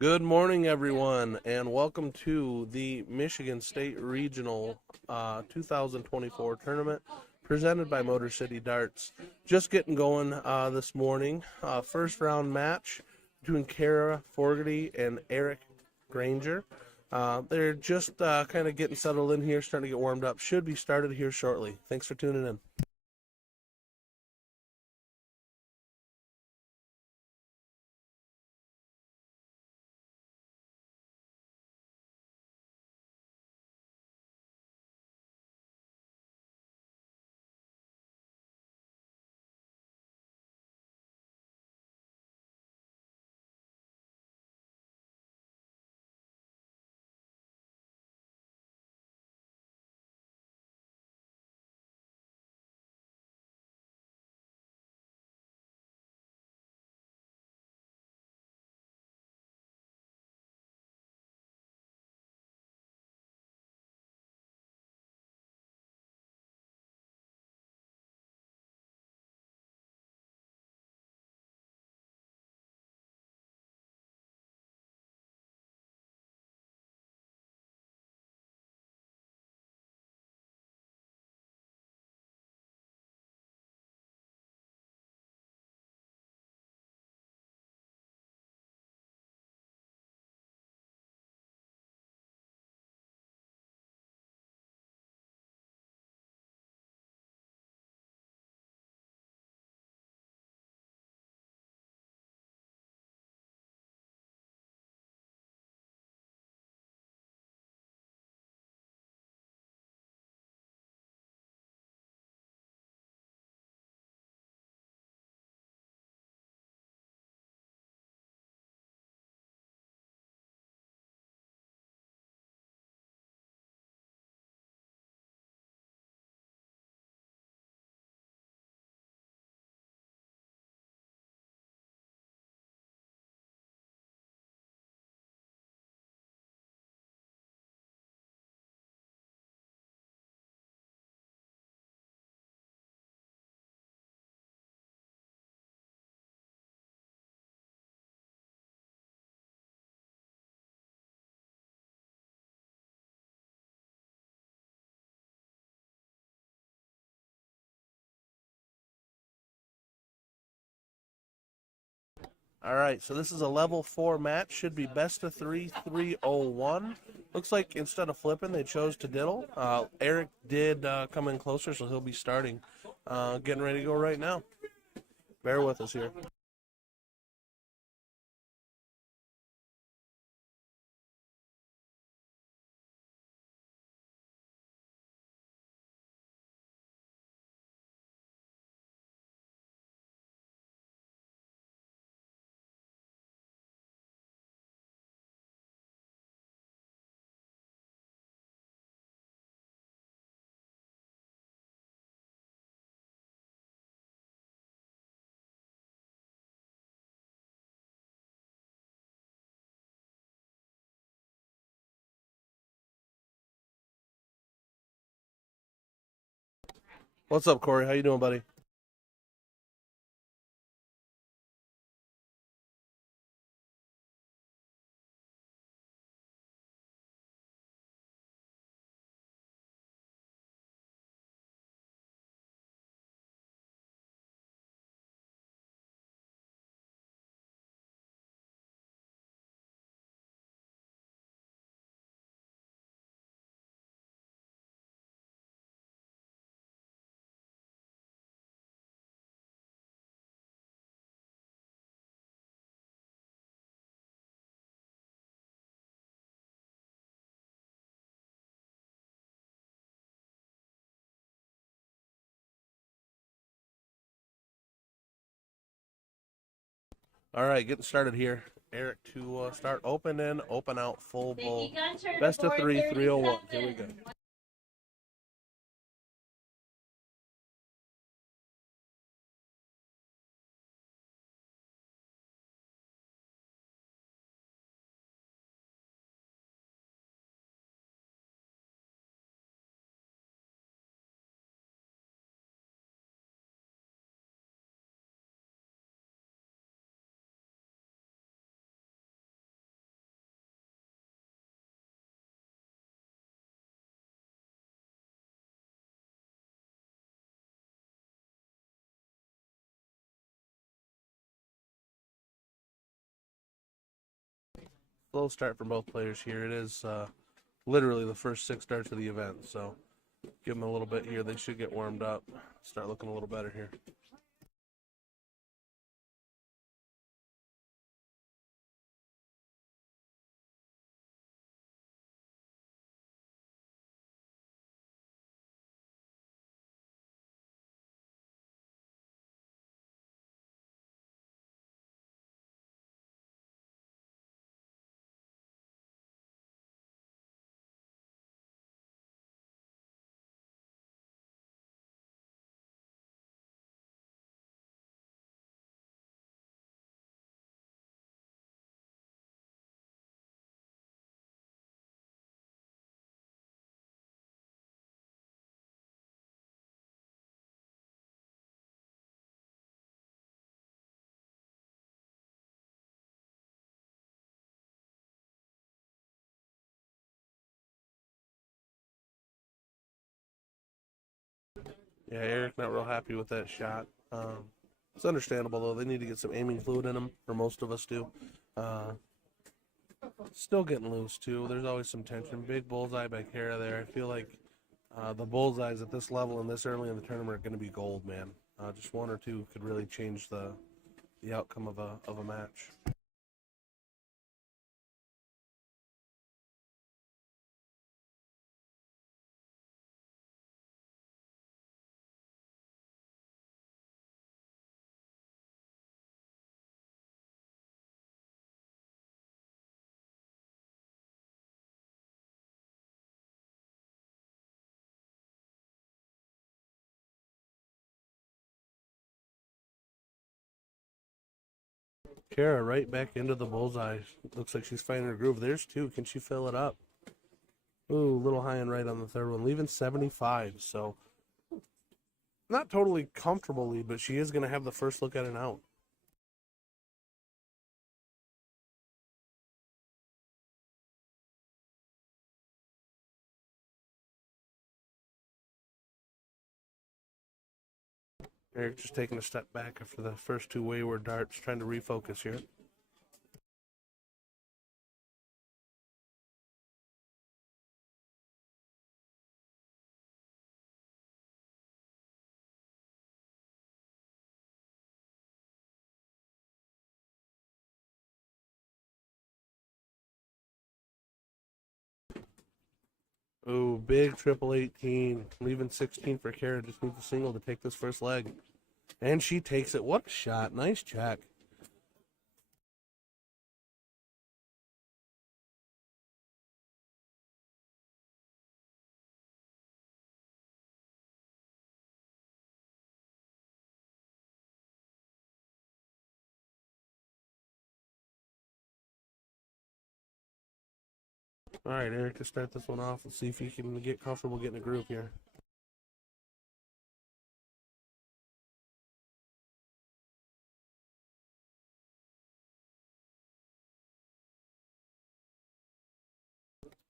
Good morning, everyone, and welcome to the Michigan State Regional 2024 tournament presented by Motor City Darts. Just getting going this morning. First round match between Kara Forgy and Eric Granger. They're just kind of getting settled in here, starting to get warmed up. Should be started here shortly. Thanks for tuning in. All right, so this is a level 4 match. Should be best of 3, 301. Looks like instead of flipping, they chose to diddle. Eric did come in closer, so he'll be starting. Getting ready to go right now. Bear with us here. What's up, Corey? How you doing, buddy? All right, getting started here. Eric to start open in, open out, full bowl. Best of 3, 301. Here we go. slow start from both players here. It is literally the first 6 darts of the event, so give them a little bit here. They should get warmed up, start looking a little better here. Yeah, Eric not real happy with that shot. It's understandable though. They need to get some aiming fluid in them, or most of us do. Uh, Still getting loose too. There's always some tension. Big bullseye by Kara there. I feel like the bullseyes at this level and this early in the tournament are going to be gold, man. Just one or two could really change the outcome of a match. Kara right back into the bullseye. Looks like she's finding her groove. There's two. Can she fill it up? Ooh, a little high and right on the third one, leaving 75. So not totally comfortably, but she is going to have the first look at an out. Eric just taking a step back after the first two wayward darts, trying to refocus here. Ooh, big triple 18, leaving 16 for Kara. Just needs a single to take this first leg. And she takes it. What a shot. Nice check. All right, Eric, to start this one off, let's see if he can get comfortable getting a groove here.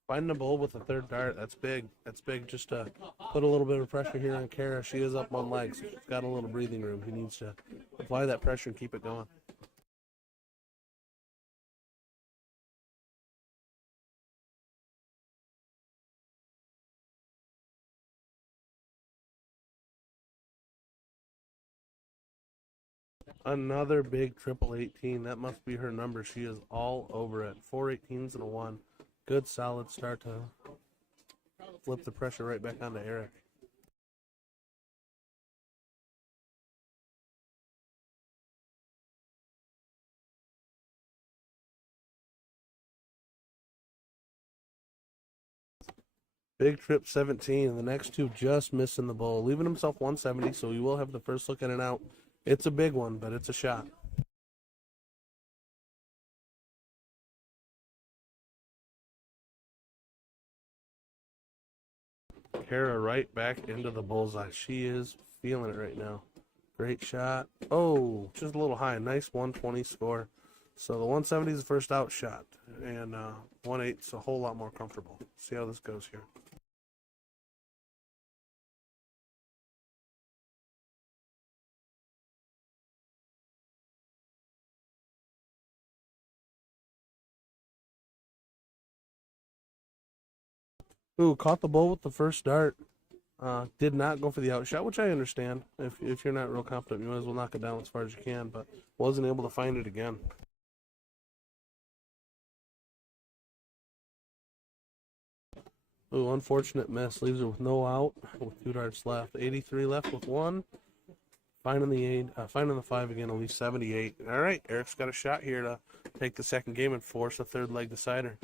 Finding a bowl with the third dart, that's big. That's big just to put a little bit of pressure here on Kara. She is up one leg, so she's got a little breathing room. He needs to apply that pressure and keep it going. Another big triple 18. That must be her number. She is all over it. 4 18s and a 1. Good solid start to flip the pressure right back onto Eric. Big trip 17. The next two just missing the bowl, leaving himself 170, so he will have the first look at an out. It's a big one, but it's a shot. Kara right back into the bullseye. She is feeling it right now. Great shot. Oh, just a little high. Nice 120 score. So the 170 is the first out shot, and 1-8 is a whole lot more comfortable. See how this goes here. Ooh, caught the bull with the first dart. Did not go for the outshot, which I understand. If you're not real confident, you might as well knock it down as far as you can, but wasn't able to find it again. Ooh, unfortunate miss. Leaves her with no out, with 2 darts left. 83 left with 1. Finding the 8, finding the 5 again, at least 78. All right, Eric's got a shot here to take the second game and force a third leg decider.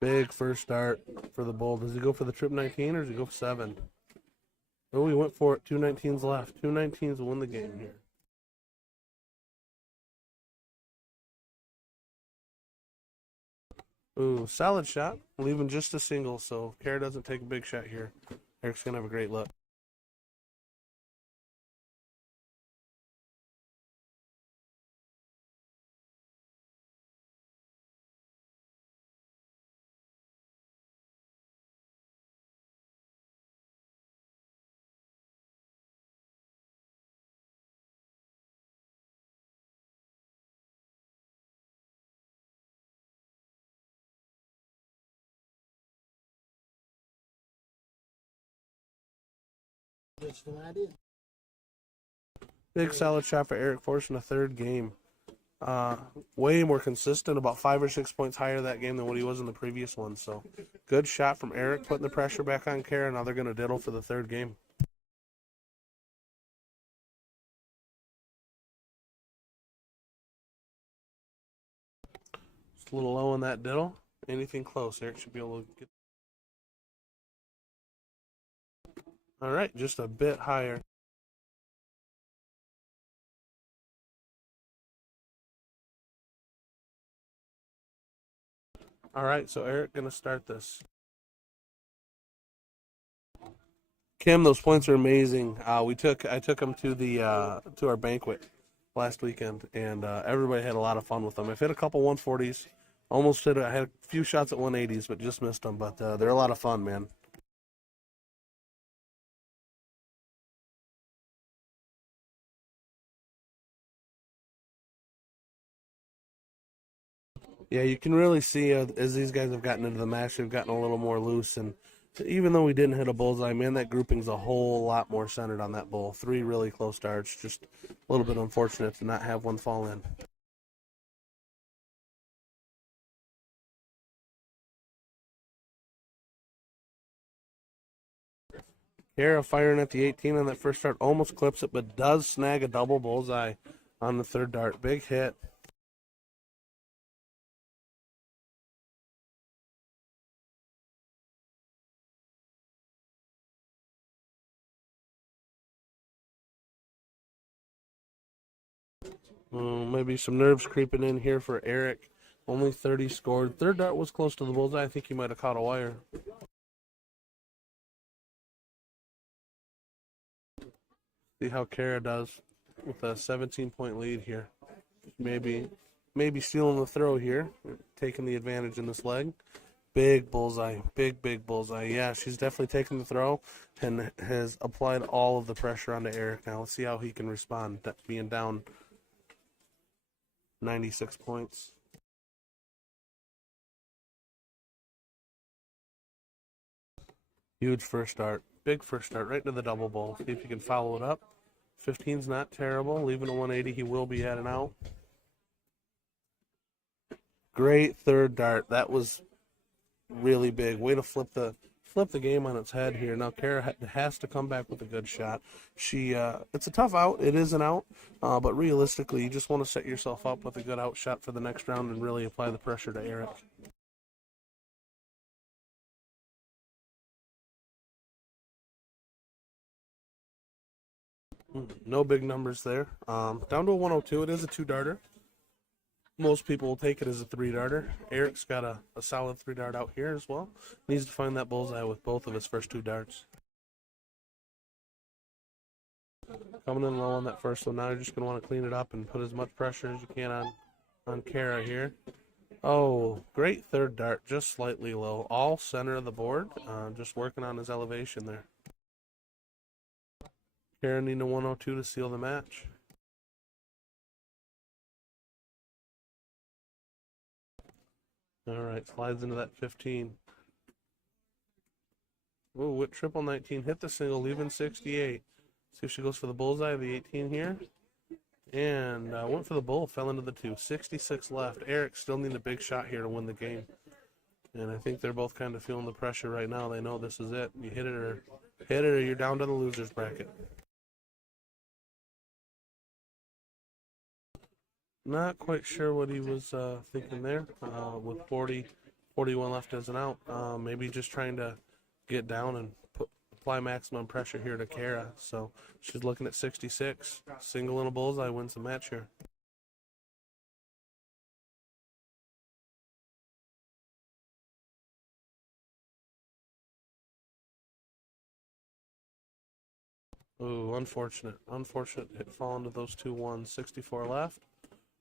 Big first dart for the bull. Does he go for the trip 19 or does he go for 7? Oh, he went for it. 2 19s left. 2 19s will win the game here. Ooh, solid shot. Leaving just a single, so Kara doesn't take a big shot here. Eric's going to have a great look. Big solid shot for Eric, forcing a third game. Way more consistent, about 5 or 6 points higher that game than what he was in the previous one. So good shot from Eric, putting the pressure back on Kara. Now they're going to diddle for the third game. Just a little low on that diddle. Anything close, Eric should be able to get. All right, just a bit higher. All right, so Eric going to start this. Kim, those points are amazing. I took him to the to our banquet last weekend, and everybody had a lot of fun with them. I've hit a couple 140s, almost hit. I had a few shots at 180s, but just missed them. But they're a lot of fun, man. Yeah, you can really see as these guys have gotten into the match, they've gotten a little more loose. And even though we didn't hit a bullseye, man, that grouping's a whole lot more centered on that bull. 3 really close darts. Just a little bit unfortunate to not have one fall in. Kara firing at the 18 on that first dart, almost clips it, but does snag a double bullseye on the third dart. Big hit. Maybe some nerves creeping in here for Eric. Only 30 scored. Third dart was close to the bullseye. I think he might have caught a wire. See how Kara does with a 17-point lead here. Maybe stealing the throw here, taking the advantage in this leg. Big bullseye, big bullseye. Yeah, she's definitely taken the throw and has applied all of the pressure onto Eric. Now let's see how he can respond, being down 96 points. Huge first start. Big first start right into the double ball. See if you can follow it up. 15's not terrible. Leaving a 180, he will be at and out. Great third dart. That was really big. Way to flip the game on its head here. Now Kara has to come back with a good shot. It's a tough out. It is an out, but realistically, you just want to set yourself up with a good out shot for the next round and really apply the pressure to Eric. No big numbers there. Down to a 102. It is a 2-darter. Most people will take it as a 3-darter. Eric's got a solid 3-dart out here as well. Needs to find that bullseye with both of his first 2 darts. Coming in low on that first one. Now you're just going to want to clean it up and put as much pressure as you can on Kara here. Oh, great third dart. Just slightly low. All center of the board. Just working on his elevation there. Kara needing a 102 to seal the match. All right, slides into that 15. Ooh, with triple 19, hit the single, leaving 68. See if she goes for the bullseye of the 18 here. And went for the bull, fell into the 2. 66 left. Eric still needs a big shot here to win the game. And I think they're both kind of feeling the pressure right now. They know this is it. You hit it or you're down to the loser's bracket. Not quite sure what he was thinking there with 41 left as an out. Maybe just trying to get down and apply maximum pressure here to Kara. So she's looking at 66. Single and a bullseye wins the match here. Ooh, unfortunate. Unfortunate hit fall into those 2 ones. 64 left.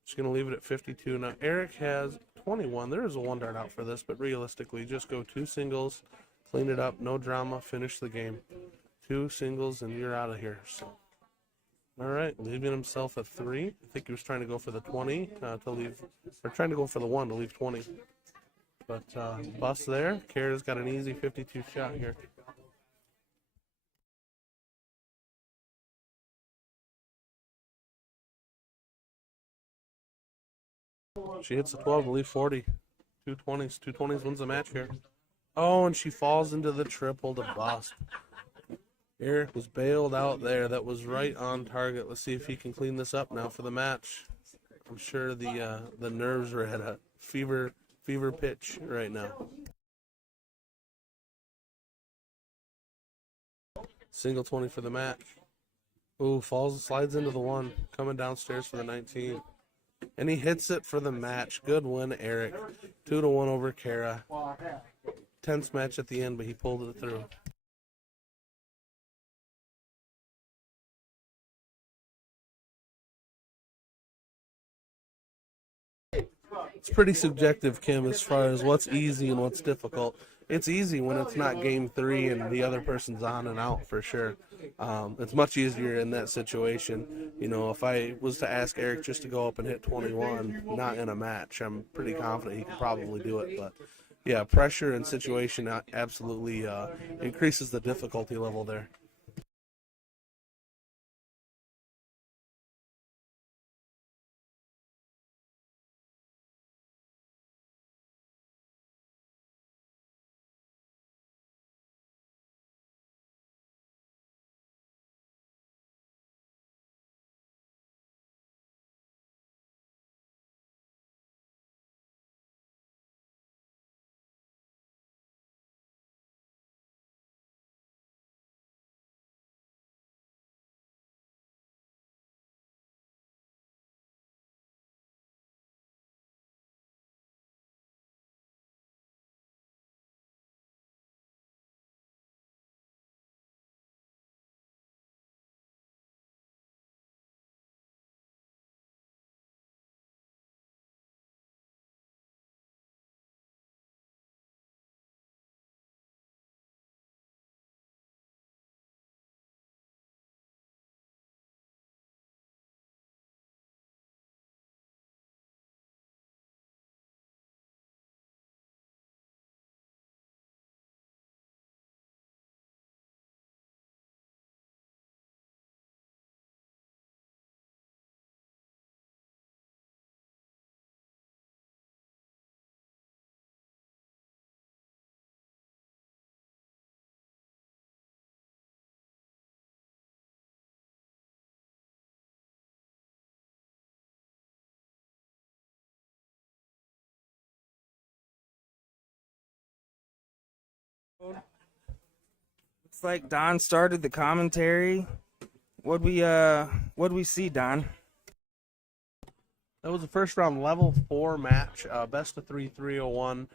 She's going to leave it at 52. Now, Eric has 21. There is a 1 dart out for this, but realistically, just go 2 singles, clean it up, no drama, finish the game. 2 singles, and you're out of here. So, all right, leaving himself at 3. I think he was trying to go for the 20 to leave, or trying to go for the 1 to leave 20. But bust there. Kara's got an easy 52 shot here. She hits the 12 to leave 40. 220s. 220s wins the match here. Oh, and she falls into the triple to bust. Eric was bailed out there. That was right on target. Let's see if he can clean this up now for the match. I'm sure the nerves are at a fever pitch right now. Single 20 for the match. Ooh, slides into the 1. Coming downstairs for the 19. And he hits it for the match. Good win, Eric. 2-1 over Kara. Tense match at the end, but he pulled it through. It's pretty subjective, Kim, as far as what's easy and what's difficult. It's easy when it's not game 3 and the other person's on and out for sure. It's much easier in that situation. You know, if I was to ask Eric just to go up and hit 21, not in a match, I'm pretty confident he can probably do it. But yeah, pressure and situation absolutely increases the difficulty level there. Looks like Don started the commentary. What'd we see, Don? That was the first round level 4 match, best of 3, 301.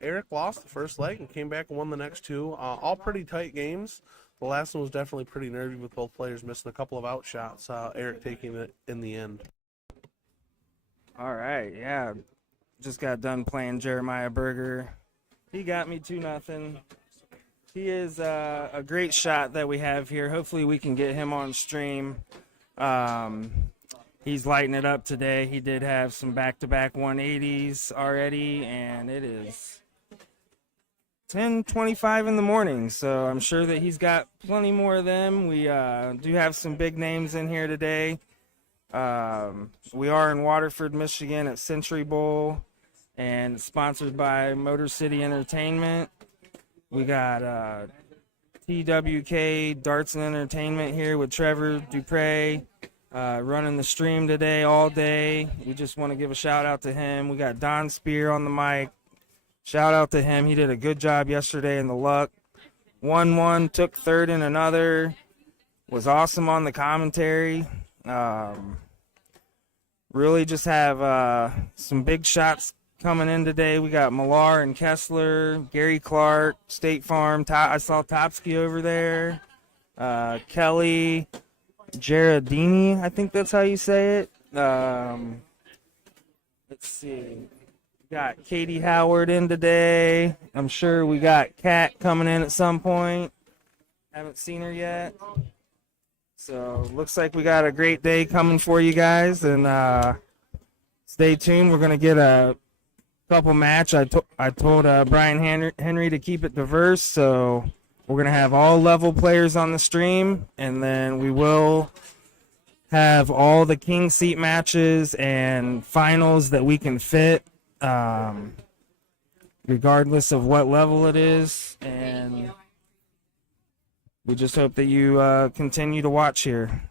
Eric lost the first leg and came back and won the next 2. All pretty tight games. The last one was definitely pretty nervy with both players missing a couple of outshots. Eric taking it in the end. All right, yeah. Just got done playing Jeremiah Berger. He got me 2-0. He is a great shot that we have here. Hopefully we can get him on stream. he's lighting it up today. He did have some back-to-back 180s already, and it is 10:25 in the morning, so I'm sure that he's got plenty more of them. We do have some big names in here today. We are in Waterford, Michigan at Century Bowl, and sponsored by Motor City Entertainment. We got TWK Darts and Entertainment here with Trevor Dupre running the stream today all day. We just want to give a shout out to him. We got Don Spear on the mic. Shout out to him. He did a good job yesterday in the luck. Won one, took third in another. Was awesome on the commentary. Really just have some big shots coming in today. We got Malar and Kessler, Gary Clark, State Farm. I saw Tosky over there. Kelly, Gerardini, I think that's how you say it. Let's see. We got Katie Howard in today. I'm sure we got Kat coming in at some point. Haven't seen her yet. So looks like we got a great day coming for you guys, and stay tuned. We're gonna get a couple match. I told Brian Henry to keep it diverse, so we're gonna have all level players on the stream, and then we will have all the king seat matches and finals that we can fit, regardless of what level it is, and we just hope that you continue to watch here.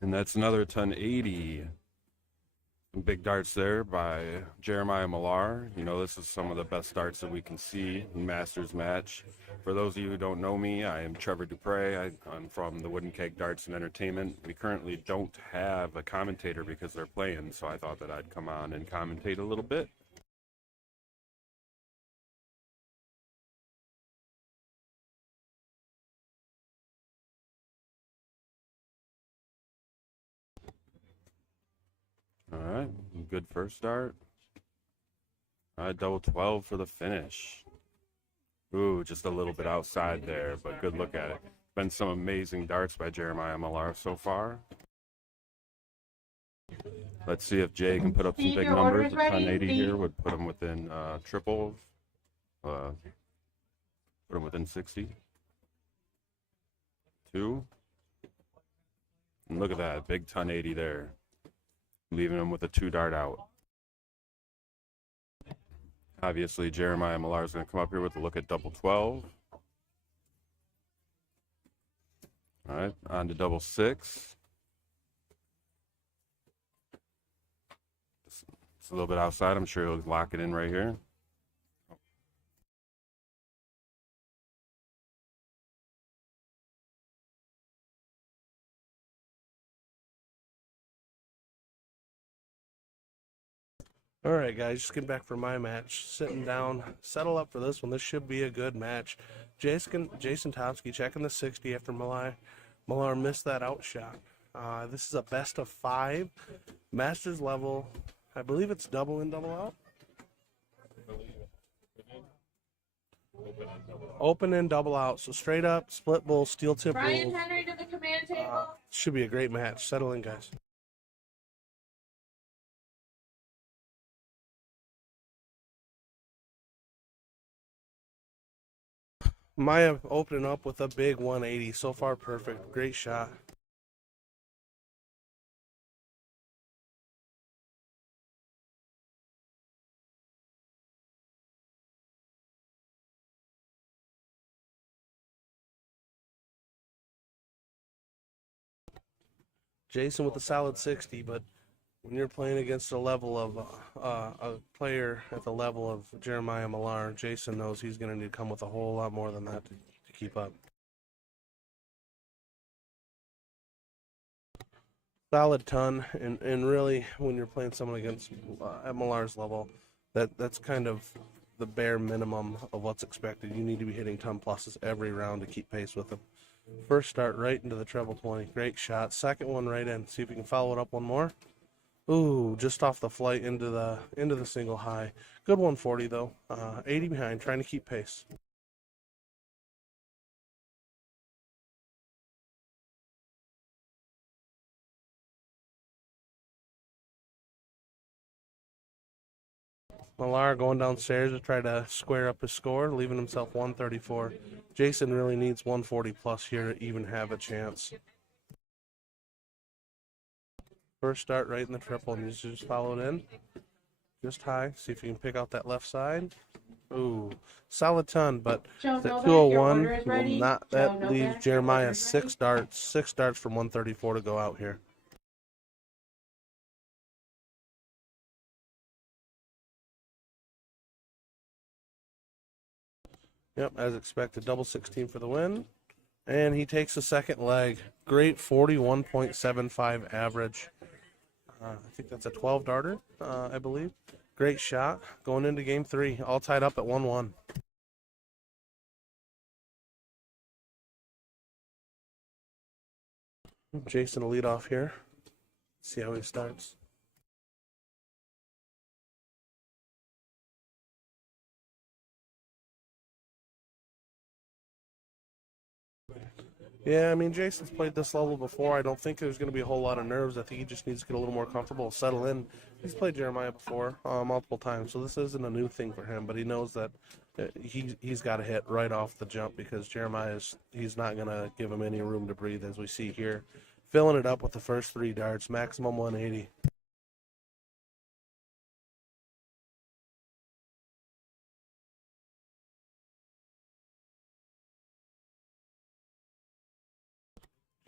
And that's another ton 80. Some big darts there by Jeremiah Malar. You know, this is some of the best darts that we can see in Masters match. For those of you who don't know me, I am Trevor Dupre. I'm from the TWK Darts and Entertainment. We currently don't have a commentator because they're playing, so I thought that I'd come on and commentate a little bit. All right, good first start. All right, double 12 for the finish. Ooh, just a little bit outside there, but good look at it. Been some amazing darts by Jeremiah Malar so far. Let's see if Jay can put up some big numbers. A ton 80 here would put him within triple, put him within 60. 2. And look at that, big ton 80 there. Leaving him with a 2 dart out. Obviously, Jeremiah Malar is going to come up here with a look at double 12. All right, on to double 6. It's a little bit outside. I'm sure he'll lock it in right here. All right, guys, just getting back from my match, sitting down, settle up for this one. This should be a good match. Jason Tosky checking the 60 after Malar missed that outshot. This is a best of 5, Masters level. I believe it's double in, double out. Open in, double out. So straight up, split bull, steel tip Brian rules. Henry to the command table. Should be a great match. Settle in, guys. Maya opening up with a big 180. So far, perfect. Great shot. Jason with a solid 60, but when you're playing against a level of a player at the level of Jeremiah Malar, Jason knows he's going to need to come with a whole lot more than that to keep up. Solid ton, and really, when you're playing someone against at Malar's level, that's kind of the bare minimum of what's expected. You need to be hitting ton pluses every round to keep pace with them. First start right into the treble 20. Great shot. Second one right in. See if you can follow it up one more. Ooh, just off the flight into the single high. Good 140 though. 80 behind, trying to keep pace. Malar going downstairs to try to square up his score, leaving himself 134. Jason really needs 140 plus here to even have a chance. First start right in the triple, and he's just followed in. Just high. See if you can pick out that left side. Ooh, solid ton, but Joe that Novak, 201 your order is will ready. not. Joe That Novak, leaves your order Jeremiah is 6 darts from 134 to go out here. Yep, as expected, double 16 for the win. And he takes the second leg. Great 41.75 average. I think that's a 12 darter, I believe. Great shot going into game 3, all tied up at 1-1. Jason will lead off here. See how he starts. Yeah, I mean, Jason's played this level before. I don't think there's going to be a whole lot of nerves. I think he just needs to get a little more comfortable, settle in. He's played Jeremiah before multiple times, so this isn't a new thing for him. But he knows that he's got to hit right off the jump because he's not going to give him any room to breathe, as we see here. Filling it up with the first 3 darts, maximum 180.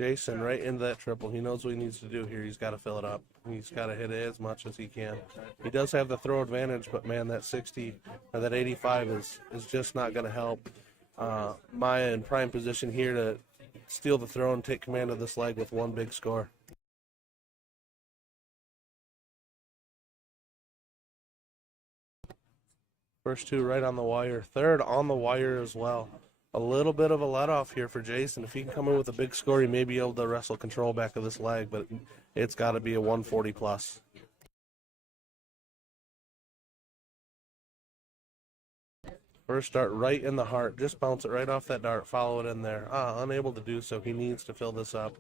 Jason right into that triple. He knows what he needs to do here. He's got to fill it up. He's got to hit it as much as he can. He does have the throw advantage, but man, that 60 or that 85 is just not going to help. Maya in prime position here to steal the throw and take command of this leg with one big score. First two right on the wire. Third on the wire as well. A little bit of a let-off here for Jason. If he can come in with a big score, he may be able to wrestle control back of this leg, but it's got to be a 140 plus. First dart right in the heart. Just bounce it right off that dart. Follow it in there. Unable to do so. He needs to fill this up.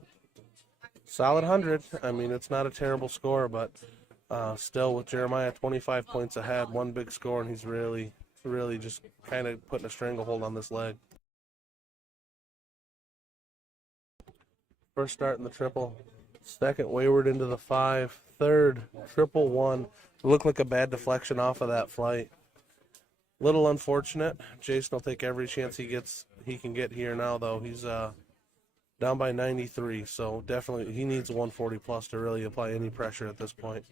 Solid 100. I mean, it's not a terrible score, but still with Jeremiah 25 points ahead, one big score, and he's really just kind of putting a stranglehold on this leg. First start in the triple. Second wayward into the 5. Third triple 1. Looked like a bad deflection off of that flight. Little unfortunate. Jason will take every chance he can get here now, though. He's down by 93, so definitely he needs 140 plus to really apply any pressure at this point.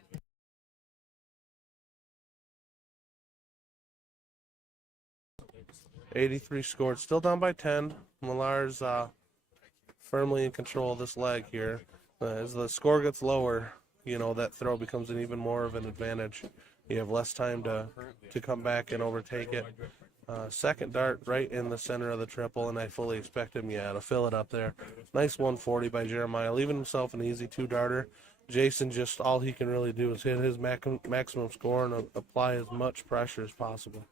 '83 scored, still down by 10. Malar's firmly in control of this leg here. As the score gets lower, that throw becomes an even more of an advantage. You have less time to come back and overtake it. Second dart right in the center of the triple, and I fully expect him, to fill it up there. Nice 140 by Jeremiah, leaving himself an easy two-darter. Jason, just all he can really do is hit his maximum score and apply as much pressure as possible.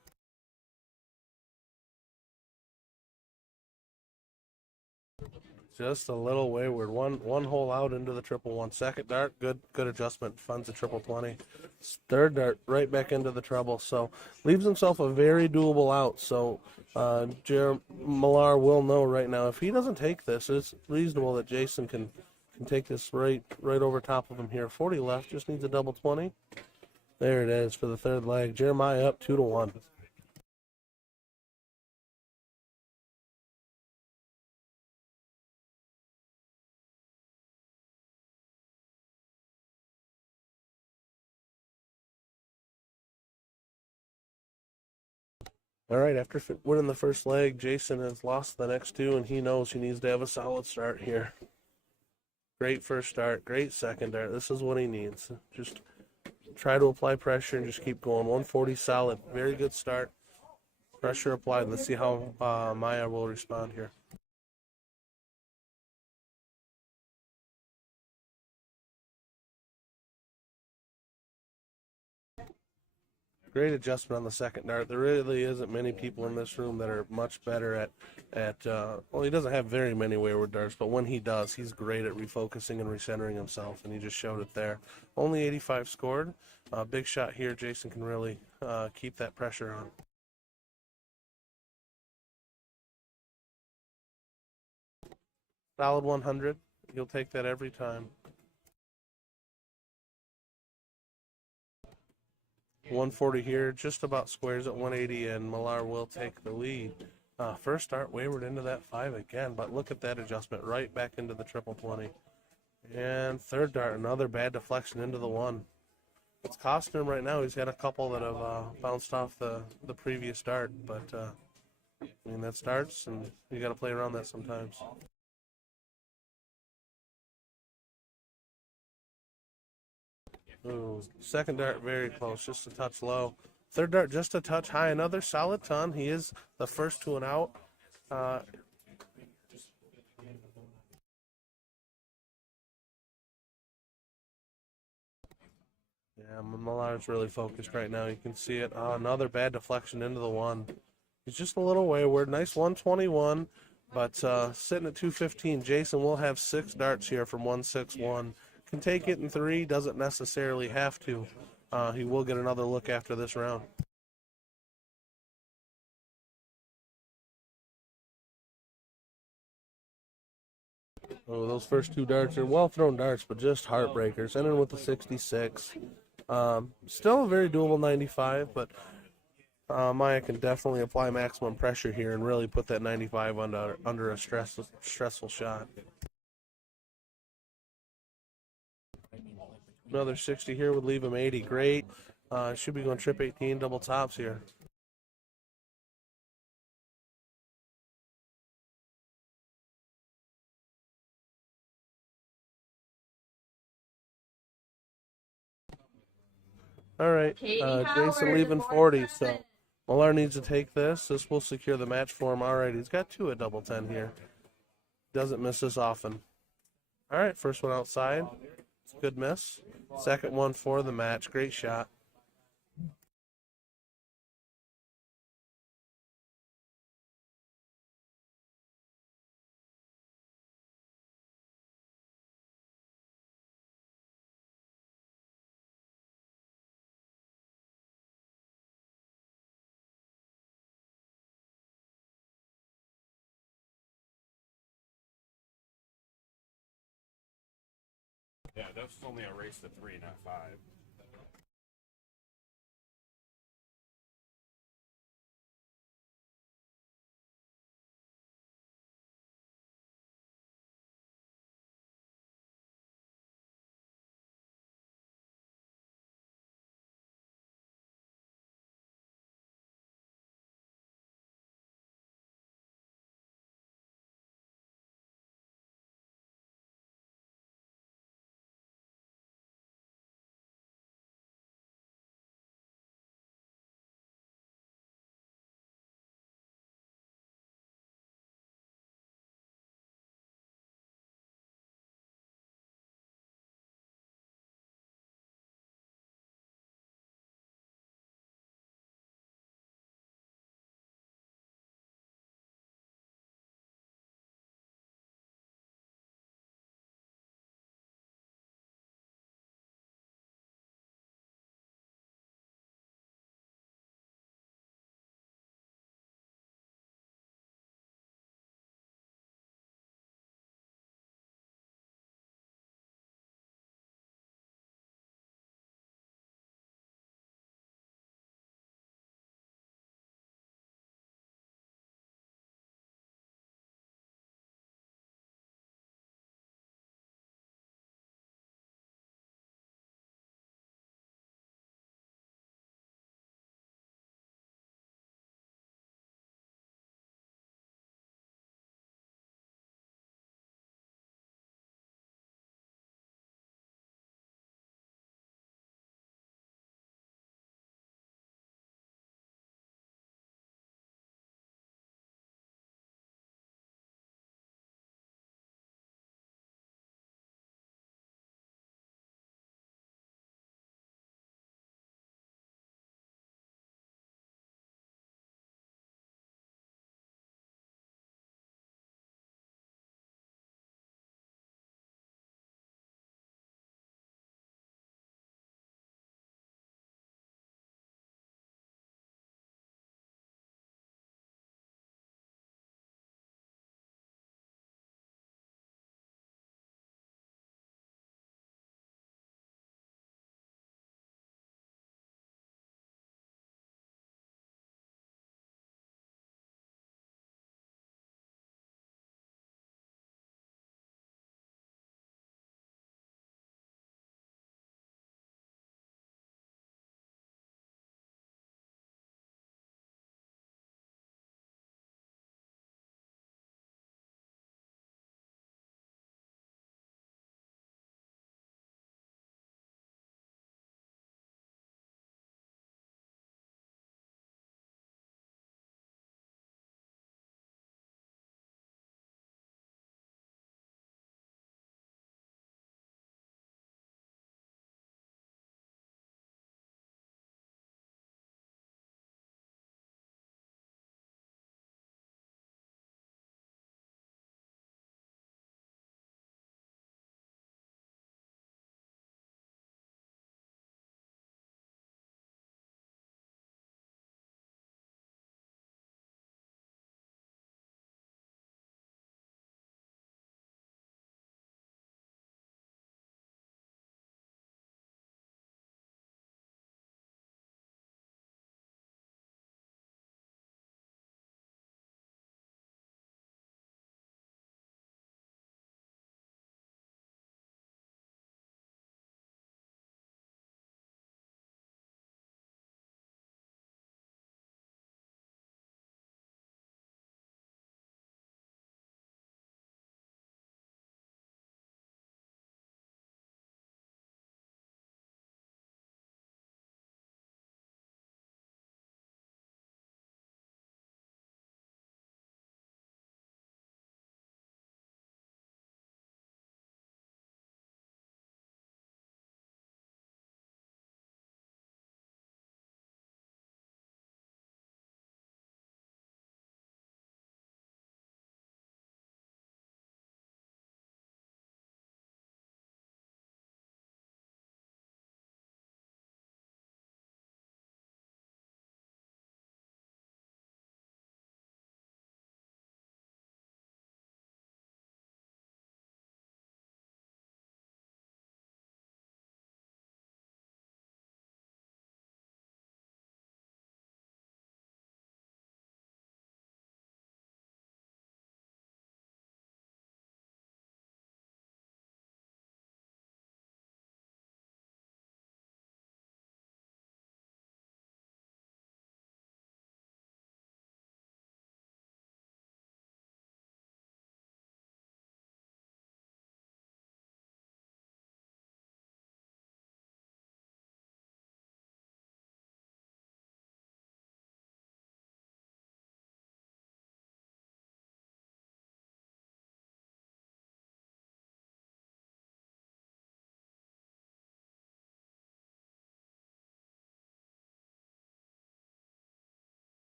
Just a little wayward. One hole out into the triple 1. Second dart, good adjustment. Funds the triple 20. Third dart, right back into the treble. So leaves himself a very doable out. So Malar will know right now if he doesn't take this, it's reasonable that Jason can take this right over top of him here. 40 left, just needs a double 20. There it is for the third leg. Jeremiah up 2-1. All right, after winning the first leg, Jason has lost the next two, and he knows he needs to have a solid start here. Great first start, great second start. This is what he needs. Just try to apply pressure and just keep going. 140 solid, very good start. Pressure applied. Let's see how Maya will respond here. Great adjustment on the second dart. There really isn't many people in this room that are much better at well, he doesn't have very many wayward darts, but when he does, he's great at refocusing and recentering himself, and he just showed it there. Only 85 scored. Big shot here. Jason can really keep that pressure on. Solid 100. He'll take that every time. 140 here, just about squares at 180, and Malar will take the lead. First start wayward into that 5 again, but look at that adjustment right back into the triple 20. And third dart, another bad deflection into the 1. It's costing him right now. He's got a couple that have bounced off the previous dart, but I mean, that starts, and you got to play around that sometimes. Ooh, second dart very close, just a touch low. Third dart just a touch high, another solid ton. He is the first to an out. Yeah, Malar's really focused right now. You can see it. Another bad deflection into the 1. He's just a little wayward. Nice 121, but sitting at 215. Jason will have 6 darts here from 161. Can take it in 3, doesn't necessarily have to. He will get another look after this round. Oh, those first 2 darts are well-thrown darts, but just heartbreakers. Ending with the 66. Still a very doable 95, but Maya can definitely apply maximum pressure here and really put that 95 under a stressful shot. Another 60 here would leave him 80. Great. Should be going trip 18, double tops here. All right, Jason leaving 40, so Malar needs to take this. This will secure the match for him. All right, he's got 2 at double 10 here. Doesn't miss this often. All right, first one outside. It's a good miss. Second one for the match. Great shot. Yeah, that's only a race to 3, not 5.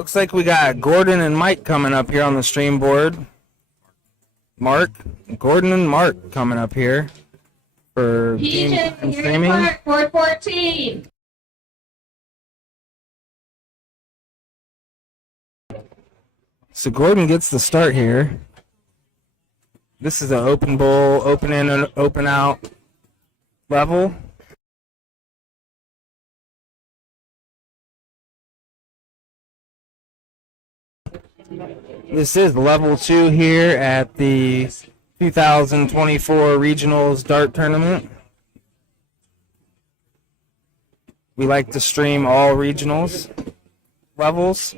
Looks like we got Gordon and Mike coming up here on the stream board. Gordon and Mark coming up here for game and streaming. 414. So Gordon gets the start here. This is an open bowl, open in and open out level. This is level 2 here at the 2024 Regionals Dart Tournament. We like to stream all regionals levels.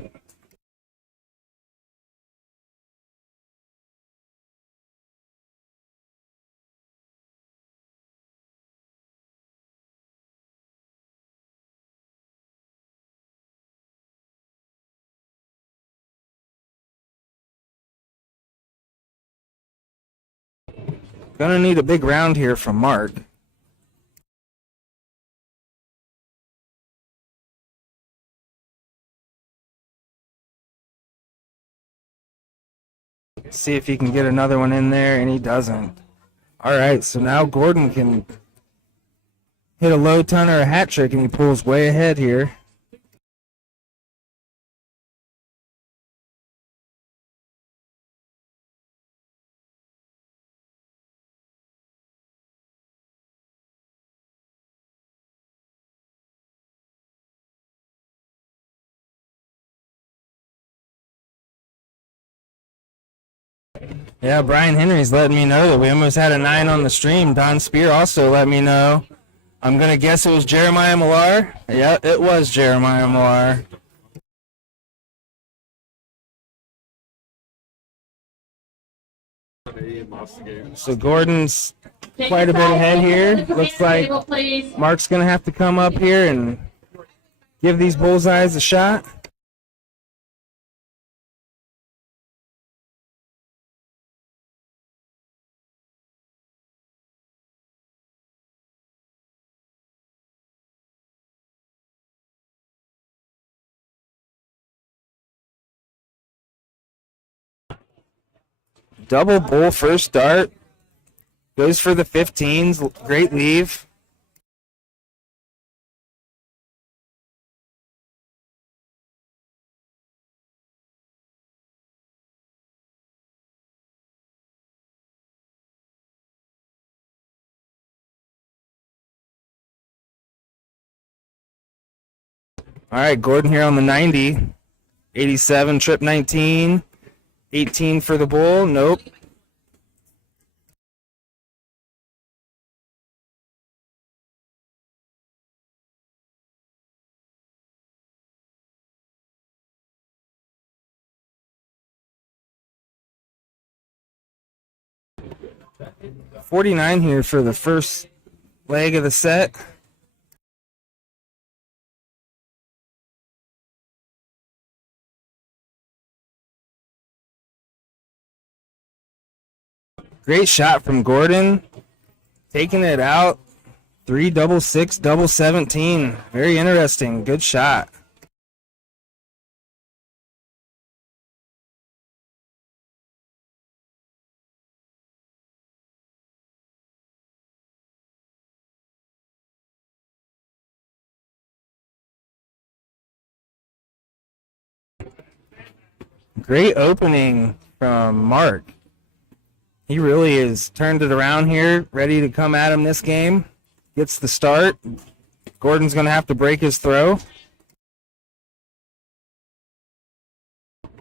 Gonna need a big round here from Mark. See if he can get another one in there, and he doesn't. All right, so now Gordon can hit a low ton or a hat trick, and he pulls way ahead here. Yeah, Brian Henry's letting me know that we almost had a 9 on the stream. Don Spear also let me know. I'm going to guess it was Jeremiah Malar. Yeah, it was Jeremiah Malar. So Gordon's quite a bit ahead here. Looks like Mark's going to have to come up here and give these bullseyes a shot. Double bull first dart. Goes for the 15s. Great leave. All right, Gordon here on the 90. 87, trip 19. 18 for the bull. Nope. $49 here for the first leg of the set. Great shot from Gordon. Taking it out. 3 double 6, double 17. Very interesting. Good shot. Great opening from Mark. He really has turned it around here, ready to come at him this game. Gets the start. Gordon's going to have to break his throw.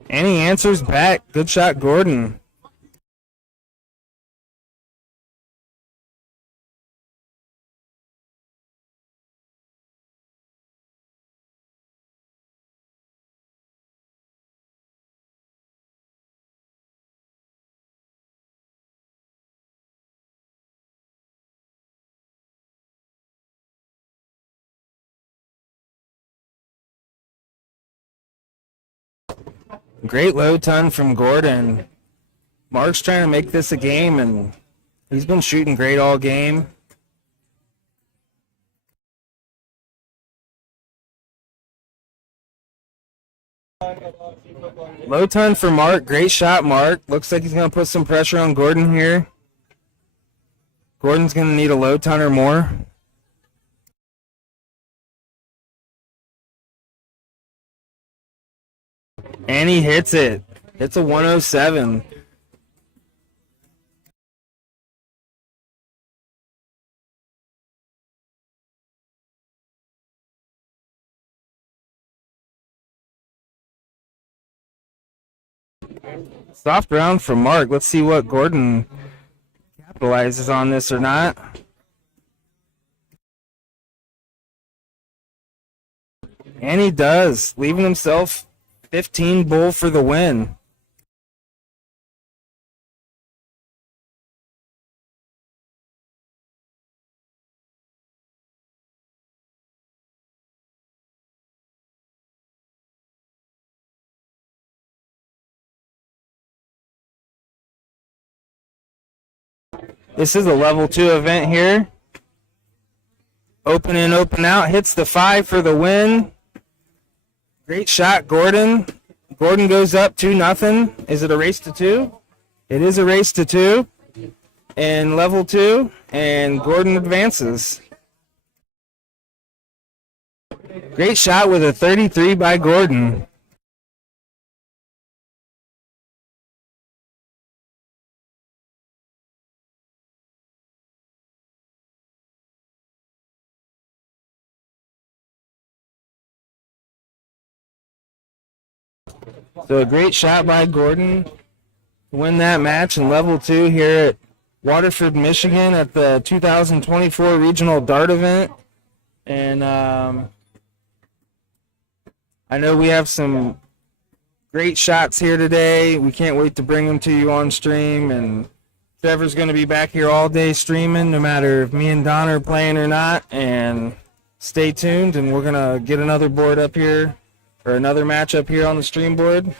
And he answers back. Good shot, Gordon. Great low ton from Gordon. Mark's trying to make this a game, and he's been shooting great all game. Low ton for Mark. Great shot, Mark. Looks like he's going to put some pressure on Gordon here. Gordon's going to need a low ton or more. And he hits it. It's a 107. Soft round from Mark. Let's see what Gordon capitalizes on this or not. And he does, leaving himself 15 bull for the win. This is a level 2 event here. Open in, open out, hits the 5 for the win. Great shot, Gordon. Gordon goes up 2-0. Is it a race to 2? It is a race to 2. And level 2, and Gordon advances. Great shot with a 33 by Gordon. So a great shot by Gordon to win that match in level 2 here at Waterford, Michigan at the 2024 Regional Dart Event. And I know we have some great shots here today. We can't wait to bring them to you on stream. And Trevor's going to be back here all day streaming, no matter if me and Don are playing or not. And stay tuned, and we're going to get another board up here, or another match up here on the stream board.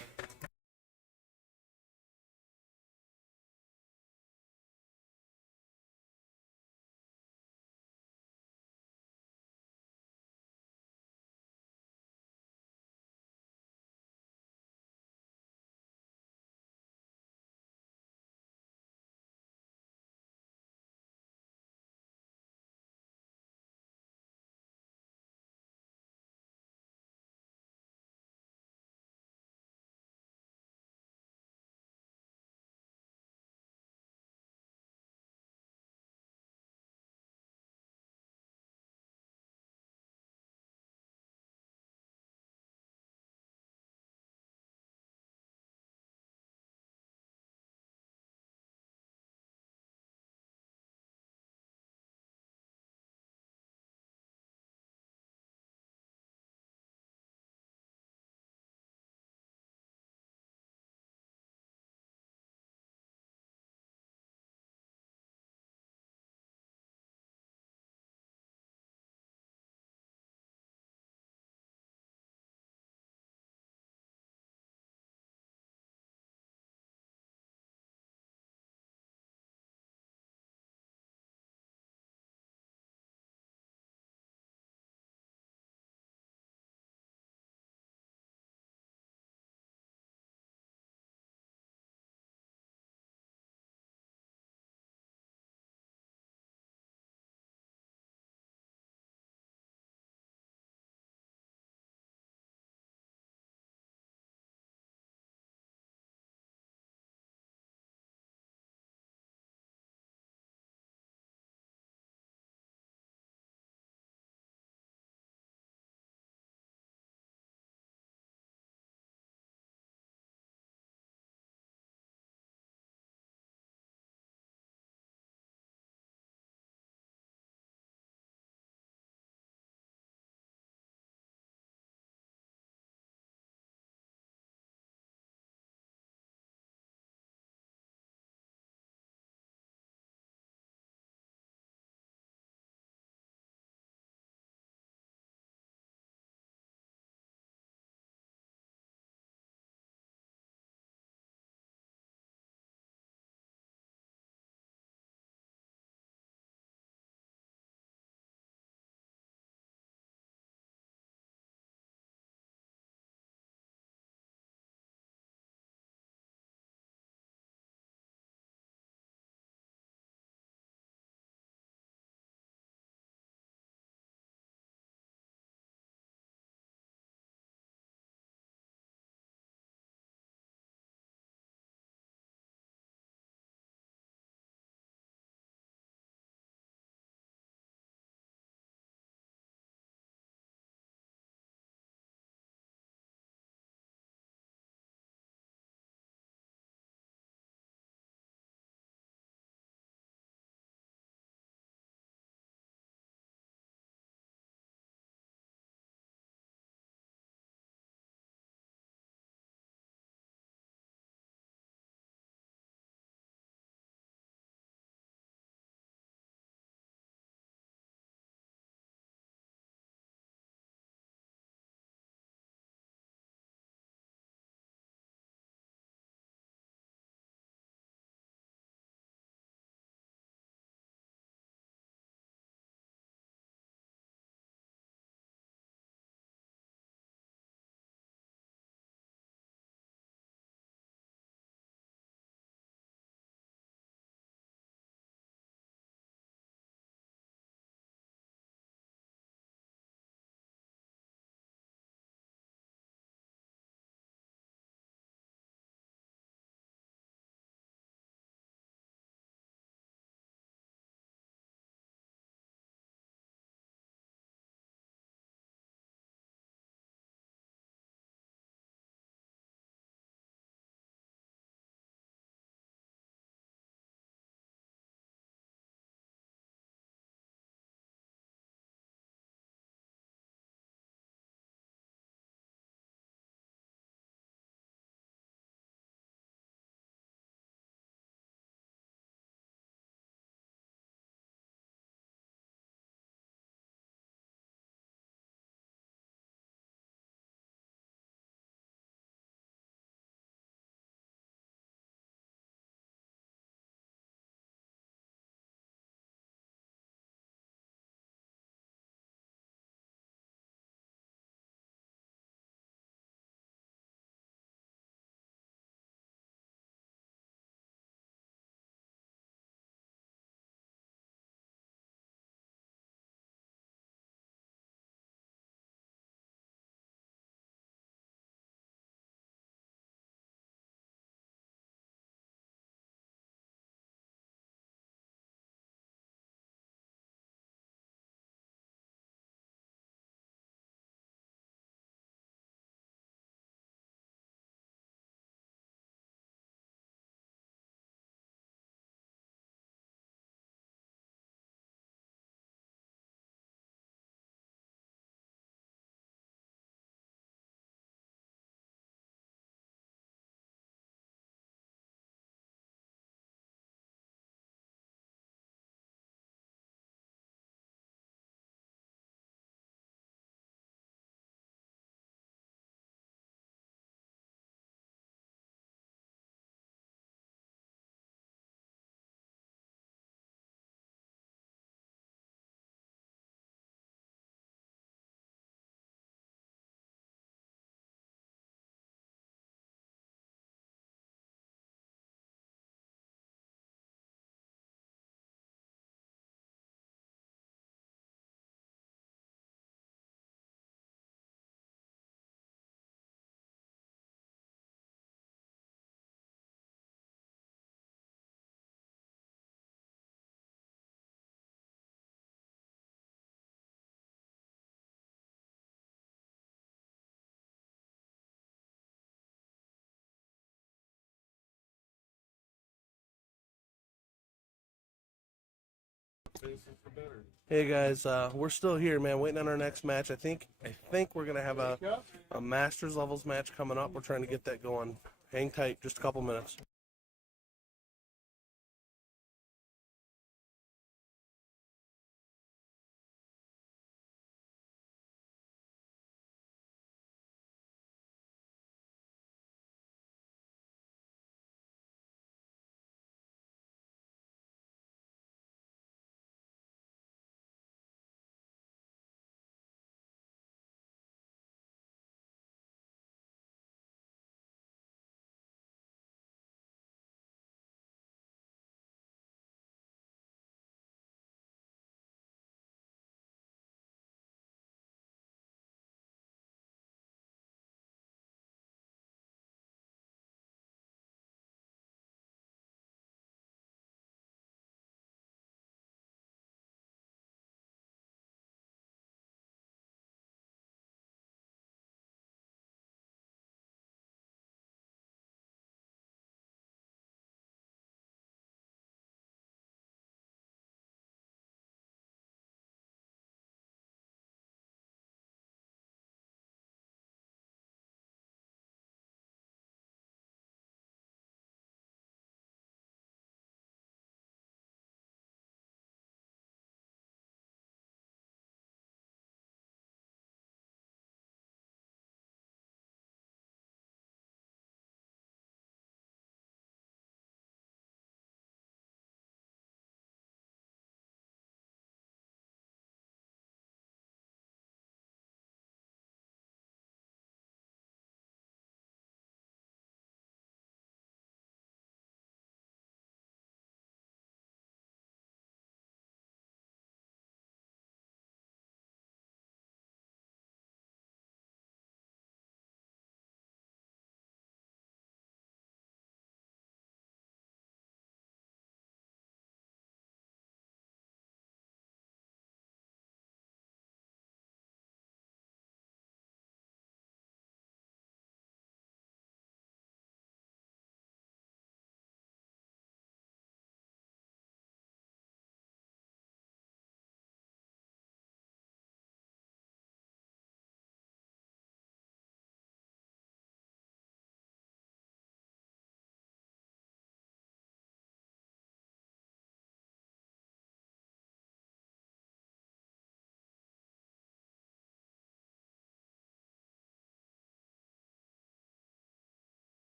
Hey guys, we're still here, man. Waiting on our next match. I think we're gonna have a Masters levels match coming up. We're trying to get that going. Hang tight, just a couple minutes.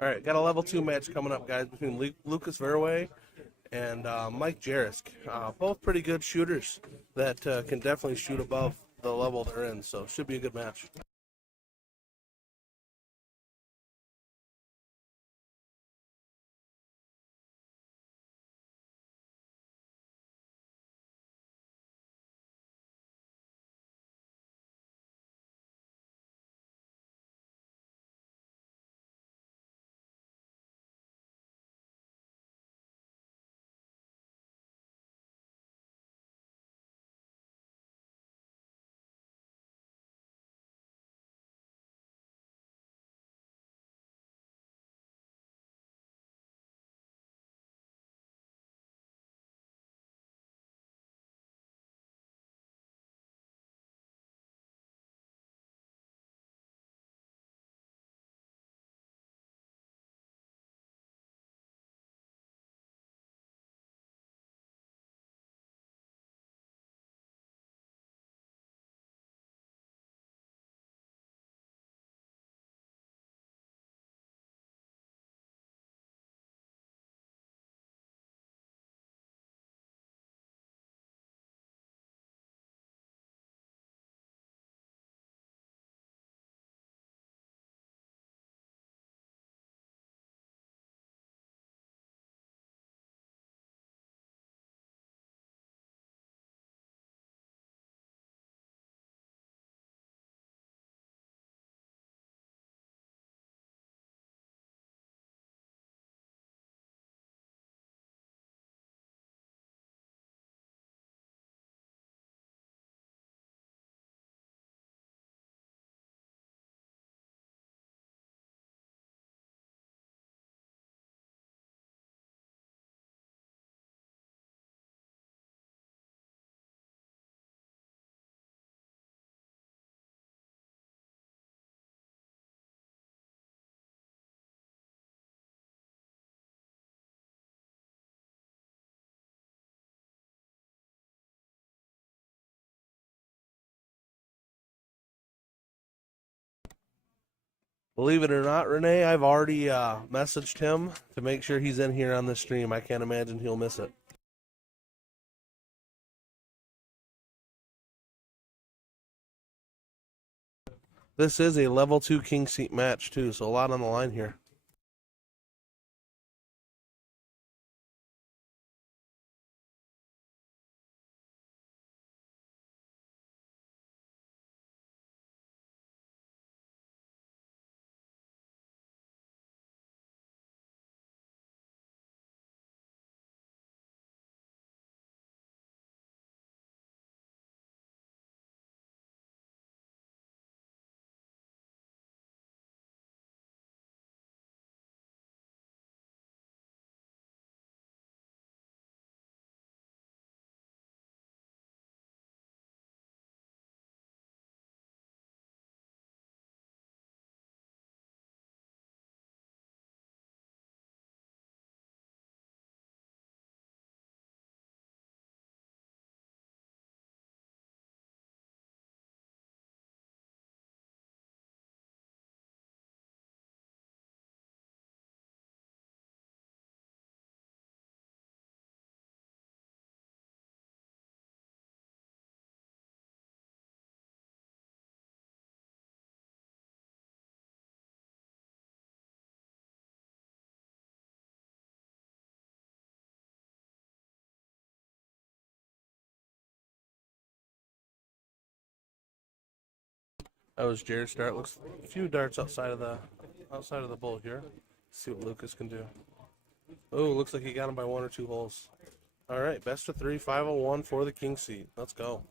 All right, got a level 2 match coming up, guys, between Lucas Verway and Mike Jeris. Both pretty good shooters that can definitely shoot above the level they're in, so should be a good match. Believe it or not, Renee, I've already messaged him to make sure he's in here on the stream. I can't imagine he'll miss it. This is a level 2 king seat match, too, so a lot on the line here. That was Jeris dart. Looks a few darts outside of the bowl here. See what Lucas can do. Oh, looks like he got him by 1 or 2 holes. All right, best of 3, 501 for the king seat. Let's go.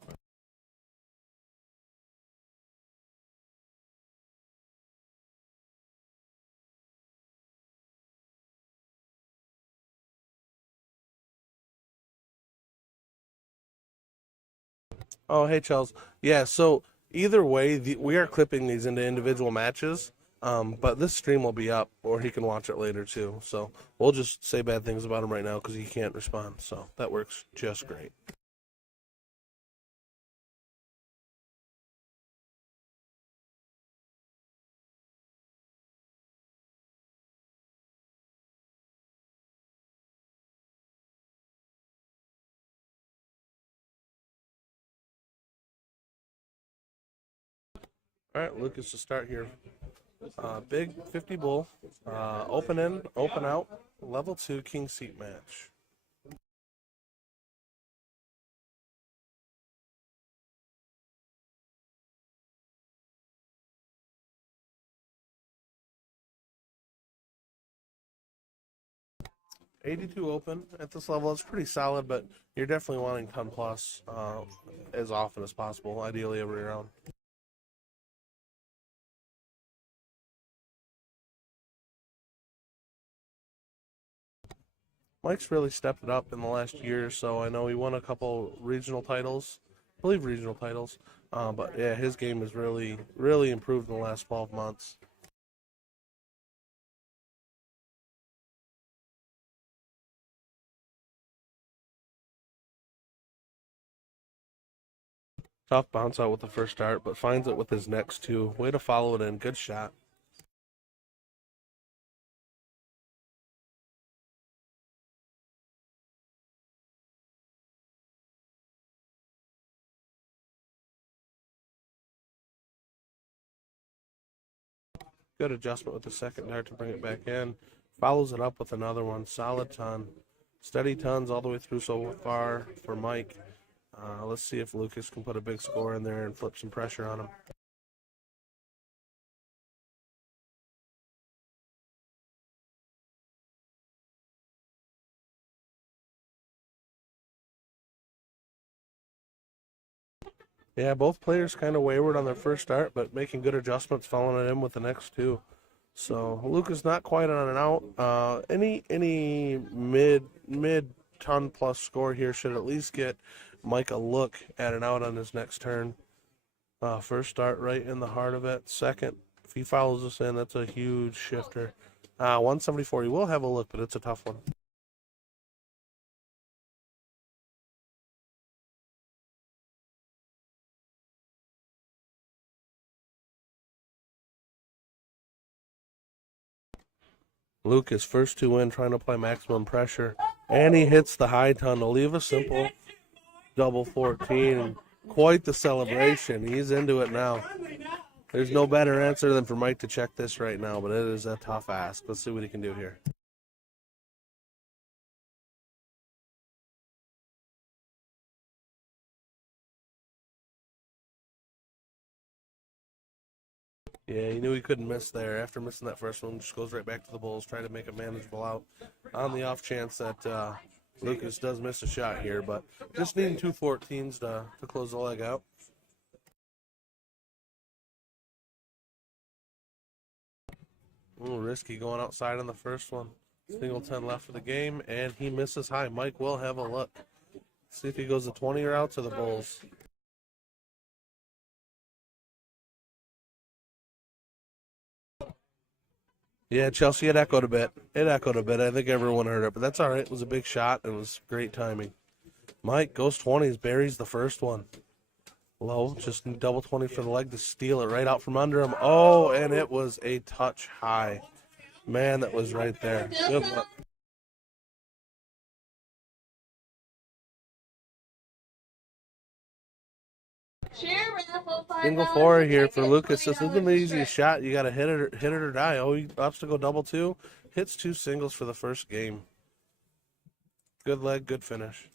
Oh, hey, Charles. Yeah, so either way, we are clipping these into individual matches, but this stream will be up, or he can watch it later, too. So we'll just say bad things about him right now because he can't respond. So that works just great. All right, Lucas to start here. Big 50 bull, open in, open out, level 2 king seat match. $82 open at this level. It's pretty solid, but you're definitely wanting 10 plus as often as possible, ideally every round. Mike's really stepped it up in the last year or so. I know he won a couple regional titles, I believe regional titles, but yeah, his game has really improved in the last 12 months. Tough bounce out with the first start, but finds it with his next two. Way to follow it in. Good shot. Good adjustment with the second dart to bring it back in. Follows it up with another one. Solid ton. Steady tons all the way through so far for Mike. Let's see if Lucas can put a big score in there and flip some pressure on him. Yeah, both players kind of wayward on their first start, but making good adjustments, following it in with the next two. So Lucas not quite on and out. Any mid ton plus score here should at least get Mike a look at an out on his next turn. First start right in the heart of it. Second, if he follows us in, that's a huge shifter. 174. He will have a look, but it's a tough one. Lucas, first two in, trying to apply maximum pressure. And he hits the high ton to leave a simple double 14. Quite the celebration. He's into it now. There's no better answer than for Mike to check this right now, but it is a tough ask. Let's see what he can do here. Yeah, he knew he couldn't miss there. After missing that first one, just goes right back to the Bulls, trying to make a manageable out on the off chance that Lucas does miss a shot here, but just needing two 14s to close the leg out. Ooh, risky going outside on the first one. Single 10 left of the game, and he misses high. Mike will have a look. See if he goes the 20 or out to the Bulls. Yeah, Chelsea, it echoed a bit. I think everyone heard it, but that's all right. It was a big shot. It was great timing. Mike goes 20s, buries the first one. Low, just double 20 for the leg to steal it right out from under him. Oh, and it was a touch high. Man, that was right there. Good luck. Single four here for Lucas. This isn't the easiest shot. You got to hit it or die. Oh, he opts to go double two. Hits two singles for the first game. Good leg, good finish.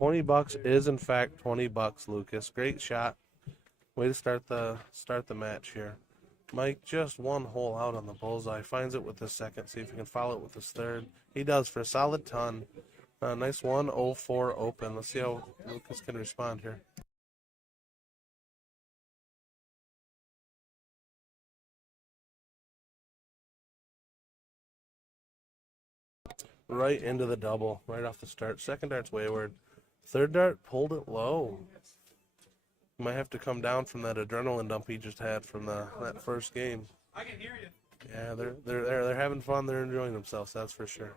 $20 is in fact $20, Lucas. Great shot. Way to start the match here. Mike just one hole out on the bullseye. Finds it with his second. See if he can follow it with his third. He does for a solid ton. Nice 104 open. Let's see how Lucas can respond here. Right into the double, right off the start. Second dart's wayward. Third dart pulled it low. Might have to come down from that adrenaline dump he just had from that first game. I can hear you. Yeah, they're having fun. They're enjoying themselves. That's for sure.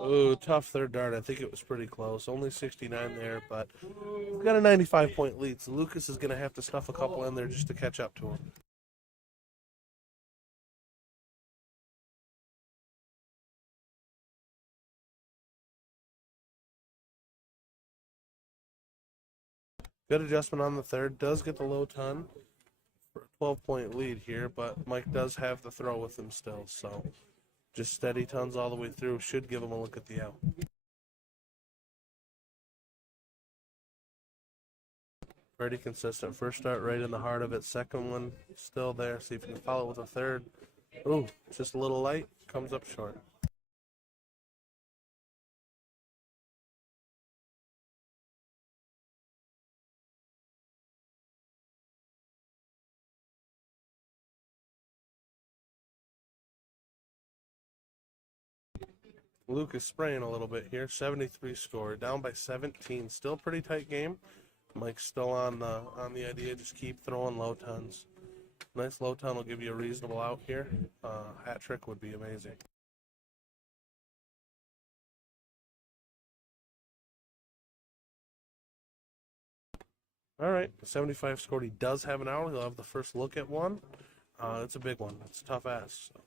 Ooh, tough third dart. I think it was pretty close. Only 69 there, but we've got a 95-point lead, so Lucas is going to have to stuff a couple in there just to catch up to him. Good adjustment on the third. Does get the low ton for a 12-point lead here, but Mike does have the throw with him still, so just steady tons all the way through. Should give him a look at the out. Pretty consistent. First start right in the heart of it. Second one still there. See if you can follow it with a third. Ooh, just a little light. Comes up short. Lucas spraying a little bit here. 73 score. Down by 17. Still pretty tight game. Mike's still on the idea. Just keep throwing low tons. Nice low ton will give you a reasonable out here. Hat trick would be amazing. All right, 75 scored. He does have an out. He'll have the first look at one. It's a big one. It's a tough ass. So.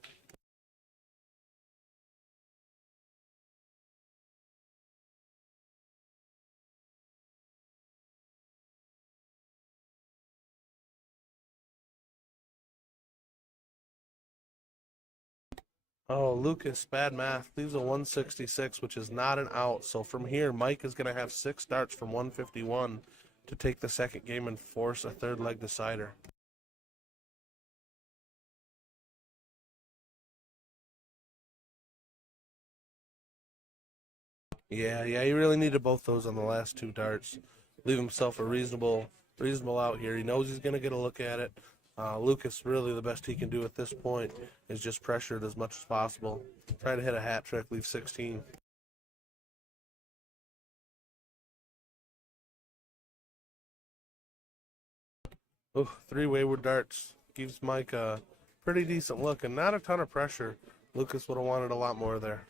Oh, Lucas, bad math. Leaves a 166, which is not an out. So from here, Mike is going to have 6 darts from 151 to take the second game and force a third leg decider. Yeah, he really needed both those on the last 2 darts. Leave himself a reasonable out here. He knows he's going to get a look at it. Lucas, really the best he can do at this point is just pressure it as much as possible. Try to hit a hat trick, leave 16. Oh, 3 wayward darts. Gives Mike a pretty decent look and not a ton of pressure. Lucas would have wanted a lot more there.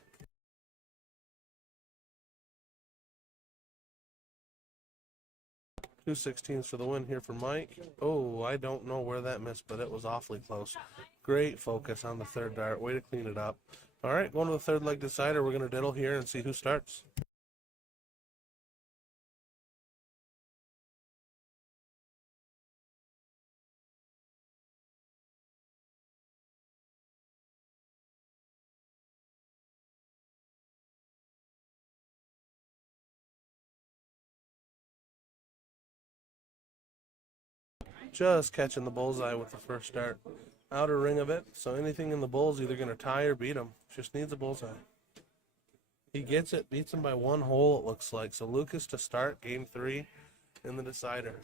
2 16s for the win here for Mike. Oh, I don't know where that missed, but it was awfully close. Great focus on the third dart. Way to clean it up. All right, going to the third leg decider. We're going to diddle here and see who starts. Just catching the bullseye with the first dart. Outer ring of it, so anything in the bull's either going to tie or beat him. Just needs a bullseye. He gets it, beats him by 1 hole, it looks like. So Lucas to start game 3 in the decider.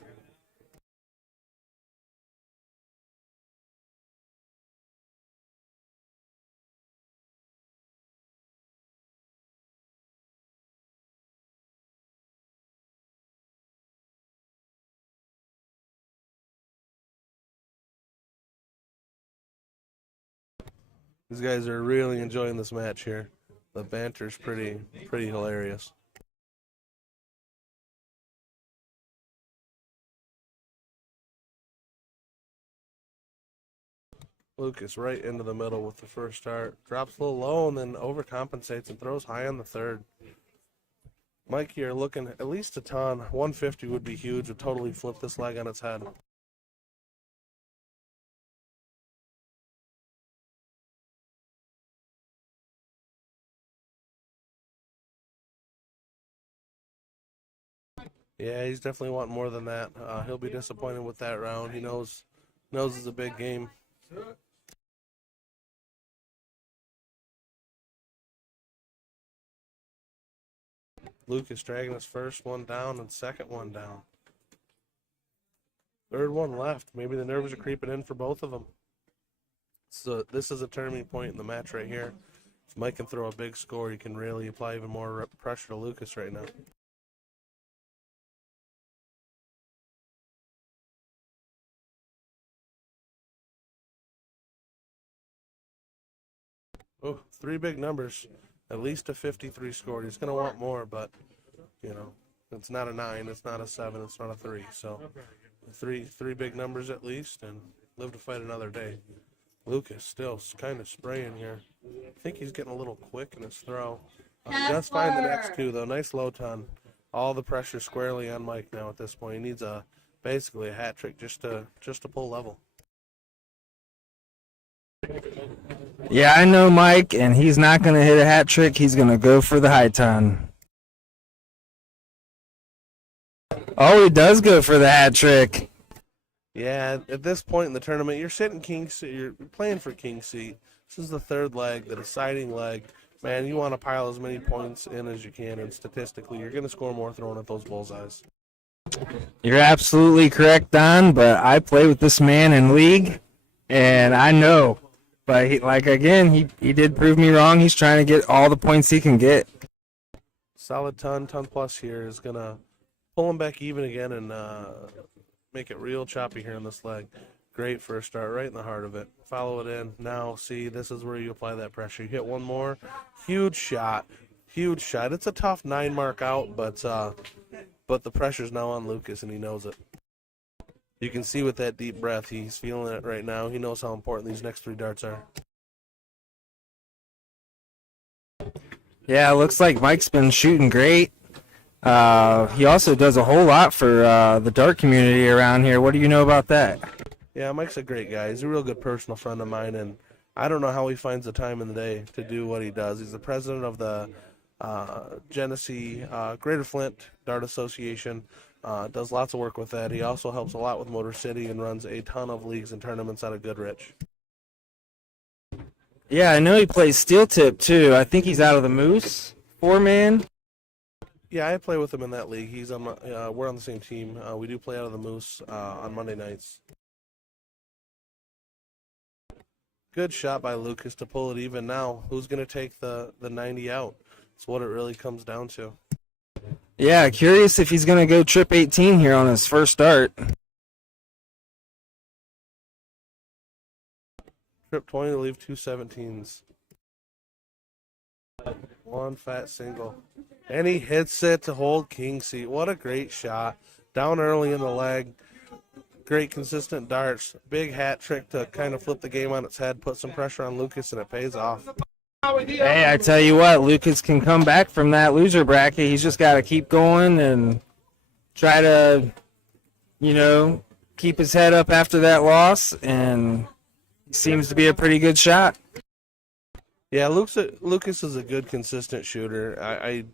These guys are really enjoying this match here. The banter's pretty hilarious. Lucas right into the middle with the first start. Drops a little low and then overcompensates and throws high on the third. Mike here looking at least a ton. 150 would be huge. Would totally flip this leg on its head. Yeah, he's definitely wanting more than that. He'll be disappointed with that round. He knows it's a big game. Lucas dragging his first one down and second one down. Third one left. Maybe the nerves are creeping in for both of them. So this is a turning point in the match right here. If Mike can throw a big score, he can really apply even more pressure to Lucas right now. Oh, 3 big numbers. At least a 53 scored. He's going to want more, but, you know, it's not a 9, it's not a 7, it's not a 3. So three big numbers at least, and live to fight another day. Lucas still kind of spraying here. I think he's getting a little quick in his throw. Just find the next two, though. Nice low ton. All the pressure squarely on Mike now at this point. He needs basically a hat trick just to pull level. Yeah, I know Mike, and he's not going to hit a hat trick. He's going to go for the high ton. Oh, he does go for the hat trick. Yeah, at this point in the tournament, you're sitting king seat. You're playing for king seat. This is the third leg, the deciding leg. Man, you want to pile as many points in as you can, and statistically, you're going to score more throwing at those bullseyes. You're absolutely correct, Don, but I play with this man in league, and I know. But, he did prove me wrong. He's trying to get all the points he can get. Solid ton plus here is going to pull him back even again and make it real choppy here in this leg. Great first start, right in the heart of it. Follow it in. Now, see, this is where you apply that pressure. You hit one more. Huge shot. Huge shot. It's a tough 9 mark out, but the pressure's now on Lucas, and he knows it. You can see with that deep breath, he's feeling it right now. He knows how important these next 3 darts are. Yeah, it looks like Mike's been shooting great. He also does a whole lot for the dart community around here. What do you know about that? Yeah, Mike's a great guy. He's a real good personal friend of mine, and I don't know how he finds the time in the day to do what he does. He's the president of the Genesee Greater Flint Dart Association. Does lots of work with that. He also helps a lot with Motor City and runs a ton of leagues and tournaments out of Goodrich. Yeah, I know he plays steel tip too. I think he's out of the Moose 4-man. Yeah, I play with him in that league. He's on. We're on the same team. We do play out of the Moose on Monday nights. Good shot by Lucas to pull it even. Now, who's going to take the 90 out? That's what it really comes down to. Yeah, curious if he's going to go trip 18 here on his first start. Trip 20 to leave 2 17s. One fat single. And he hits it to hold king seat. What a great shot. Down early in the leg. Great consistent darts. Big hat trick to kind of flip the game on its head, put some pressure on Lucas, and it pays off. Hey, I tell you what, Lucas can come back from that loser bracket. He's just got to keep going and try to, keep his head up after that loss, and he seems to be a pretty good shot. Yeah, Lucas is a good, consistent shooter. I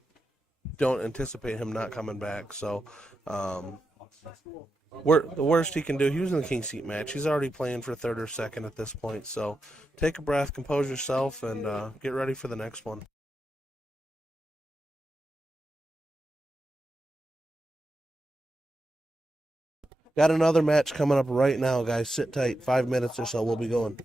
don't anticipate him not coming back, so the worst he can do, he was in the king seat match. He's already playing for third or second at this point, so take a breath, compose yourself, and get ready for the next one. Got another match coming up right now, guys. Sit tight. 5 minutes or so, we'll be going.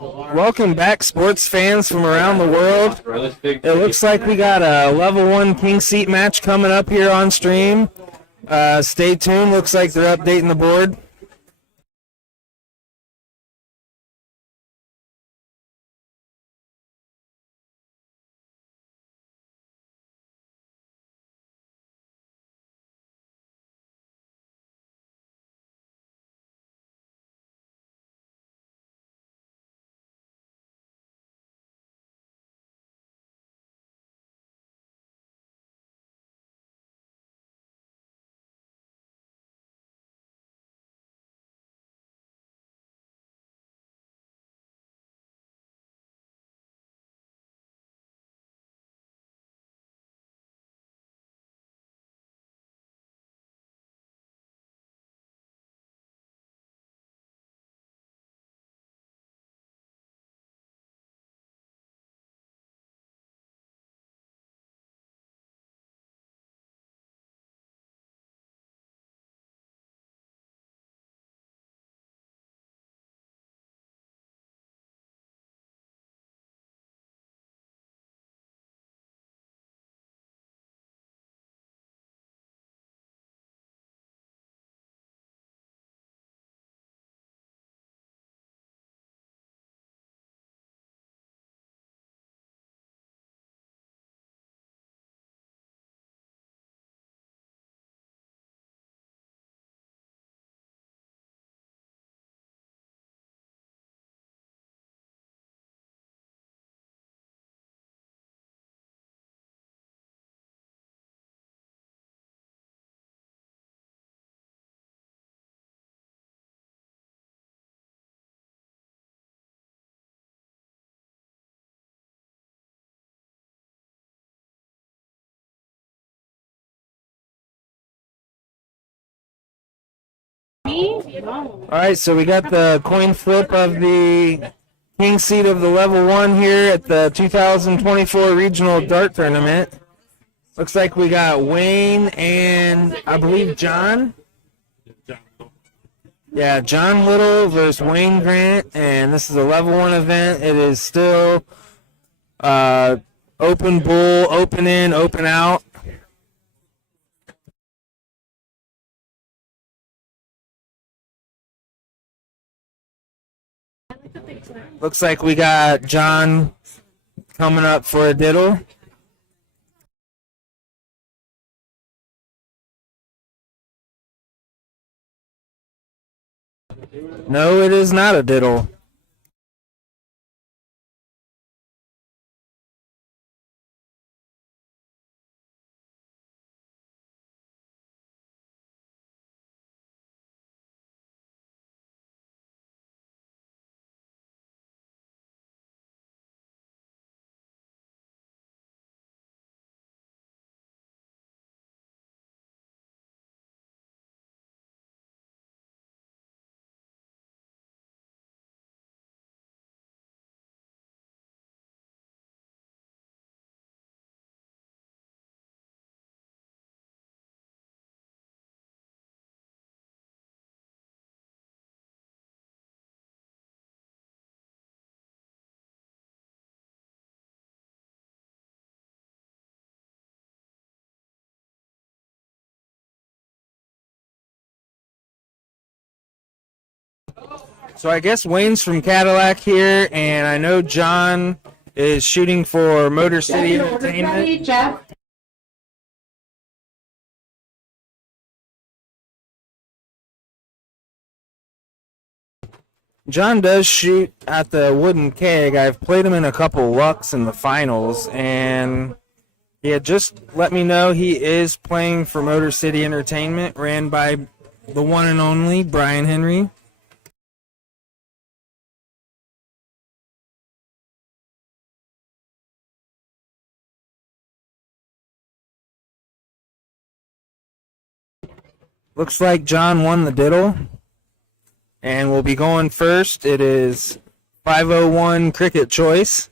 Welcome back, sports fans from around the world. It looks like we got a level 1 king seat match coming up here on stream. Stay tuned. Looks like they're updating the board. All right, so we got the coin flip of the king seat of the level 1 here at the 2024 regional dart tournament. Looks like we got Wayne and I believe John. Yeah, John Little versus Wayne Grant, and this is a level 1 event. It is still open bull, open in, open out. Looks like we got John coming up for a diddle. No, it is not a diddle. So I guess Wayne's from Cadillac here, and I know John is shooting for Motor City Entertainment. Jeff. John does shoot at the Wooden Keg. I've played him in a couple lucks in the finals, and he had just let me know he is playing for Motor City Entertainment, ran by the one and only Brian Henry. Looks like John won the diddle, and we'll be going first. It is 501 cricket choice.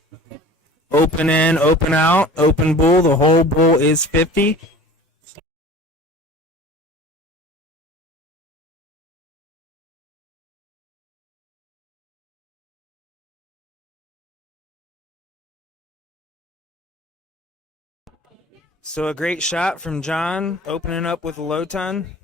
Open in, open out, open bull. The whole bull is 50. So a great shot from John, opening up with a low ton.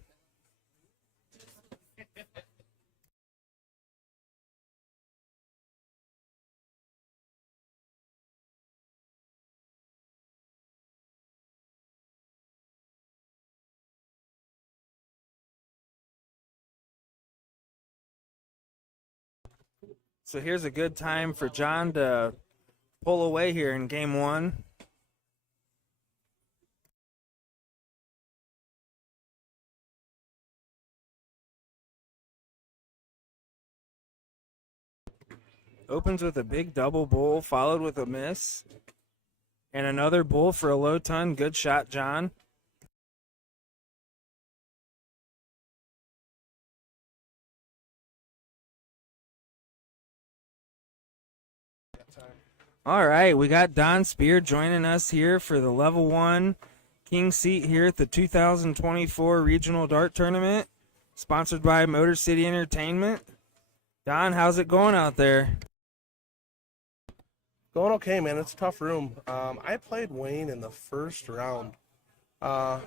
So here's a good time for John to pull away here in game one. Opens with a big double bull, followed with a miss. And another bull for a low ton. Good shot, John. All right, we got Don Spear joining us here for the level 1 king seat here at the 2024 Regional Dart Tournament, sponsored by Motor City Entertainment. Don, how's it going out there? Going okay, man. It's a tough room. I played Wayne in the first round,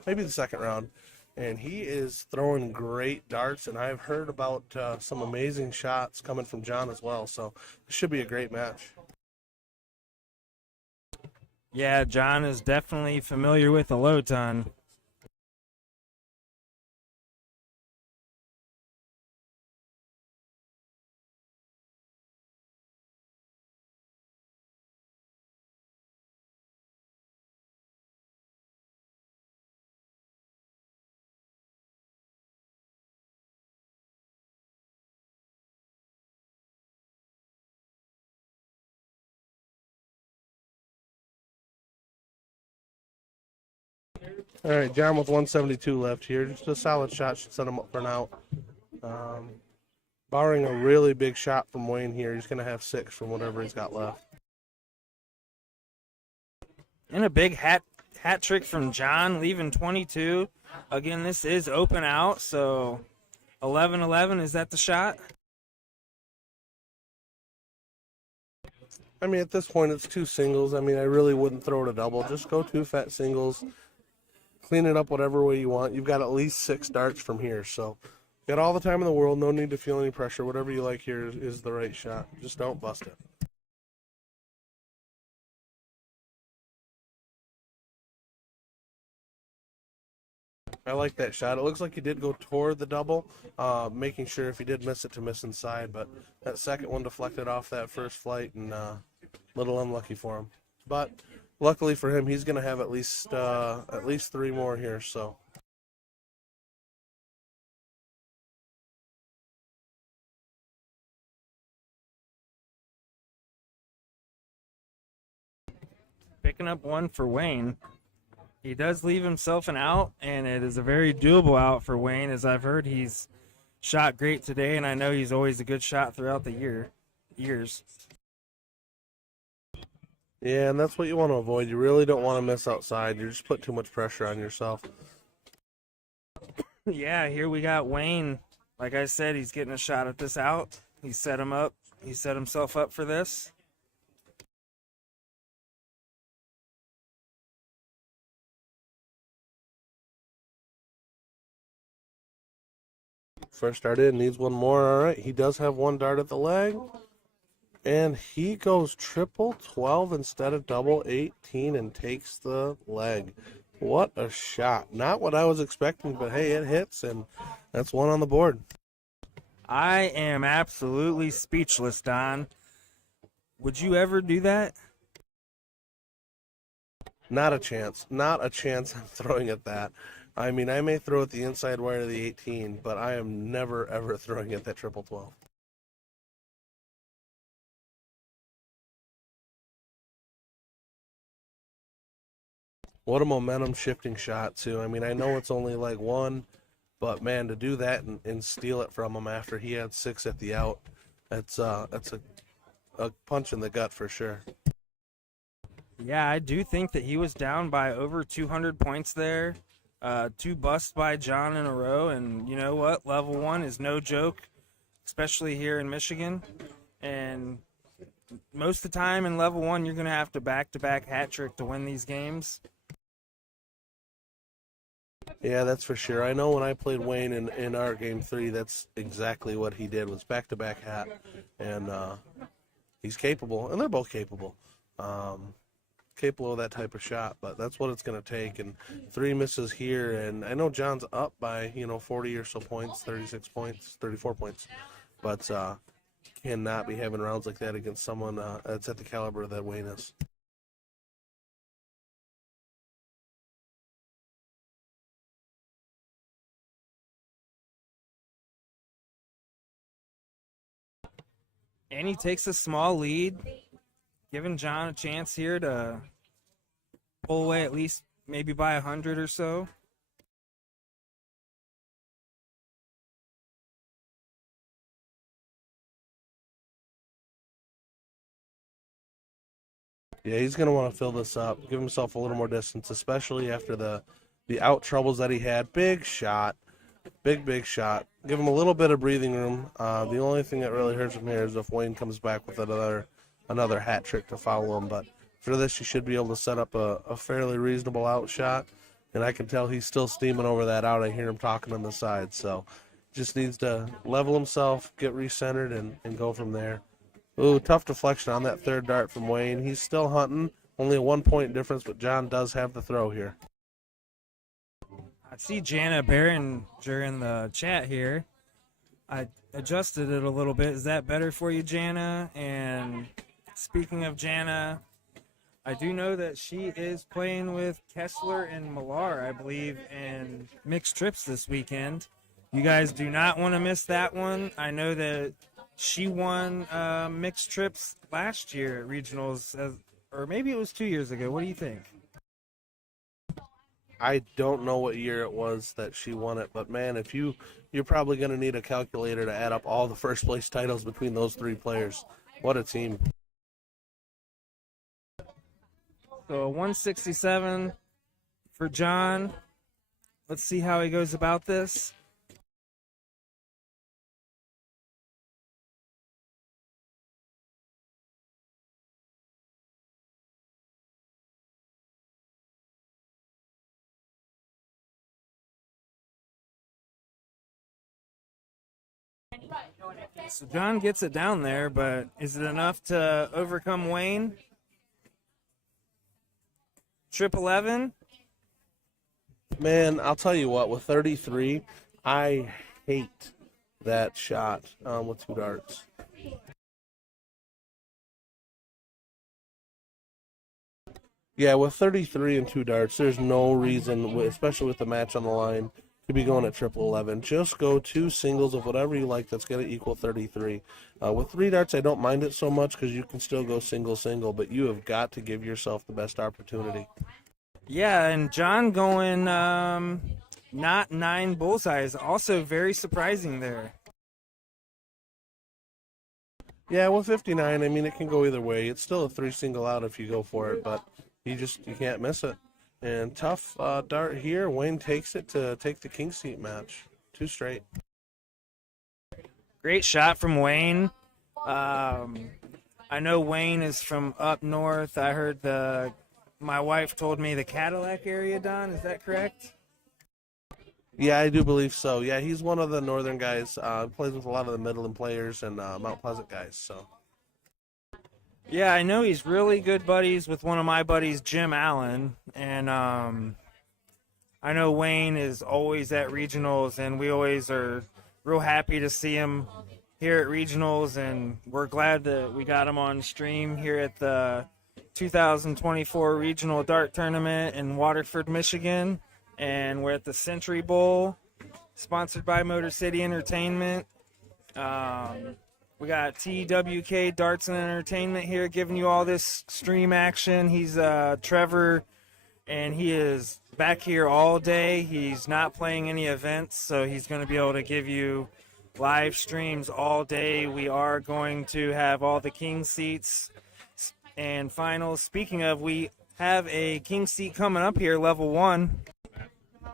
maybe the second round, and he is throwing great darts, and I've heard about some amazing shots coming from John as well, so it should be a great match. Yeah, John is definitely familiar with the low ton. All right, John with 172 left here. Just a solid shot should set him up for an out. Barring a really big shot from Wayne here, he's going to have 6 from whatever he's got left. And a big hat trick from John, leaving 22. Again, this is open out, so 11-11, is that the shot? I mean, at this point, it's 2 singles. I mean, I really wouldn't throw it a double. Just go 2 fat singles. Clean it up whatever way you want. You've got at least 6 darts from here, so got all the time in the world. No need to feel any pressure. Whatever you like here is the right shot. Just don't bust it. I like that shot. It looks like he did go toward the double, making sure if he did miss it to miss inside, but that second one deflected off that first flight and a little unlucky for him. But luckily for him, he's going to have at least 3 more here, so. Picking up one for Wayne. He does leave himself an out, and it is a very doable out for Wayne, as I've heard he's shot great today, and I know he's always a good shot throughout the years. Yeah, and that's what you want to avoid. You really don't want to miss outside. You just put too much pressure on yourself. Yeah, here we got Wayne. Like I said, he's getting a shot at this out. He set him up. He set himself up for this. First dart in, needs one more. All right, he does have 1 dart at the leg. And he goes triple 12 instead of double 18 and takes the leg. What a shot. Not what I was expecting, but hey, it hits, and that's 1 on the board. I am absolutely speechless, Don. Would you ever do that? Not a chance. Not a chance I'm throwing at that. I mean, I may throw at the inside wire of the 18, but I am never, ever throwing at that triple 12. What a momentum shifting shot, too. I mean, I know it's only like 1, but man, to do that and steal it from him after he had 6 at the out, that's a punch in the gut for sure. Yeah, I do think that he was down by over 200 points there. 2 busts by John in a row, and you know what? Level 1 is no joke, especially here in Michigan. And most of the time in level 1, you're going to have to back-to-back hat trick to win these games. Yeah, that's for sure. I know when I played Wayne in our game 3, that's exactly what he did, was back-to-back hat. And he's capable, and they're both capable. Capable of that type of shot, but that's what it's going to take. And 3 misses here, and I know John's up by 40 or so points, 36 points, 34 points, but cannot be having rounds like that against someone that's at the caliber that Wayne is. And he takes a small lead, giving John a chance here to pull away at least maybe by 100 or so. Yeah, he's going to want to fill this up, give himself a little more distance, especially after the out troubles that he had. Big shot. Big shot. Give him a little bit of breathing room. The only thing that really hurts him here is if Wayne comes back with another hat trick to follow him. But for this, you should be able to set up a fairly reasonable out shot. And I can tell he's still steaming over that out. I hear him talking on the side. So just needs to level himself, get recentered, and go from there. Ooh, tough deflection on that third dart from Wayne. He's still hunting. Only a 1-point difference, but John does have the throw here. I see Jana Behringer in the chat here. I adjusted it a little bit. Is that better for you, Jana? And speaking of Jana, I do know that she is playing with Kessler and Malar, I believe, in mixed trips this weekend. You guys do not want to miss that one. I know that she won mixed trips last year at regionals, or maybe it was 2 years ago. What do you think? I don't know what year it was that she won it, but man, if you're probably going to need a calculator to add up all the first place titles between those 3 players. What a team. So 167 for John. Let's see how he goes about this. So John gets it down there, but is it enough to overcome Wayne? Trip 11? Man, I'll tell you what, with 33, I hate that shot with 2 darts. Yeah, with 33 and 2 darts, there's no reason, especially with the match on the line, to be going at triple 11. Just go 2 singles of whatever you like that's going to equal 33. With 3 darts, I don't mind it so much because you can still go single, but you have got to give yourself the best opportunity. Yeah, and John going not 9 bullseyes, also very surprising there. Yeah, with 59, I mean, it can go either way. It's still a 3 single out if you go for it, but you can't miss it. And tough dart here. Wayne takes it to take the king seat match. 2 straight. Great shot from Wayne. I know Wayne is from up north. I heard my wife told me the Cadillac area, Don. Is that correct? Yeah, I do believe so. Yeah, he's one of the northern guys. Plays with a lot of the Midland players and Mount Pleasant guys. So. Yeah, I know he's really good buddies with one of my buddies, Jim Allen, and I know Wayne is always at regionals, and we always are real happy to see him here at regionals, and we're glad that we got him on stream here at the 2024 Regional Dart Tournament in Waterford, Michigan, and we're at the Century Bowl, sponsored by Motor City Entertainment. We got TWK Darts and Entertainment here giving you all this stream action. He's Trevor, and he is back here all day. He's not playing any events, so he's going to be able to give you live streams all day. We are going to have all the king seats and finals. Speaking of, we have a king seat coming up here, level 1.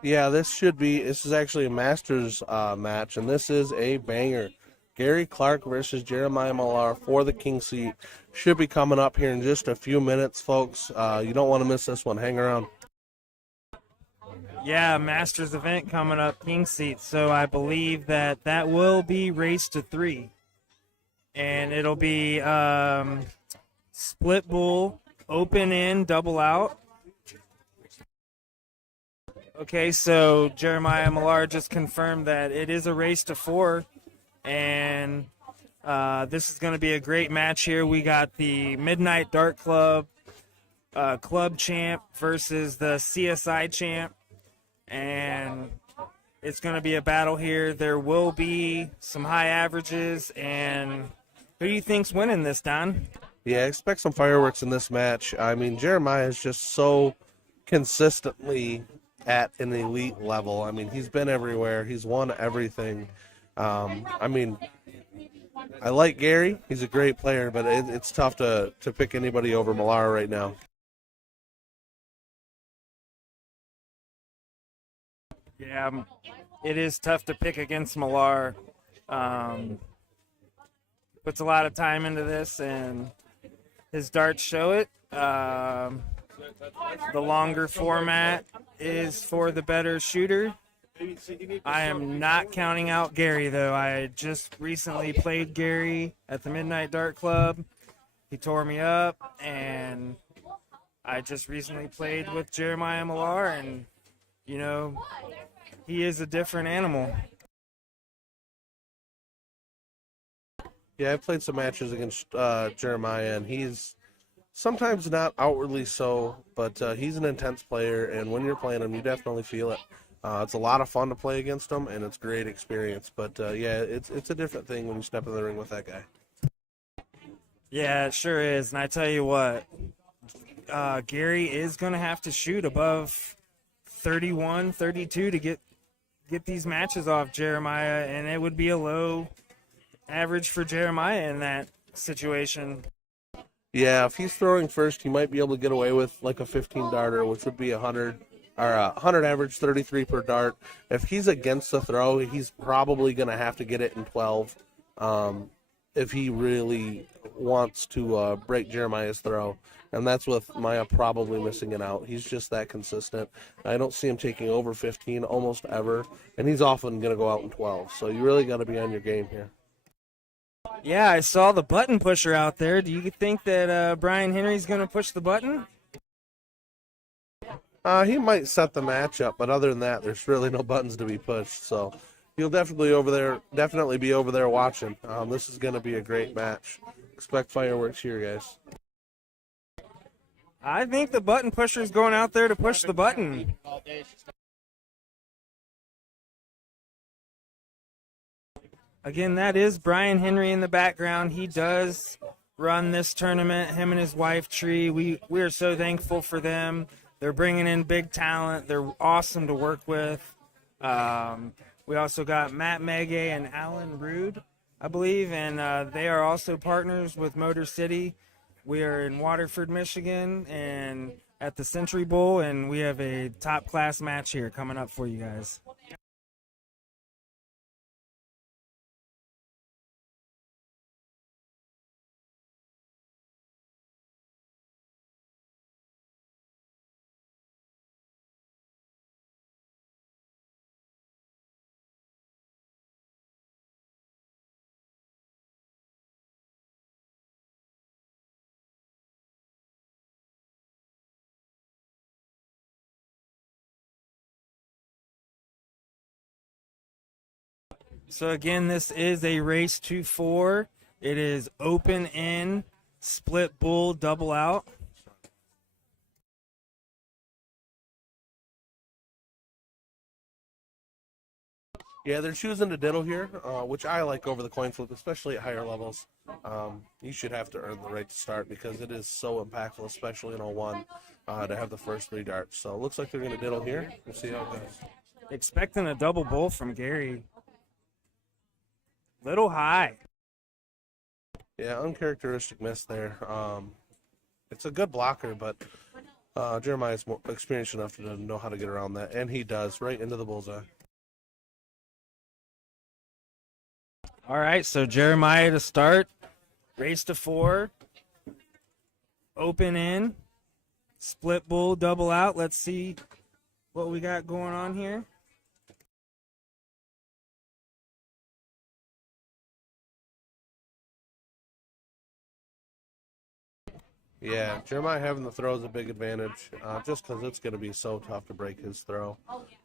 Yeah, this is actually a Masters match, and this is a banger. Gary Clark versus Jeremiah Malar for the king seat. Should be coming up here in just a few minutes, folks. You don't want to miss this one. Hang around. Yeah, Masters event coming up, King Seat. So I believe that will be race to 3. And it'll be split bull, open in, double out. Okay, so Jeremiah Malar just confirmed that it is a race to 4. And this is going to be a great match here. We got the Midnight Dart Club club champ versus the CSI champ. And it's going to be a battle here. There will be some high averages. And who do you think's winning this, Don? Yeah, expect some fireworks in this match. I mean, Jeremiah is just so consistently at an elite level. I mean, he's been everywhere. He's won everything. I mean, I like Gary. He's a great player, but it's tough to pick anybody over Malar right now. Yeah, it is tough to pick against Malar. Puts a lot of time into this, and his darts show it. The longer format is for the better shooter. I am not counting out Gary, though. I just recently played Gary at the Midnight Dart Club. He tore me up, and I just recently played with Jeremiah Malar, and, you know, he is a different animal. Yeah, I've played some matches against Jeremiah, and he's sometimes not outwardly so, but he's an intense player, and when you're playing him, you definitely feel it. It's a lot of fun to play against him, and it's great experience. But, yeah, it's a different thing when you step in the ring with that guy. Yeah, it sure is. And I tell you what, Gary is going to have to shoot above 31, 32 to get these matches off Jeremiah, and it would be a low average for Jeremiah in that situation. Yeah, if he's throwing first, he might be able to get away with like a 15 darter, which would be 100 or 100 average, 33 per dart. If he's against the throw, he's probably going to have to get it in 12 if he really wants to break Jeremiah's throw. And that's with Maya probably missing it out. He's just that consistent. I don't see him taking over 15 almost ever, and he's often going to go out in 12. So you really got to be on your game here. Yeah, I saw the button pusher out there. Do you think that Brian Henry's going to push the button? He might set the match up, but other than that, there's really no buttons to be pushed. So he'll definitely be over there watching. This is going to be a great match. Expect fireworks here, guys. I think the button pusher's going out there to push the button. Again, that is Brian Henry in the background. He does run this tournament, him and his wife, Tree. We are so thankful for them. They're bringing in big talent. They're awesome to work with. We also got Matt Mege and Alan Rude, I believe, and they are also partners with Motor City. We are in Waterford, Michigan, and at the Century Bowl, and we have a top-class match here coming up for you guys. So again, this is a race to 4. It is open in, split bull, double out. Yeah, they're choosing to diddle here, which I like over the coin flip, especially at higher levels. You should have to earn the right to start because it is so impactful, especially in 01, to have the first 3 darts. So it looks like they're going to diddle here. We'll see how it goes. Expecting a double bull from Gary. Little high. Yeah, uncharacteristic miss there. It's a good blocker, but Jeremiah's more experienced enough to know how to get around that, and he does, right into the bullseye. All right, so Jeremiah to start. Race to 4. Open in. Split bull, double out. Let's see what we got going on here. Yeah, Jeremiah having the throw is a big advantage, just because it's going to be so tough to break his throw.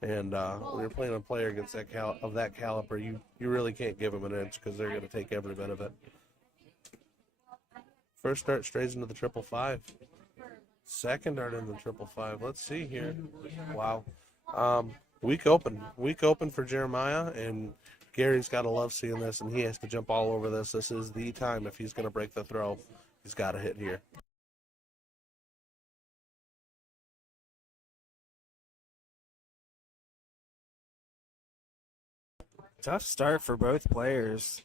And when you're playing a player against that caliber, you really can't give him an inch because they're going to take every bit of it. First dart strays into the 555. Second dart in the 555. Let's see here. Wow. Week open for Jeremiah, and Gary's got to love seeing this, and he has to jump all over this. This is the time if he's going to break the throw. He's got to hit here. Tough start for both players.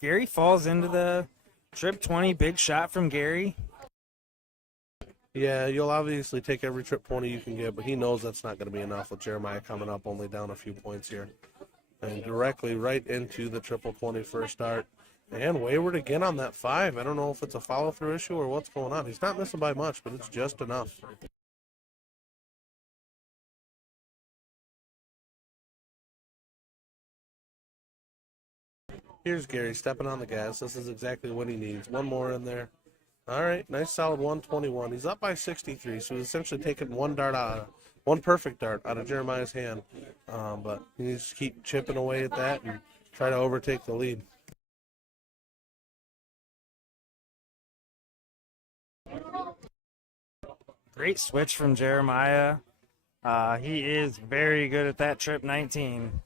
Gary falls into the trip 20. Big shot from Gary. Yeah, you'll obviously take every trip 20 you can get, but he knows that's not going to be enough with Jeremiah coming up only down a few points here. And directly right into the 20 first dart. And wayward again on that 5. I don't know if it's a follow-through issue or what's going on. He's not missing by much, but it's just enough. Here's Gary stepping on the gas. This is exactly what he needs. One more in there. All right, nice solid 121. He's up by 63, so he's essentially taking one perfect dart out of Jeremiah's hand. But he needs to keep chipping away at that and try to overtake the lead. Great switch from Jeremiah. He is very good at that trip 19.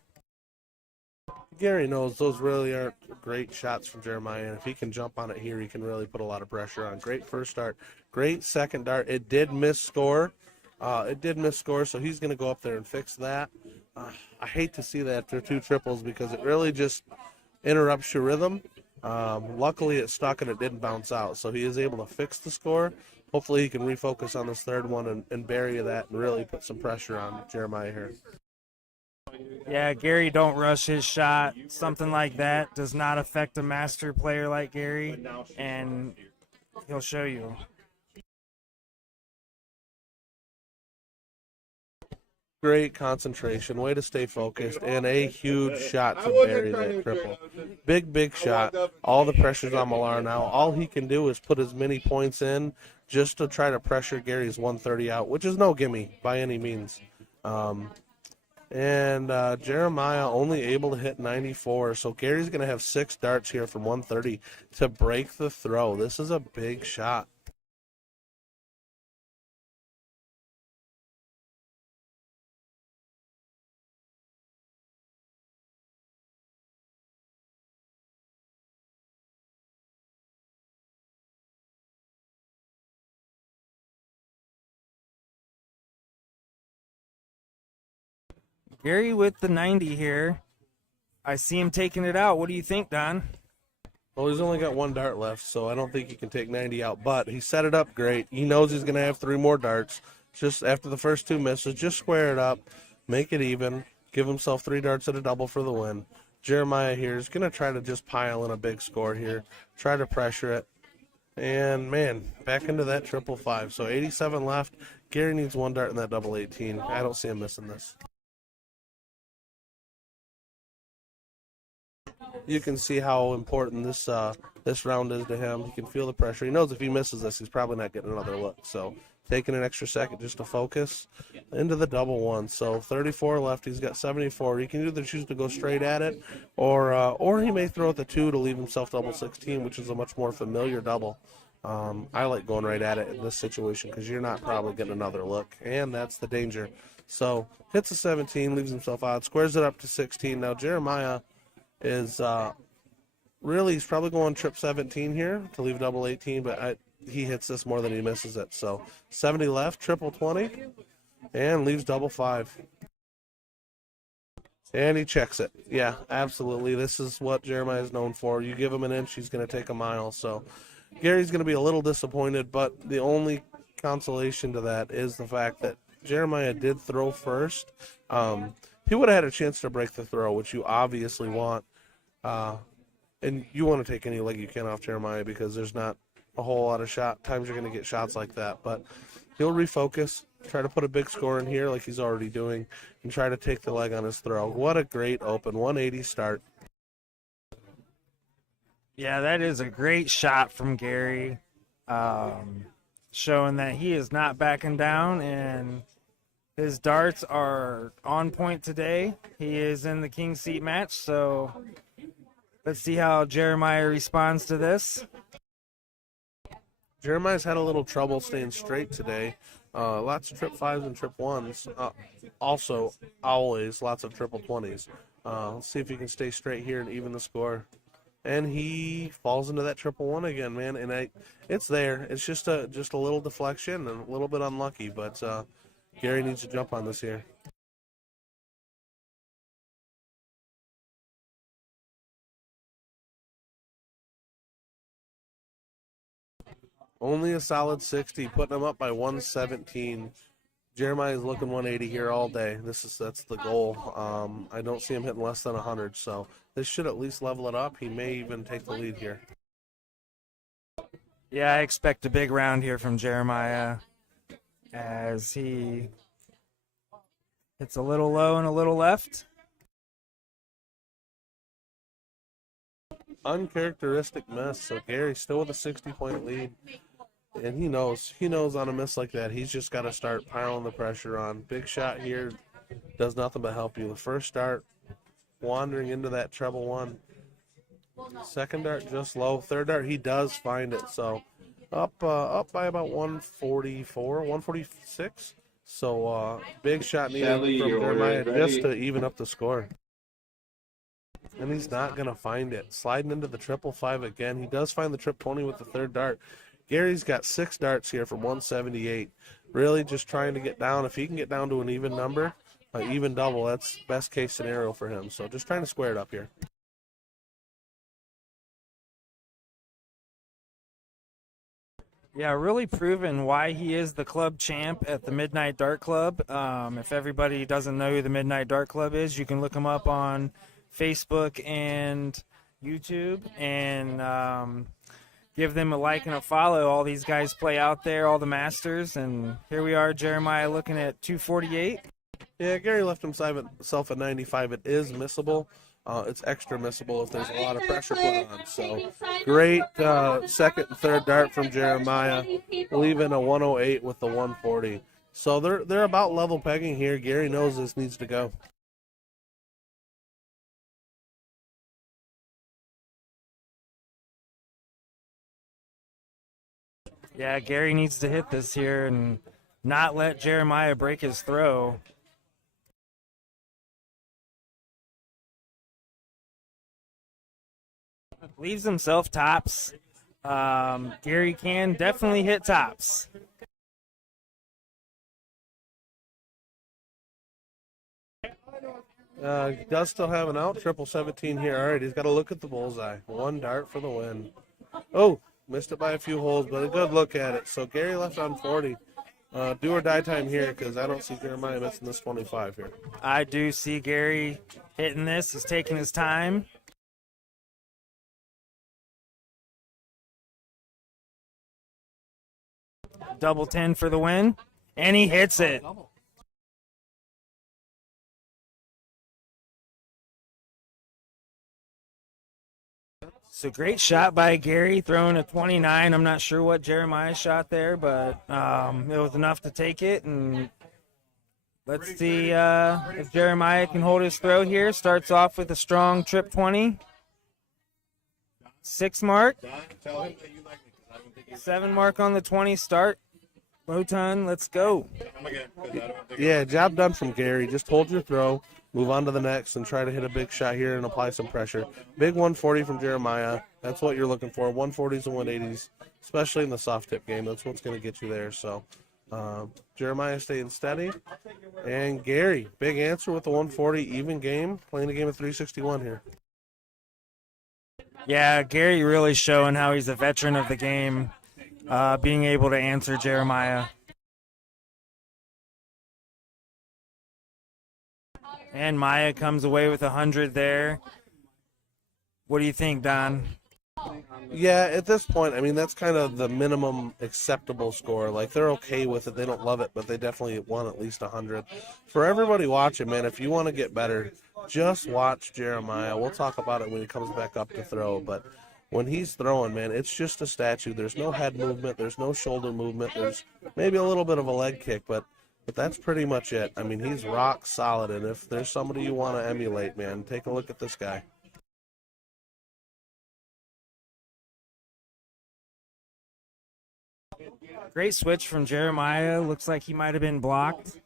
Gary knows those really aren't great shots from Jeremiah, and if he can jump on it here, he can really put a lot of pressure on. Great first dart, great second dart. It did miss score. So he's going to go up there and fix that. I hate to see that after two triples because it really just interrupts your rhythm. Luckily, it stuck and it didn't bounce out, so he is able to fix the score. Hopefully, he can refocus on this third one and bury that and really put some pressure on Jeremiah here. Yeah, Gary, don't rush his shot. Something like that does not affect a master player like Gary, and he'll show you. Great concentration, way to stay focused, and a huge shot to bury that triple. Big shot. All the pressure's on Malar now. All he can do is put as many points in just to try to pressure Gary's 130 out, which is no gimme by any means. And Jeremiah only able to hit 94, so Gary's going to have 6 darts here from 130 to break the throw. This is a big shot. Gary with the 90 here. I see him taking it out. What do you think, Don? Well, he's only got 1 dart left, so I don't think he can take 90 out, but he set it up great. He knows he's going to have 3 more darts. Just after the first 2 misses, just square it up, make it even, give himself 3 darts at a double for the win. Jeremiah here is going to try to just pile in a big score here, try to pressure it. And, man, back into that 555. So 87 left. Gary needs 1 dart in that double 18. I don't see him missing this. You can see how important this round is to him. He can feel the pressure. He knows if he misses this, he's probably not getting another look. So taking an extra second just to focus into the double one. So 34 left. He's got 74. He can either choose to go straight at it, or he may throw at the 2 to leave himself double 16, which is a much more familiar double. I like going right at it in this situation because you're not probably getting another look, and that's the danger. So hits a 17, leaves himself out, squares it up to 16. Now Jeremiah is really, he's probably going trip 17 here to leave double 18, but he hits this more than he misses it. So 70 left, triple 20, and leaves double 5. And he checks it. Yeah, absolutely. This is what Jeremiah is known for. You give him an inch, he's going to take a mile. So Gary's going to be a little disappointed, but the only consolation to that is the fact that Jeremiah did throw first. He would have had a chance to break the throw, which you obviously want. And you want to take any leg you can off Jeremiah because there's not a whole lot of times you're going to get shots like that. But he'll refocus, Try to put a big score in here like he's already doing and try to take the leg on his throw. What a great open 180 start. Yeah, that is a great shot from Gary, showing that he is not backing down, and his darts are on point today. He is in the king seat match, so let's see how Jeremiah responds to this. Jeremiah's had a little trouble staying straight today. Lots of trip 5s and trip 1s. Also, always lots of triple 20s. Let's see if he can stay straight here and even the score. And he falls into that triple 1 again, man. And it's there. It's just a little deflection and a little bit unlucky, but Gary needs to jump on this here. Only a solid 60, putting him up by 117. Jeremiah is looking 180 here all day. That's the goal. I don't see him hitting less than 100, so this should at least level it up. He may even take the lead here. Yeah, I expect a big round here from Jeremiah as he hits a little low and a little left. Uncharacteristic miss, so Gary's still with a 60-point lead. And he knows on a miss like that, he's just got to start piling the pressure on. Big shot here does nothing but help you. The first dart, wandering into that treble 1. Second dart, just low. Third dart, he does find it. So up by about 144, 146. So big shot needed from Jeremiah just to even up the score. And he's not going to find it. Sliding into the triple 5 again. He does find the trip 20 with the third dart. Gary's got 6 darts here from 178. Really just trying to get down. If he can get down to an even number, even double, that's best case scenario for him. So just trying to square it up here. Yeah, really proven why he is the club champ at the Midnight Dart Club. If everybody doesn't know who the Midnight Dart Club is, you can look him up on Facebook and YouTube and give them a like and a follow. All these guys play out there, all the masters, and here we are, Jeremiah looking at 248. Yeah, Gary left himself at 95. It is missable. It's extra missable if there's a lot of pressure put on. So great second and third dart from Jeremiah, leaving a 108 with the 140. So they're about level pegging here. Gary knows this needs to go. Yeah, Gary needs to hit this here and not let Jeremiah break his throw. Leaves himself tops. Gary can definitely hit tops. Does still have an out, triple 17 here. All right, he's got to look at the bullseye. 1 dart for the win. Oh, missed it by a few holes, but a good look at it. So Gary left on 40. Do or die time here because I don't see Jeremiah missing this 25 here. I do see Gary hitting this. He's taking his time. Double 10 for the win, and he hits it. So great shot by Gary, throwing a 29. I'm not sure what Jeremiah shot there, but it was enough to take it. And let's see if Jeremiah can hold his throw here. Starts off with a strong trip 20. 6 mark. 7 mark on the 20 start. Low ton, let's go. Yeah, job done from Gary. Just hold your throw, move on to the next, and try to hit a big shot here and apply some pressure. Big 140 from Jeremiah. That's what you're looking for. 140s and 180s, especially in the soft tip game. That's what's going to get you there. So Jeremiah staying steady. And Gary, big answer with the 140, even game, playing a game of 361 here. Yeah, Gary really showing how he's a veteran of the game, being able to answer Jeremiah. And Maya comes away with 100 there. What do you think, Don? Yeah, at this point, I mean, that's kind of the minimum acceptable score. Like, they're okay with it. They don't love it, but they definitely want at least 100. For everybody watching, man, if you want to get better, just watch Jeremiah. We'll talk about it when he comes back up to throw, but when he's throwing, man, it's just a statue. There's no head movement. There's no shoulder movement. There's maybe a little bit of a leg kick, but that's pretty much it. I mean, he's rock solid, and if there's somebody you want to emulate, man, take a look at this guy. Great switch from Jeremiah. Looks like he might have been blocked.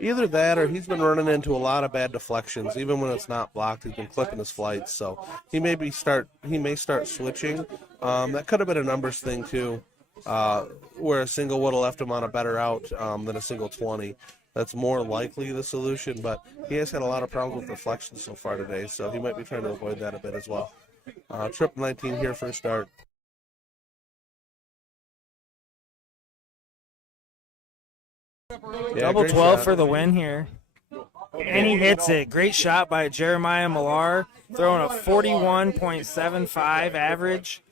Either that or he's been running into a lot of bad deflections. Even when it's not blocked, he's been clipping his flights. So he may start switching. That could have been a numbers thing too, where a single would have left him on a better out than a single 20. That's more likely the solution, but he has had a lot of problems with deflections so far today, so he might be trying to avoid that a bit as well. Triple 19 here for a start. Yeah, Double 12 shot for the win here. And he hits it. Great shot by Jeremiah Malar, throwing a 41.75 average.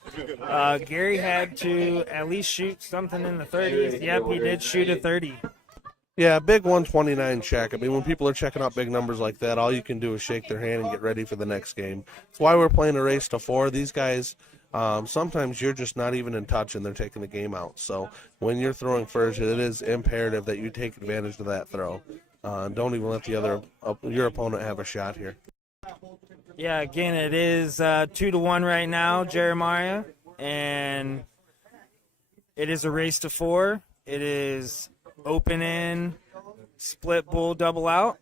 Gary had to at least shoot something in the 30s. Yep, he did shoot a 30. Yeah, big 129 check. I mean, when people are checking out big numbers like that, all you can do is shake their hand and get ready for the next game. That's why we're playing a race to 4. These guys, sometimes you're just not even in touch and they're taking the game out. So when you're throwing first, it is imperative that you take advantage of that throw. Don't even let your opponent have a shot here. Yeah, again, it is 2-1 right now, Jeremiah, and it is a race to 4. It is open in, split bull, double out.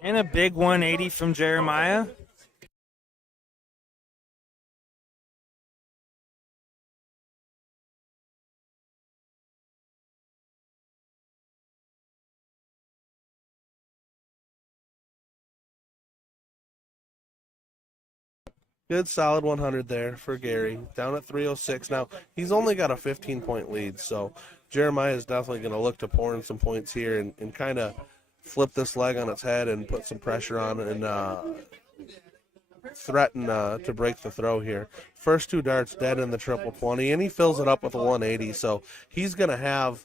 And a big 180 from Jeremiah. Good solid 100 there for Gary. Down at 306. Now, he's only got a 15-point lead, so Jeremiah is definitely going to look to pour in some points here and kind of flip this leg on its head and put some pressure on and threaten to break the throw here. First 2 darts dead in the triple 20, and he fills it up with a 180, so he's going to have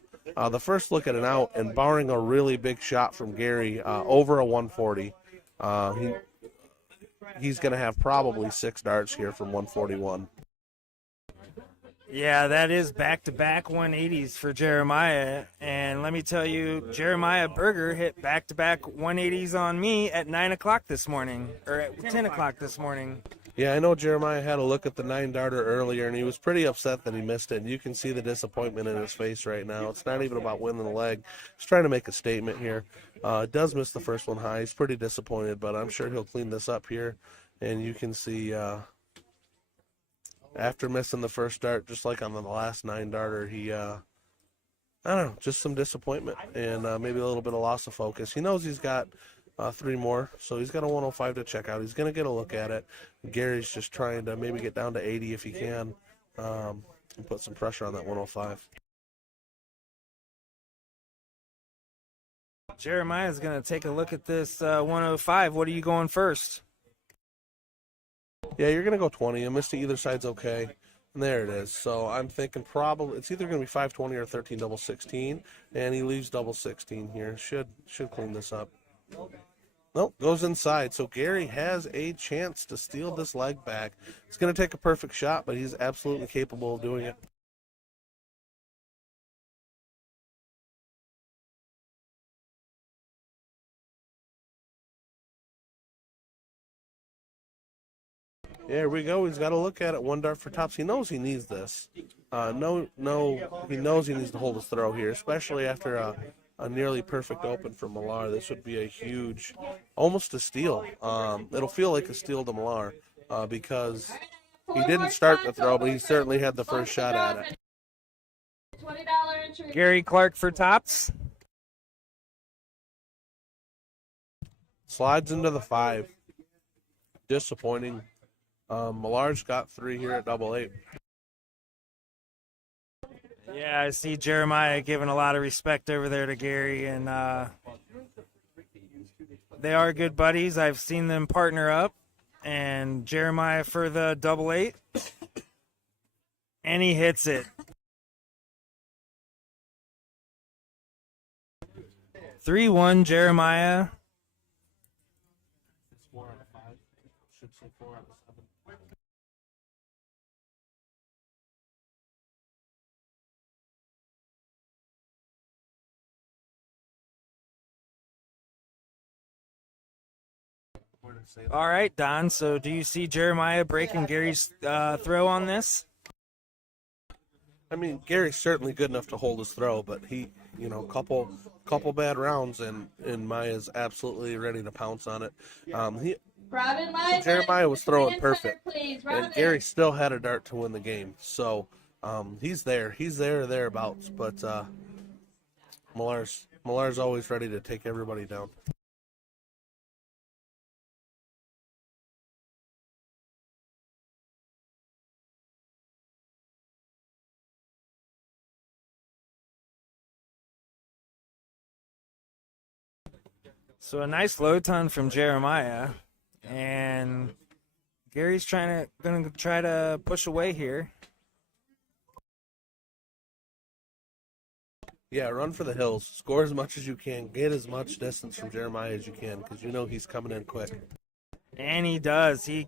the first look at an out, and barring a really big shot from Gary, over a 140. He's going to have probably 6 darts here from 141. Yeah, that is back-to-back 180s for Jeremiah. And let me tell you, Jeremiah Berger hit back-to-back 180s on me at 9 o'clock this morning, or at 10 o'clock this morning. Yeah, I know Jeremiah had a look at the 9-darter earlier, and he was pretty upset that he missed it. And you can see the disappointment in his face right now. It's not even about winning the leg. He's trying to make a statement here. Does miss the first one high. He's pretty disappointed, but I'm sure he'll clean this up here. And you can see after missing the first dart, just like on the last 9-darter, he, I don't know, just some disappointment and maybe a little bit of loss of focus. He knows he's got 3 more, so he's got a 105 to check out. He's going to get a look at it. Gary's just trying to maybe get down to 80 if he can and put some pressure on that 105. Jeremiah's going to take a look at this 105. What are you going first? Yeah, you're going to go 20. A miss to either side's okay. And there it is. So I'm thinking probably it's either going to be 520 or 13 double 16, and he leaves double 16 here. Should clean this up. Nope, goes inside. So Gary has a chance to steal this leg back. It's going to take a perfect shot, but he's absolutely capable of doing it. There we go. He's got to look at it. 1 dart for tops. He knows he needs this. He knows he needs to hold his throw here, especially after a nearly perfect open for Malar. This would be a huge, almost a steal. It'll feel like a steal to Malar because he didn't start the throw, but he certainly had the first shot at it. $20 Gary Clark for tops. Slides into the 5. Disappointing. Malar's got 3 here at double 8. Yeah, I see Jeremiah giving a lot of respect over there to Gary, and they are good buddies. I've seen them partner up. And Jeremiah for the double 8. And he hits it. 3-1 Jeremiah. It's 4 out of 5. Should say 4 out of 7. All right, Don. So do you see Jeremiah breaking Gary's throw on this? I mean, Gary's certainly good enough to hold his throw, but he, couple bad rounds, and Maya's absolutely ready to pounce on it. Jeremiah was throwing perfect, and Gary still had a dart to win the game. So he's there or thereabouts. But Malar's always ready to take everybody down. So a nice low ton from Jeremiah, and Gary's gonna try to push away here. Yeah, run for the hills. Score as much as you can. Get as much distance from Jeremiah as you can, because he's coming in quick. And he does. He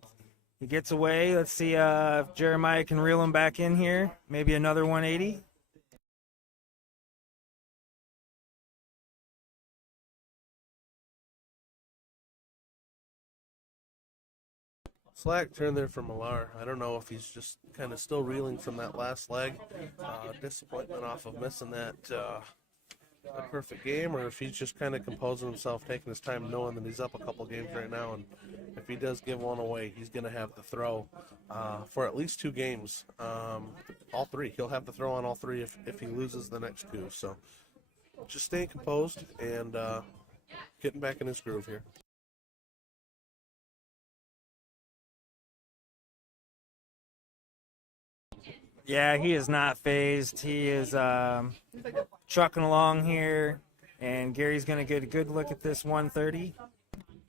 gets away. Let's see if Jeremiah can reel him back in here. Maybe another 180. Slack turn there for Malar. I don't know if he's just kind of still reeling from that last leg. Disappointment off of missing that a perfect game, or if he's just kind of composing himself, taking his time, knowing that he's up a couple games right now, and if he does give one away, he's going to have the throw for at least 2 games. All 3. He'll have the throw on all 3 if he loses the next 2. So just staying composed and getting back in his groove here. Yeah, he is not phased. He is trucking along here, and Gary's going to get a good look at this 130.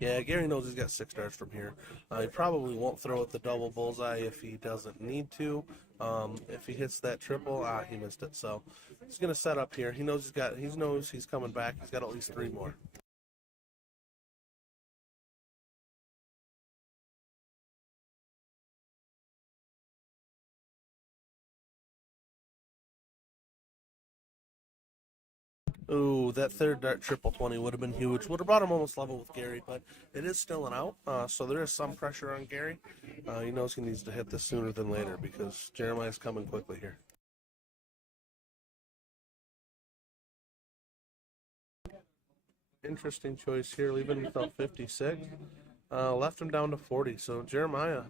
Yeah, Gary knows he's got 6 darts from here. He probably won't throw at the double bullseye if he doesn't need to. If he hits that triple, he missed it. So he's going to set up here. He knows he's coming back. He's got at least 3 more. Ooh, that third dart triple 20 would have been huge. Would have brought him almost level with Gary, but it is still an out, so there is some pressure on Gary. He knows he needs to hit this sooner than later because Jeremiah's coming quickly here. Interesting choice here, leaving himself 56. Left him down to 40, so Jeremiah,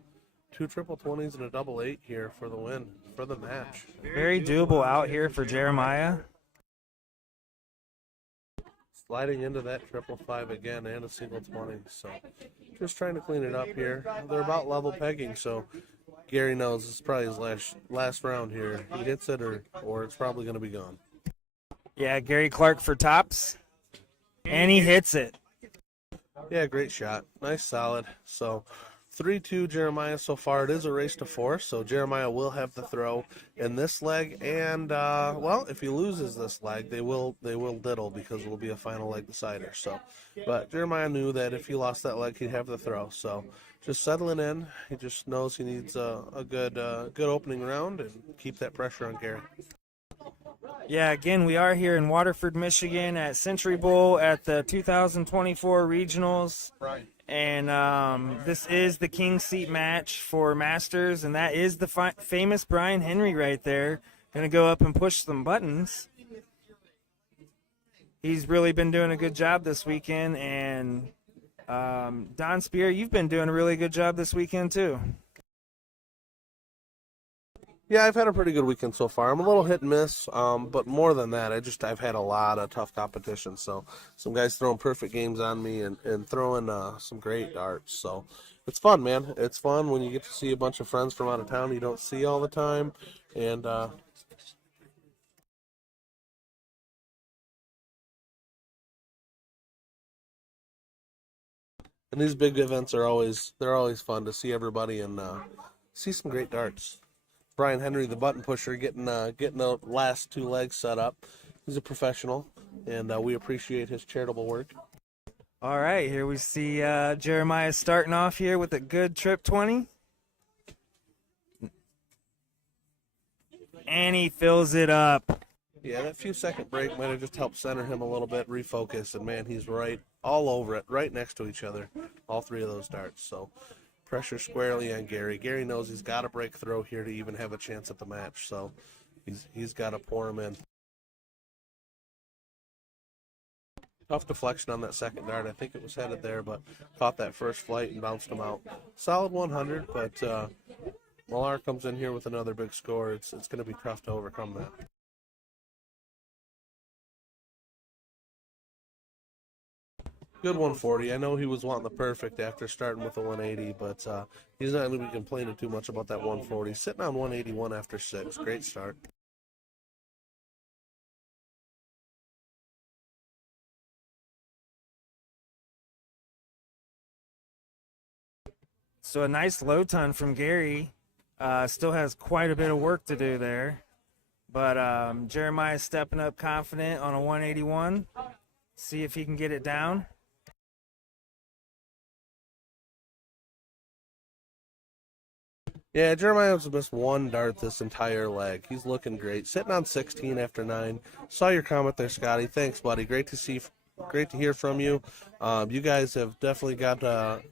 2 triple 20s and a double 8 here for the win, for the match. Very doable out here for Jeremiah. Sliding into that triple 5 again and a single 20. So just trying to clean it up here. They're about level pegging, so Gary knows it's probably his last round here. He hits it or it's probably going to be gone. Yeah, Gary Clark for tops. And he hits it. Yeah, great shot. Nice, solid. So 3-2 Jeremiah so far. It is a race to 4, so Jeremiah will have the throw in this leg. And, well, if he loses this leg, they will diddle because it will be a final leg decider. So, but Jeremiah knew that if he lost that leg, he'd have the throw. So just settling in. He just knows he needs a good opening round and keep that pressure on Gary. Yeah, again, we are here in Waterford, Michigan at Century Bowl at the 2024 Regionals. Right. And this is the King Seat match for Masters, and that is the famous Brian Henry right there. Going to go up and push some buttons. He's really been doing a good job this weekend, and Don Spear, you've been doing a really good job this weekend too. Yeah, I've had a pretty good weekend so far. I'm a little hit and miss, but more than that, I've had a lot of tough competition. So some guys throwing perfect games on me and throwing some great darts. So it's fun, man. It's fun when you get to see a bunch of friends from out of town you don't see all the time. And And these big events are always fun to see everybody and see some great darts. Brian Henry, the button pusher, getting the last two legs set up. He's a professional, and we appreciate his charitable work. All right, here we see Jeremiah starting off here with a good trip 20. And he fills it up. Yeah, that few second break might have just helped center him a little bit, refocus, and man, he's right all over it, right next to each other, all three of those darts. So pressure squarely on Gary. Gary knows he's got to break through here to even have a chance at the match, so he's got to pour him in. Tough deflection on that second dart. I think it was headed there, but caught that first flight and bounced him out. Solid 100, but Malar comes in here with another big score. It's going to be tough to overcome that. Good 140. I know he was wanting the perfect after starting with the 180, but he's not going to be complaining too much about that 140. Sitting on 181 after 6. Great start. So a nice low ton from Gary. Still has quite a bit of work to do there. But Jeremiah stepping up confident on a 181. See if he can get it down. Yeah, Jeremiah's missed one dart this entire leg. He's looking great. Sitting on 16 after 9. Saw your comment there, Scotty. Thanks, buddy. Great to hear from you. You guys have definitely got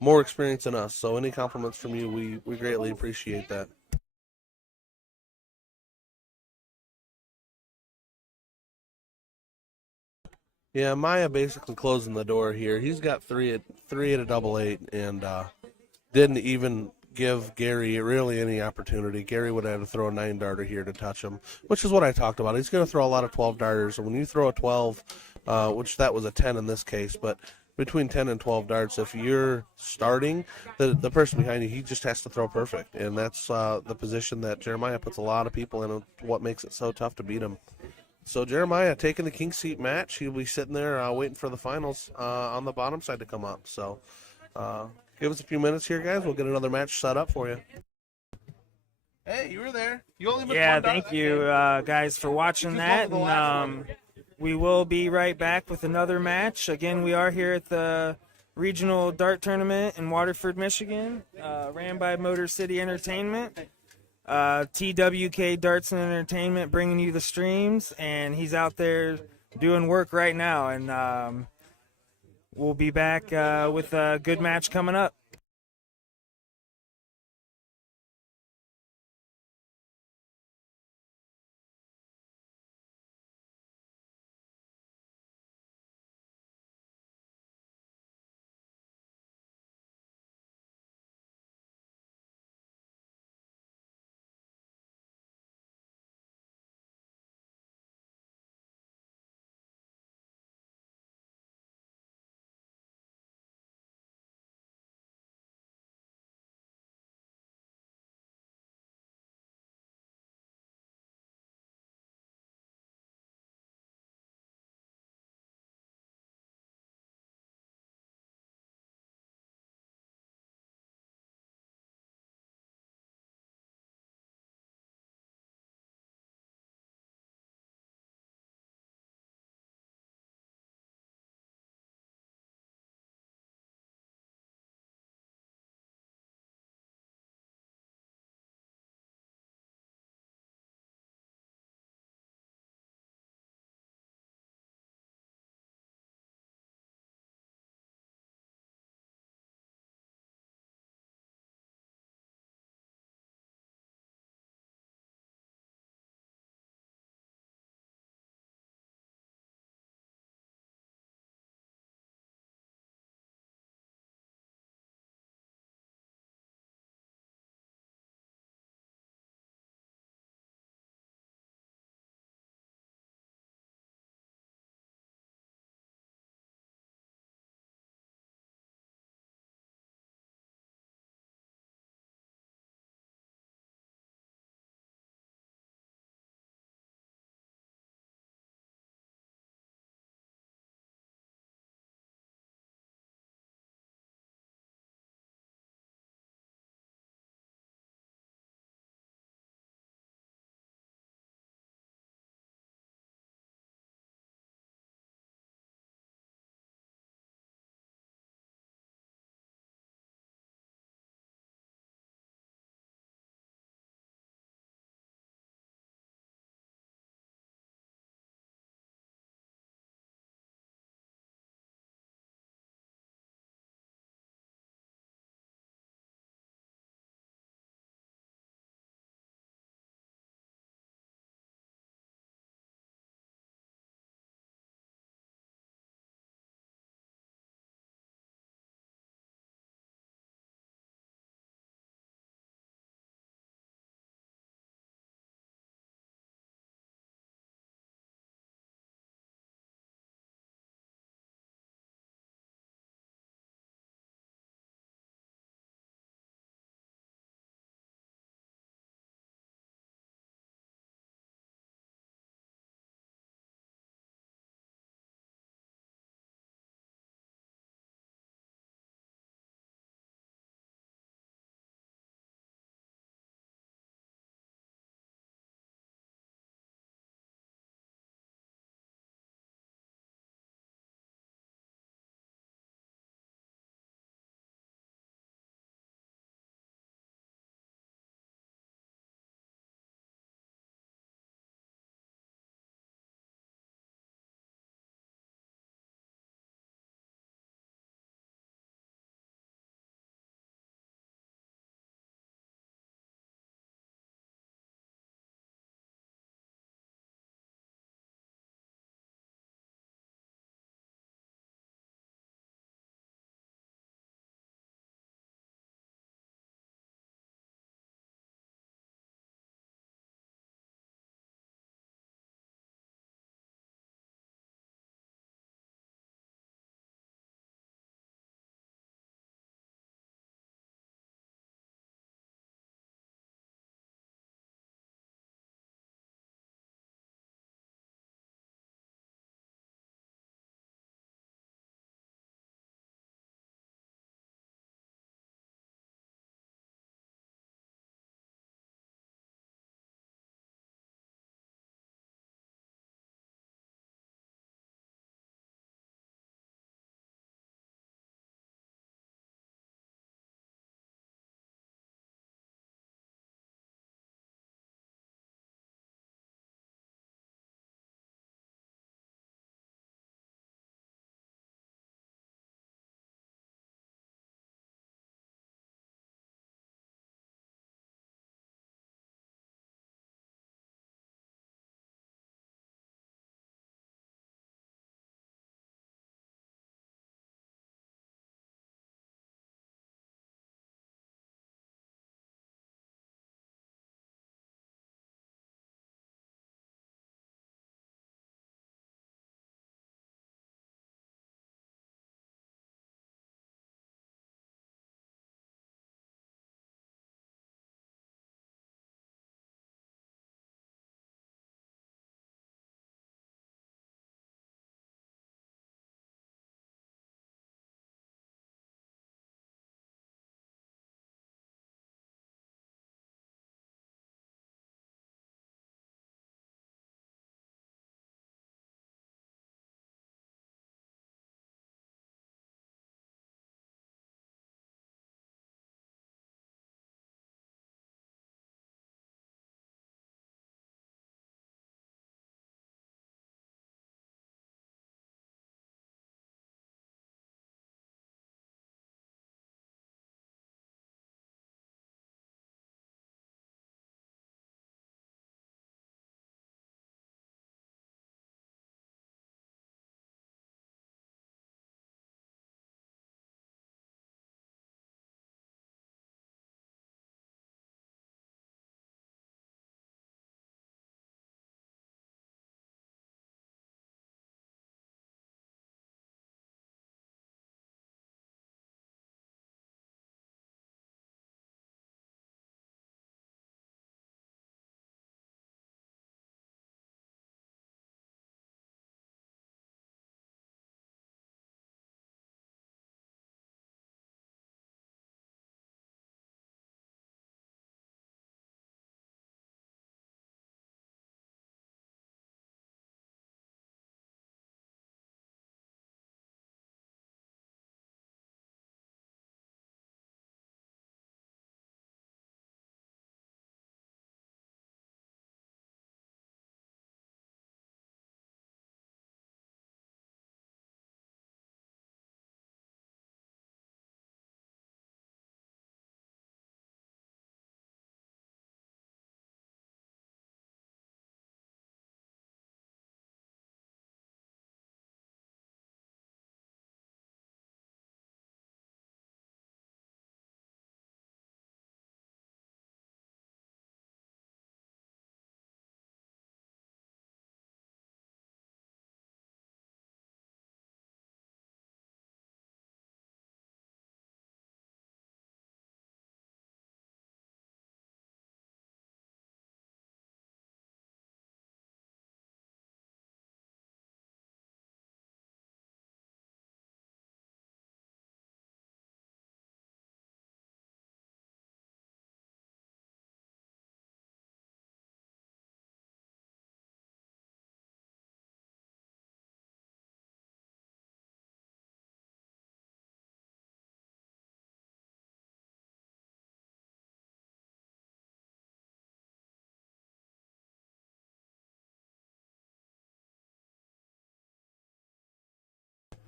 more experience than us, so any compliments from you, we greatly appreciate that. Yeah, Maya basically closing the door here. He's got three at a double eight, and didn't even give Gary really any opportunity. Gary would have had to throw a 9-darter here to touch him, which is what I talked about. He's going to throw a lot of 12-darters, and when you throw a 12, which that was a 10 in this case, but between 10 and 12 darts, if you're starting, the person behind you, he just has to throw perfect, and that's the position that Jeremiah puts a lot of people in, and what makes it so tough to beat him. So Jeremiah taking the king seat match. He'll be sitting there waiting for the finals on the bottom side to come up. So give us a few minutes here, guys. We'll get another match set up for you. Hey, you were there. You only missed one dart. Thank you guys for watching that. And we will be right back with another match. Again, we are here at the Regional Dart Tournament in Waterford, Michigan, ran by Motor City Entertainment. TWK Darts and Entertainment bringing you the streams, and he's out there doing work right now, and we'll be back with a good match coming up.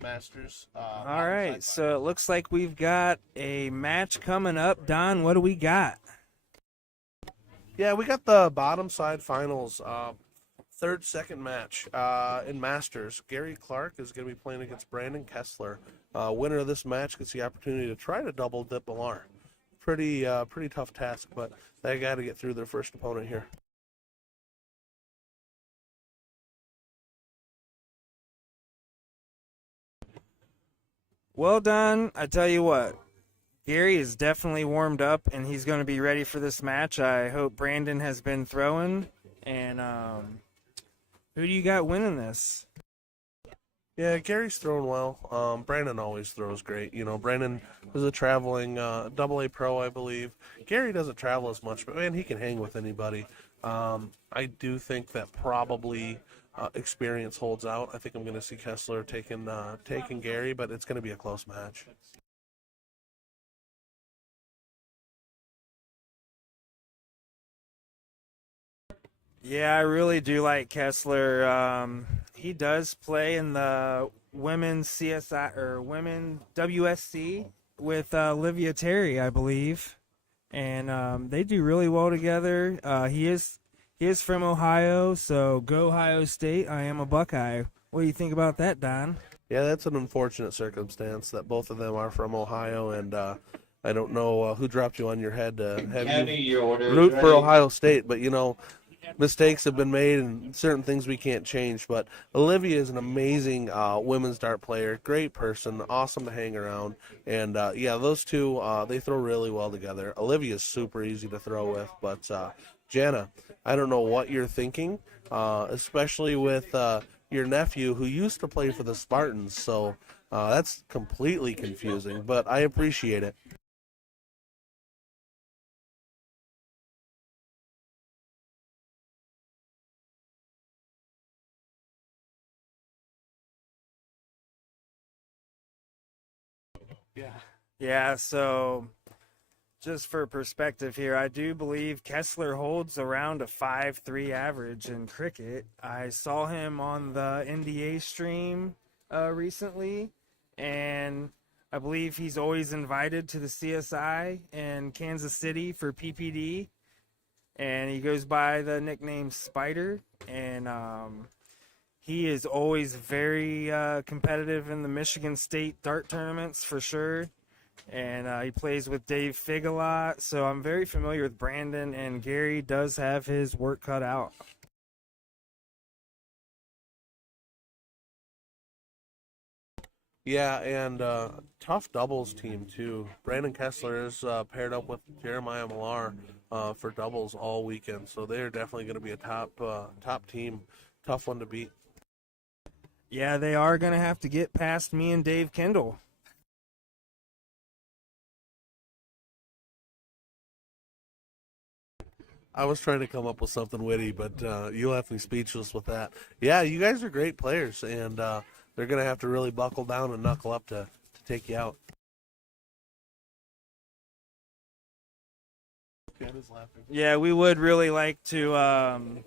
Masters. All right, so it looks like we've got a match coming up. Don, what do we got? Yeah, we got the bottom side finals. Second match in Masters. Gary Clark is going to be playing against Brandon Kessler. Winner of this match gets the opportunity to try to double dip Malar. Pretty tough task, but they got to get through their first opponent here. Well, Don, I tell you what, Gary is definitely warmed up, and he's going to be ready for this match. I hope Brandon has been throwing, and who do you got winning this? Yeah, Gary's throwing well. Brandon always throws great. You know, Brandon is a traveling AA pro, I believe. Gary doesn't travel as much, but man, he can hang with anybody. I do think that probably experience holds out. I think I'm going to see Kessler taking Gary, but it's going to be a close match. Yeah, I really do like Kessler. He does play in the women's CSI or women WSC with Olivia Terry, I believe, and they do really well together. He is from Ohio, so go Ohio State. I am a Buckeye. What do you think about that, Don? Yeah, that's an unfortunate circumstance that both of them are from Ohio, and I don't know who dropped you on your head to have you root for Ohio State, but you know, mistakes have been made and certain things we can't change. But Olivia is an amazing women's dart player, great person, awesome to hang around, and yeah, those two they throw really well together. Olivia is super easy to throw with, but Jana, I don't know what you're thinking, especially with your nephew who used to play for the Spartans, so that's completely confusing, but I appreciate it. Yeah, so just for perspective here, I do believe Kessler holds around a 5.3 average in cricket. I saw him on the NDA stream recently, and I believe he's always invited to the CSI in Kansas City for PPD, and he goes by the nickname Spider, and he is always very competitive in the Michigan State dart tournaments for sure. And he plays with Dave Fig a lot, so I'm very familiar with Brandon, and Gary does have his work cut out. Yeah, and tough doubles team too. Brandon Kessler is paired up with Jeremiah Malar for doubles all weekend, so they're definitely going to be a top team, tough one to beat. Yeah, they are going to have to get past me and Dave Kendall. I was trying to come up with something witty, but you left me speechless with that. Yeah, you guys are great players, and they're going to have to really buckle down and knuckle up to take you out. Yeah, we would really like to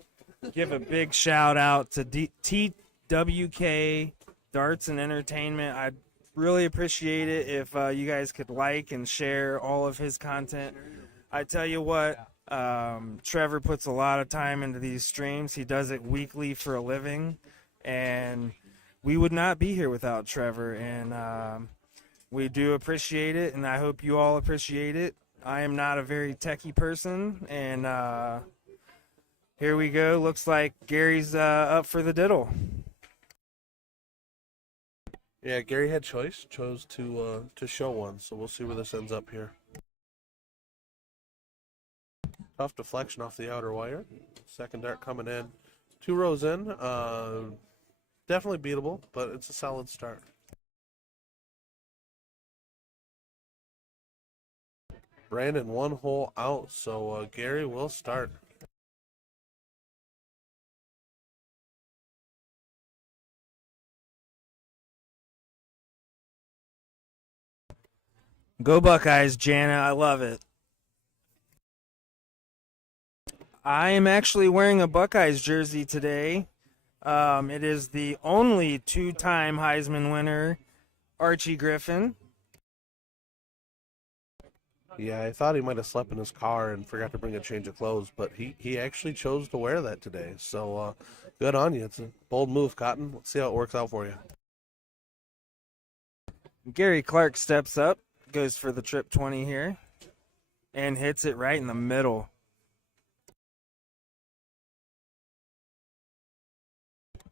give a big shout out to TWK Darts and Entertainment. I'd really appreciate it if you guys could like and share all of his content. I tell you what, Trevor puts a lot of time into these streams. He does it weekly for a living, and we would not be here without Trevor, and we do appreciate it, and I hope you all appreciate it. I am not a very techie person, and here we go. Looks like Gary's up for the diddle. Yeah, Gary had chose to show one, so we'll see where this ends up here. Tough deflection off the outer wire. Second dart coming in. 2 rows in. Definitely beatable, but it's a solid start. Brandon 1 hole out, so Gary will start. Go Buckeyes, Jana. I love it. I am actually wearing a Buckeyes jersey today. It is the only 2-time Heisman winner, Archie Griffin. Yeah, I thought he might have slept in his car and forgot to bring a change of clothes, but he actually chose to wear that today. So good on you. It's a bold move, Cotton. Let's see how it works out for you. Gary Clark steps up, goes for the trip 20 here, and hits it right in the middle.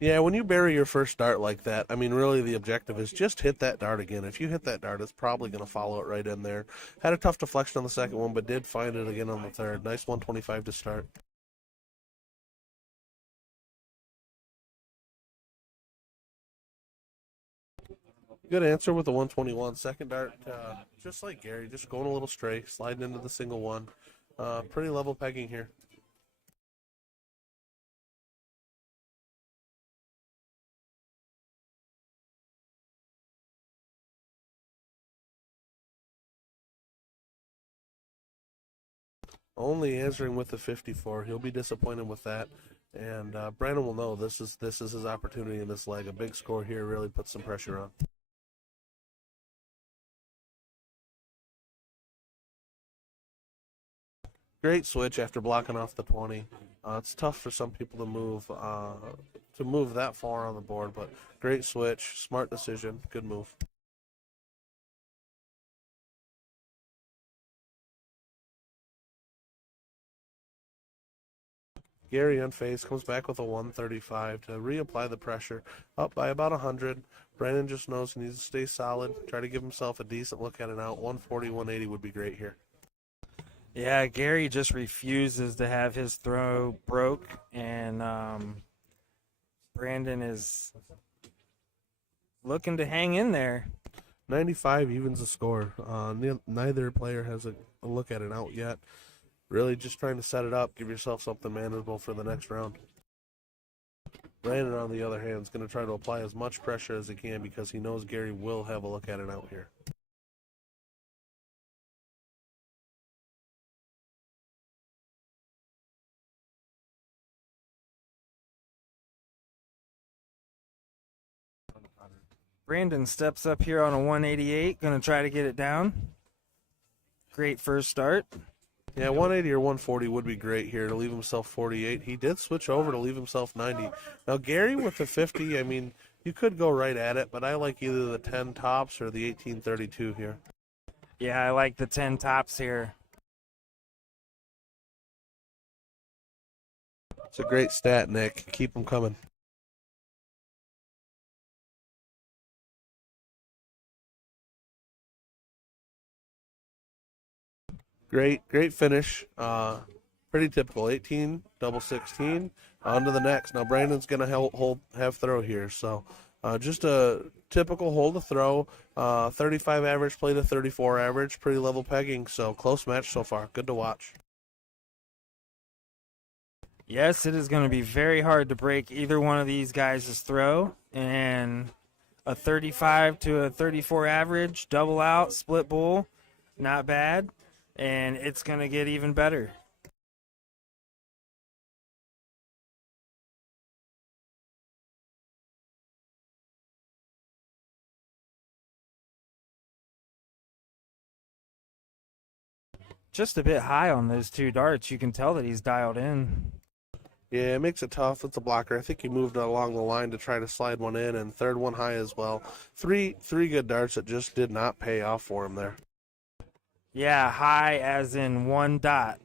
Yeah, when you bury your first dart like that, I mean, really the objective is just hit that dart again. If you hit that dart, it's probably going to follow it right in there. Had a tough deflection on the second one, but did find it again on the third. Nice 125 to start. Good answer with the 121. Second dart, just like Gary, just going a little straight, sliding into the single one. Pretty level pegging here. Only answering with the 54. He'll be disappointed with that. And Brandon will know this is his opportunity in this leg. A big score here really puts some pressure on. Great switch after blocking off the 20. It's tough for some people to move that far on the board, but great switch, smart decision, good move. Gary unfazed comes back with a 135 to reapply the pressure, up by about 100. Brandon just knows he needs to stay solid, try to give himself a decent look at an out. 140, 180 would be great here. Yeah, Gary just refuses to have his throw broke, and Brandon is looking to hang in there. 95 evens the score. Neither player has a look at an out yet. Really just trying to set it up, give yourself something manageable for the next round. Brandon, on the other hand, is going to try to apply as much pressure as he can because he knows Gary will have a look at an out here. Brandon steps up here on a 188, going to try to get it down. Great first start. Yeah, 180 or 140 would be great here to leave himself 48. He did switch over to leave himself 90. Now, Gary with the 50, I mean, you could go right at it, but I like either the 10 tops or the 1832 here. Yeah, I like the 10 tops here. It's a great stat, Nick. Keep them coming. Great finish. Pretty typical. 18, double 16. On to the next. Now Brandon's gonna have throw here. So just a typical hold to throw. 35 average play to 34 average. Pretty level pegging. So close match so far. Good to watch. Yes, it is going to be very hard to break either one of these guys' throw. And a 35 to a 34 average, double out, split bull, not bad. And it's going to get even better. Just a bit high on those two darts. You can tell that he's dialed in. Yeah, it makes it tough. It's a blocker. I think he moved along the line to try to slide one in, and third one high as well. Three good darts that just did not pay off for him there. Yeah, high as in one dot.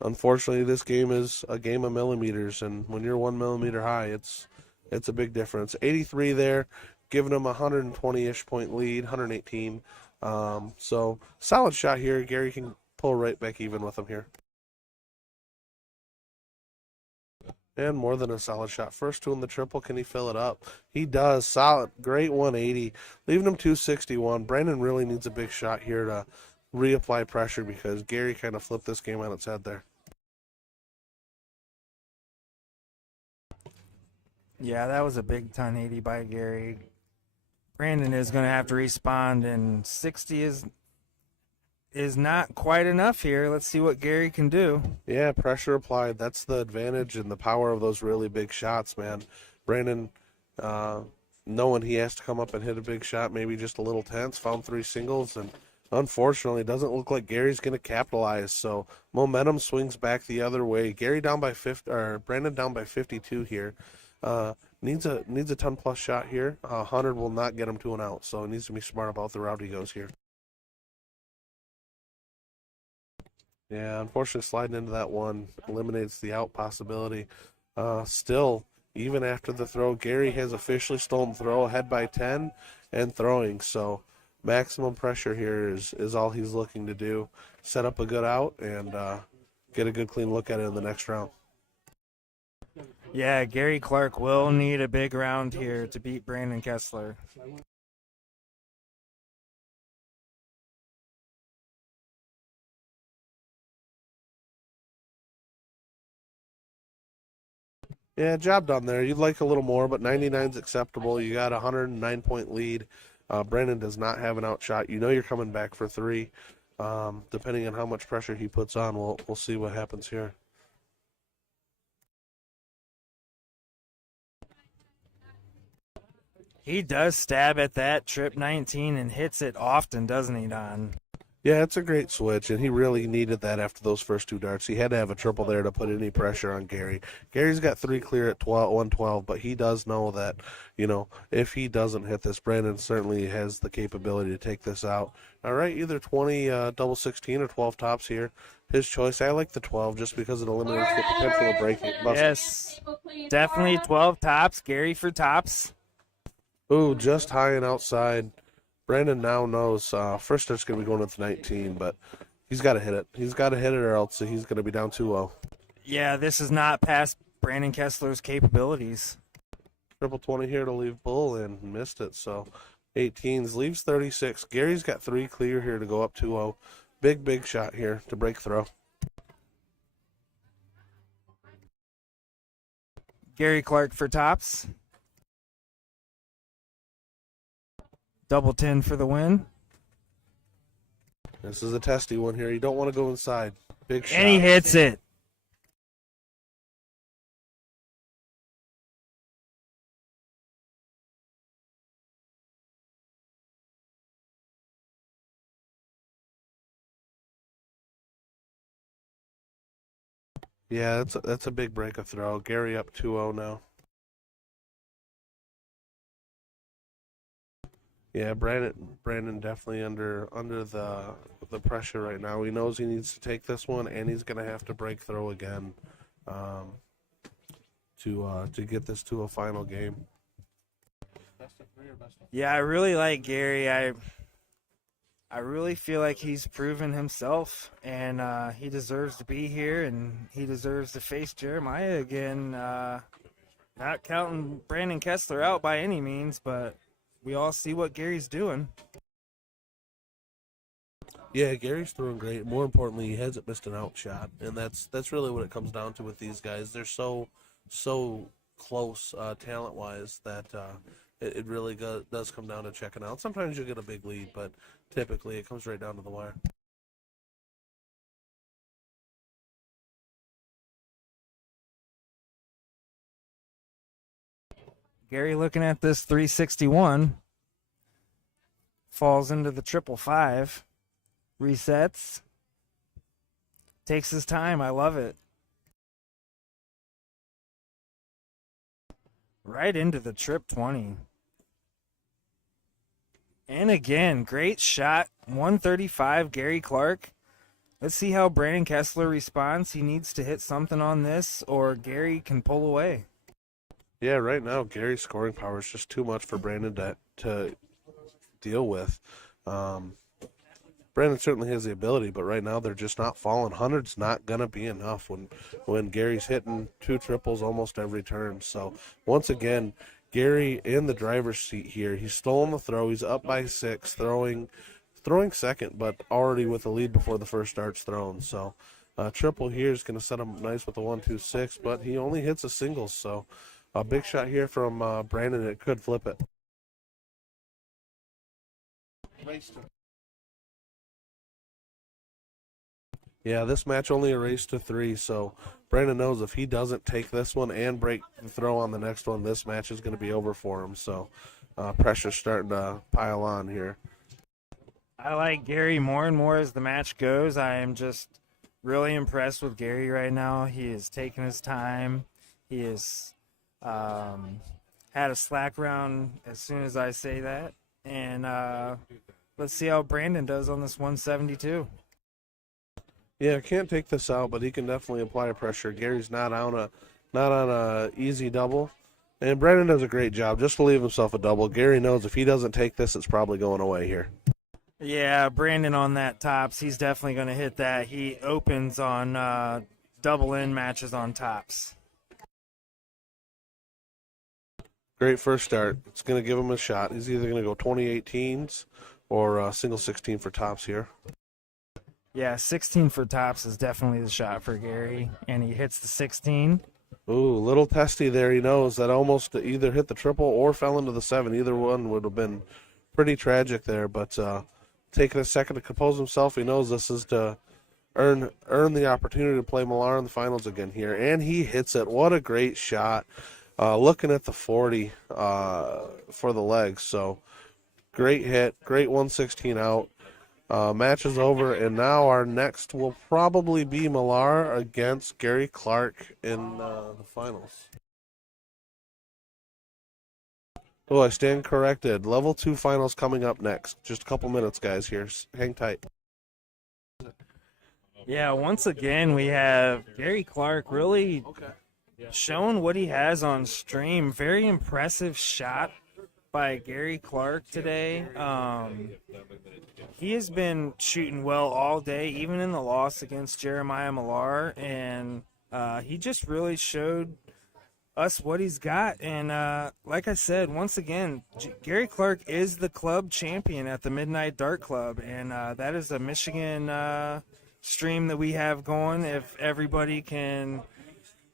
Unfortunately, this game is a game of millimeters, and when you're 1 millimeter high, it's a big difference. 83 there, giving him a 120-ish point lead, 118. So solid shot here. Gary can pull right back even with him here. And more than a solid shot. First two in the triple. Can he fill it up? He does. Solid. Great 180. Leaving him 261. Brandon really needs a big shot here to reapply pressure because Gary kind of flipped this game on its head there. Yeah, that was a big 1080 by Gary. Brandon is going to have to respond, and 60 is not quite enough here. Let's see what Gary can do. Yeah, pressure applied. That's the advantage and the power of those really big shots, man. Brandon knowing he has to come up and hit a big shot, maybe just a little tense, found 3 singles, and unfortunately, it doesn't look like Gary's going to capitalize. So momentum swings back the other way. Gary down by 50, or Brandon down by 52 here. Needs a 10+ shot here. 100 will not get him to an out, so he needs to be smart about the route he goes here. Yeah, unfortunately, sliding into that one eliminates the out possibility. Still, even after the throw, Gary has officially stolen throw, ahead by 10 and throwing. So maximum pressure here is all he's looking to do. Set up a good out and get a good clean look at it in the next round. Yeah, Gary Clark will need a big round here to beat Brandon Kessler. Yeah, job done there. You'd like a little more, but 99's acceptable. You got a 109-point lead. Brandon does not have an outshot. You know you're coming back for 3. Depending on how much pressure he puts on, we'll see what happens here. He does stab at that trip 19 and hits it often, doesn't he, Don? Yeah, it's a great switch, and he really needed that after those first 2 darts. He had to have a triple there to put any pressure on Gary. Gary's got 3 clear at 112, but he does know that, if he doesn't hit this, Brandon certainly has the capability to take this out. All right, either 20 double 16 or 12 tops here. His choice. I like the 12 just because it eliminates the potential of breaking. Yes, definitely 12 tops. Gary for tops. Ooh, just high and outside. Brandon now knows first start's going to be going with 19, but he's got to hit it. He's got to hit it or else he's going to be down 2-0. Yeah, this is not past Brandon Kessler's capabilities. Triple 20 here to leave Bull and missed it, so 18s leaves 36. Gary's got 3 clear here to go up 2-0. Big shot here to break throw. Gary Clark for tops. Double 10 for the win. This is a testy one here. You don't want to go inside. Big shot. And he hits it. Yeah, that's a big break of throw. Gary up 2-0 now. Yeah, Brandon definitely under the pressure right now. He knows he needs to take this one, and he's going to have to break throw again to get this to a final game. Yeah, I really like Gary. I really feel like he's proven himself, and he deserves to be here, and he deserves to face Jeremiah again. Not counting Brandon Kessler out by any means, but we all see what Gary's doing. Yeah, Gary's throwing great. More importantly, he hasn't missed an outshot, and that's really what it comes down to with these guys. They're so close talent-wise that it really does come down to checking out. Sometimes you get a big lead, but typically it comes right down to the wire. Gary looking at this 361. Falls into the 555. Resets. Takes his time. I love it. Right into the trip 20. And again, great shot. 135, Gary Clark. Let's see how Brandon Kessler responds. He needs to hit something on this, or Gary can pull away. Yeah, right now Gary's scoring power is just too much for Brandon to deal with. Brandon certainly has the ability, but right now they're just not falling. 100's not going to be enough when Gary's hitting 2 triples almost every turn. So once again, Gary in the driver's seat here. He's stolen the throw. He's up by 6, throwing second, but already with a lead before the first dart's thrown. So triple here is going to set him nice with a 1-2-6, but he only hits a singles. So a big shot here from Brandon. It could flip it. Yeah, this match only erased to 3, so Brandon knows if he doesn't take this one and break the throw on the next one, this match is going to be over for him. So Pressure's starting to pile on here. I like Gary more and more as the match goes. I am just really impressed with Gary right now. He is taking his time. He has had a slack round as soon as I say that. And let's see how Brandon does on this 172. Yeah, can't take this out, but he can definitely apply pressure. Gary's not on a easy double. And Brandon does a great job just to leave himself a double. Gary knows if he doesn't take this, it's probably going away here. Yeah, Brandon on that tops, he's definitely going to hit that. He opens on double in matches on tops. Great first start. It's going to give him a shot. He's either going to go 2018s or single 16 for tops here. Yeah, 16 for tops is definitely the shot for Gary, and he hits the 16. Ooh, little testy there. He knows that almost either hit the triple or fell into the 7. Either one would have been pretty tragic there, but taking a second to compose himself, he knows this is to earn the opportunity to play Malar in the finals again here, and he hits it. What a great shot. Looking at the 40 for the legs, so great hit, great 116 out. Match is over, and now our next will probably be Malar against Gary Clark in the finals. Oh, I stand corrected. Level 2 finals coming up next. Just a couple minutes, guys, here. Hang tight. Yeah, once again, we have Gary Clark really showing what he has on stream. Very impressive shot by Gary Clark today. He has been shooting well all day, even in the loss against Jeremiah Malar, and he just really showed us what he's got. And like I said, once again, Gary Clark is the club champion at the Midnight Dart Club, and that is a Michigan stream that we have going. If everybody can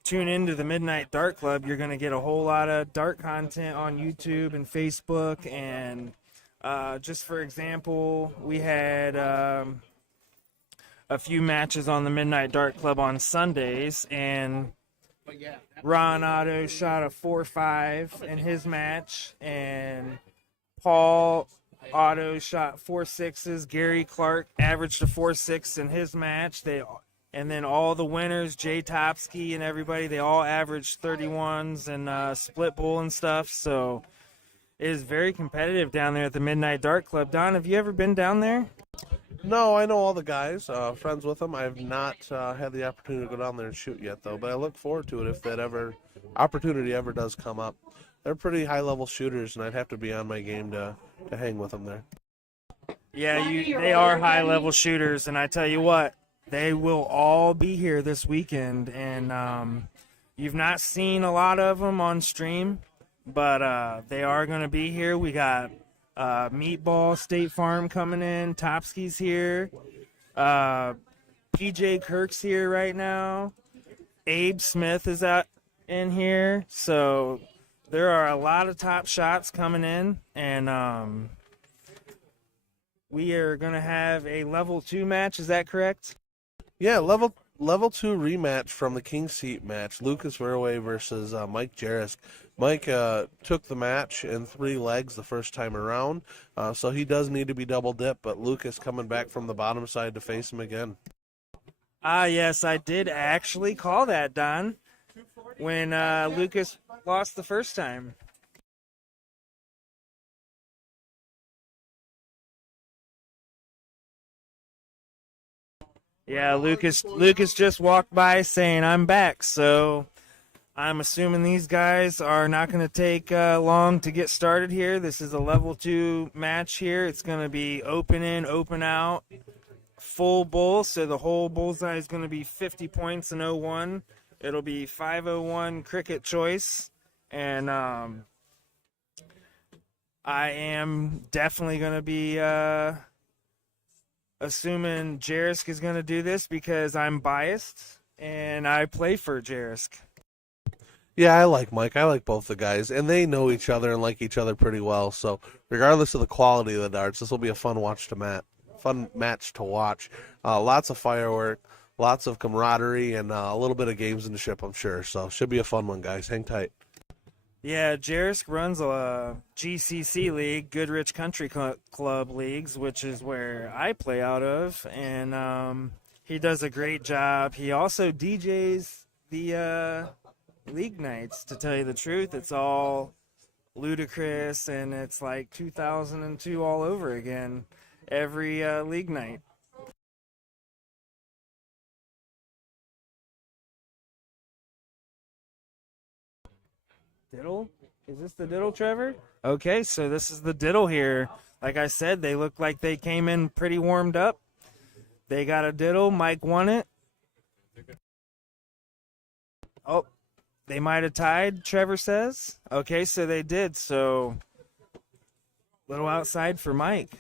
tune into the Midnight Dart Club, you're going to get a whole lot of dart content on YouTube and Facebook. And just for example, we had a few matches on the Midnight Dart Club on Sundays, and Ron Otto shot a 4-5 in his match, and Paul Otto shot 4-6s. Gary Clark averaged a 4-6 in his match. And then all the winners, Jay Topsky and everybody, they all averaged 31s and split bull and stuff. So it is very competitive down there at the Midnight Dart Club. Don, have you ever been down there? No, I know all the guys, friends with them. I have not had the opportunity to go down there and shoot yet, though. But I look forward to it if that opportunity ever does come up. They're pretty high-level shooters, and I'd have to be on my game to hang with them there. Yeah, they are high-level shooters, and I tell you what, they will all be here this weekend. And you've not seen a lot of them on stream, but they are going to be here. We got Meatball State Farm coming in. Topsky's here. PJ Kirk's here right now. Abe Smith is out in here. So there are a lot of top shots coming in, and we are going to have a level 2 match. Is that correct? Yeah, level 2 rematch from the King Seat match. Lucas Verway versus Mike Jeris. Mike took the match in 3 legs the first time around, so he does need to be double dipped, but Lucas coming back from the bottom side to face him again. Yes, I did actually call that, Don, when Lucas lost the first time. Yeah, Lucas just walked by saying, "I'm back," so I'm assuming these guys are not going to take long to get started here. This is a level 2 match here. It's going to be open in, open out, full bull, so the whole bullseye is going to be 50 points in 01. It'll be 501 cricket choice, and I am definitely going to be assuming Jeris is going to do this because I'm biased and I play for Jeris. Yeah, I like Mike. I like both the guys, and they know each other and like each other pretty well. So regardless of the quality of the darts, this will be a fun match to watch. Lots of firework, lots of camaraderie, and a little bit of gamesmanship, I'm sure. So should be a fun one, guys. Hang tight. Yeah, Jeris runs a GCC league, Goodrich Country Club leagues, which is where I play out of, and he does a great job. He also DJs the league nights. To tell you the truth, it's all ludicrous, and it's like 2002 all over again every league night. Diddle? Is this the diddle, Trevor? Okay, so this is the diddle here. Like I said, they look like they came in pretty warmed up. They got a diddle. Mike won it. Oh, they might have tied, Trevor says. Okay, so they did. So, little outside for Mike.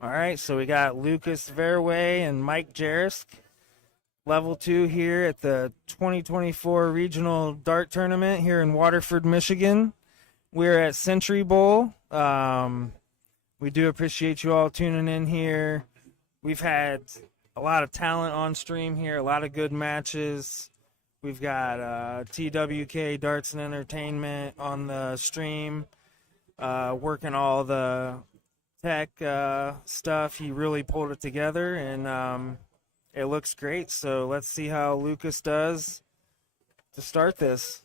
All right, so we got Lucas Verway and Mike Jeris, level 2 here at the 2024 Regional Dart Tournament here in Waterford, Michigan. We're at Century Bowl. We do appreciate you all tuning in here. We've had a lot of talent on stream here, a lot of good matches. We've got TWK Darts and Entertainment on the stream, working all the tech stuff. He really pulled it together, and it looks great. So let's see how Lucas does to start this.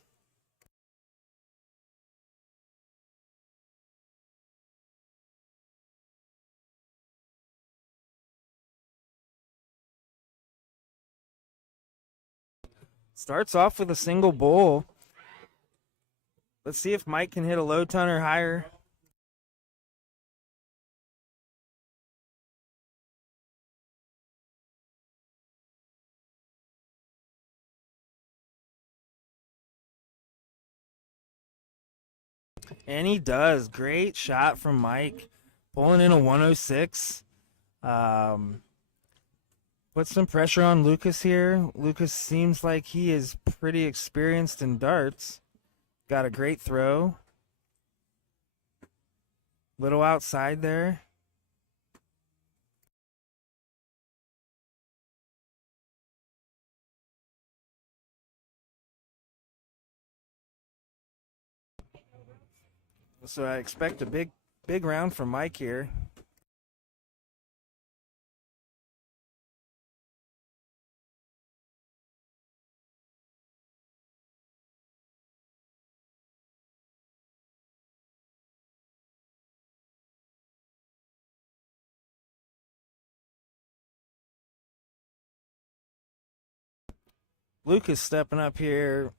Starts off with a single bowl. Let's see if Mike can hit a low ton or higher. And he does. Great shot from Mike. Pulling in a 106. Put some pressure on Lucas here. Lucas seems like he is pretty experienced in darts. Got a great throw. Little outside there. So I expect a big round from Mike here. Lucas stepping up here.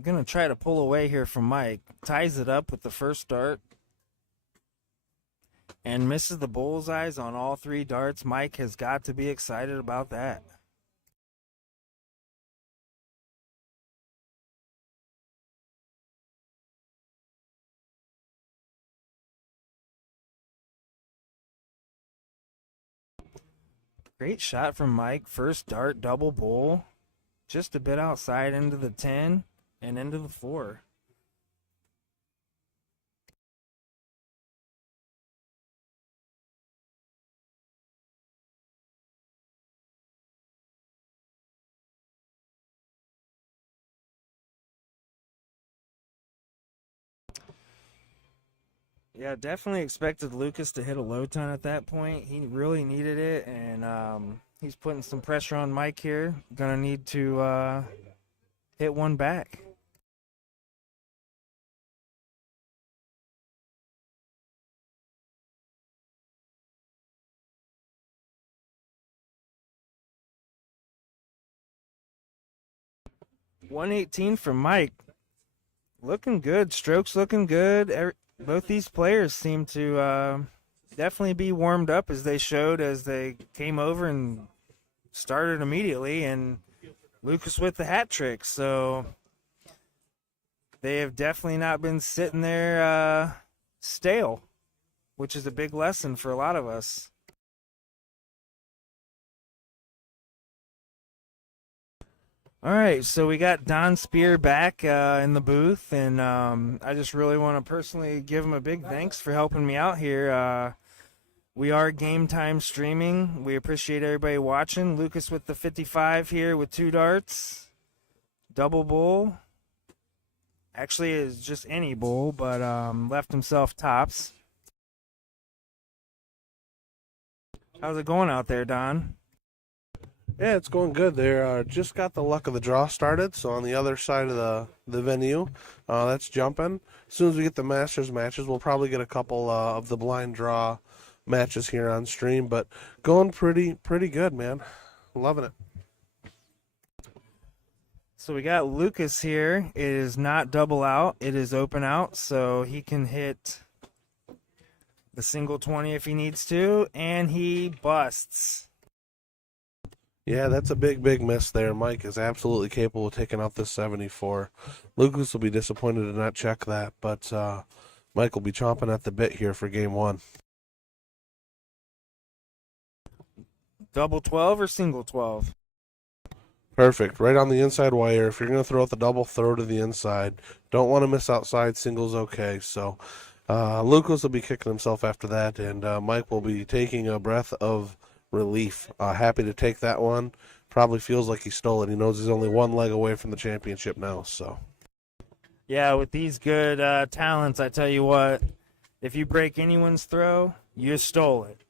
Gonna try to pull away here from Mike. Ties it up with the first dart. And misses the bullseyes on all 3 darts. Mike has got to be excited about that. Great shot from Mike. First dart, double bull. Just a bit outside into the 10 and into the 4. Yeah, definitely expected Lucas to hit a low ton at that point. He really needed it, and he's putting some pressure on Mike here. Gonna need to hit one back. .118 from Mike. Looking good. Strokes looking good. Both these players seem to definitely be warmed up as they showed as they came over and started immediately. And Lucas with the hat trick. So they have definitely not been sitting there stale, which is a big lesson for a lot of us. All right, so we got Don Spear back in the booth, and I just really want to personally give him a big thanks for helping me out here. We are Game Time streaming. We appreciate everybody watching. Lucas with the 55 here with 2 darts. Double bull. Actually, it's just any bull, but left himself tops. How's it going out there, Don? Yeah, it's going good. They just got the luck of the draw started, so on the other side of the venue, that's jumping. As soon as we get the Masters matches, we'll probably get a couple of the blind draw matches here on stream, but going pretty good, man. Loving it. So we got Lucas here. It is not double out. It is open out, so he can hit the single 20 if he needs to, and he busts. Yeah, that's a big miss there. Mike is absolutely capable of taking out this 74. Lucas will be disappointed to not check that, but Mike will be chomping at the bit here for game 1. Double 12 or single 12? Perfect. Right on the inside wire. If you're going to throw out the double, throw to the inside. Don't want to miss outside. Single's okay. So Lucas will be kicking himself after that, and Mike will be taking a breath of relief. Happy to take that one. Probably feels like he stole it. He knows he's only one leg away from the championship now. So Yeah, with these good talents, I tell you what, if you break anyone's throw, you stole it.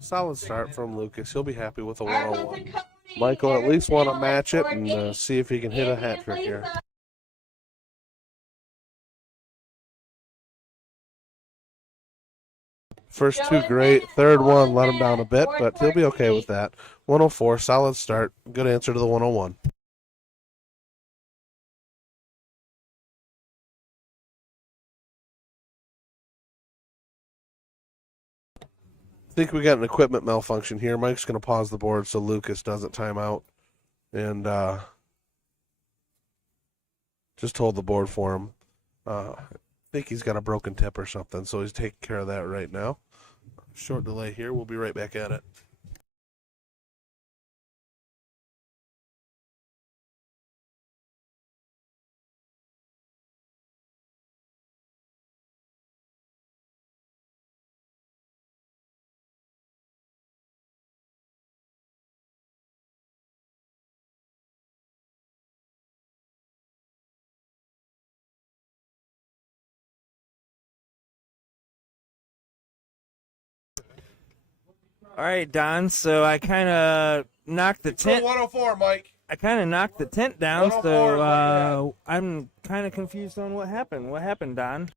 solid start from Lucas. He'll be happy with a 101. Mike will at least want to match it and see if he can hit a hat trick here. First 2 great. Third one let him down a bit, but he'll be okay with that. 104, solid start. Good answer to the 101. I think we got an equipment malfunction here. Mike's going to pause the board so Lucas doesn't time out. And just hold the board for him. I think he's got a broken tip or something, so he's taking care of that right now. Short delay here. We'll be right back at it. All right, Don. So I kind of knocked the tent. 104, Mike. I kind of knocked the tent down, 104 so I'm kind of confused on what happened. What happened, Don?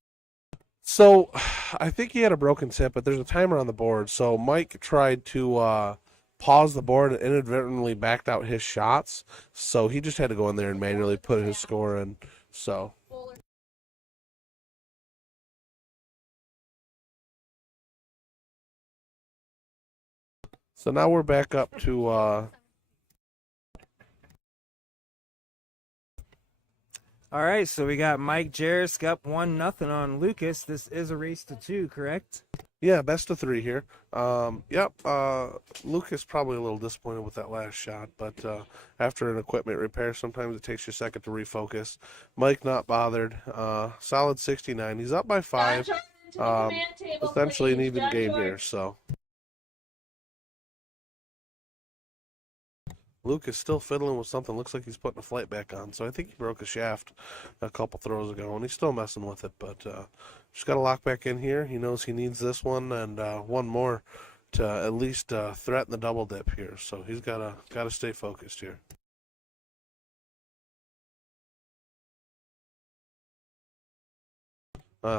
So I think he had a broken tip, but there's a timer on the board. So Mike tried to pause the board and inadvertently backed out his shots. So he just had to go in there and manually put his score in. So now we're back up to All right, so we got Mike Jeris up 1-0 on Lucas. This is a race to 2, correct? yeah, best of 3 here. Yep. Lucas probably a little disappointed with that last shot, but after an equipment repair, sometimes it takes you a second to refocus. Mike not bothered. Solid 69. He's up by 5. Essentially an even game here. So Luke is still fiddling with something. Looks like he's putting a flight back on. So I think he broke a shaft a couple throws ago, and he's still messing with it. But just got to lock back in here. He knows he needs this one and one more to at least threaten the double dip here. So he's got to stay focused here.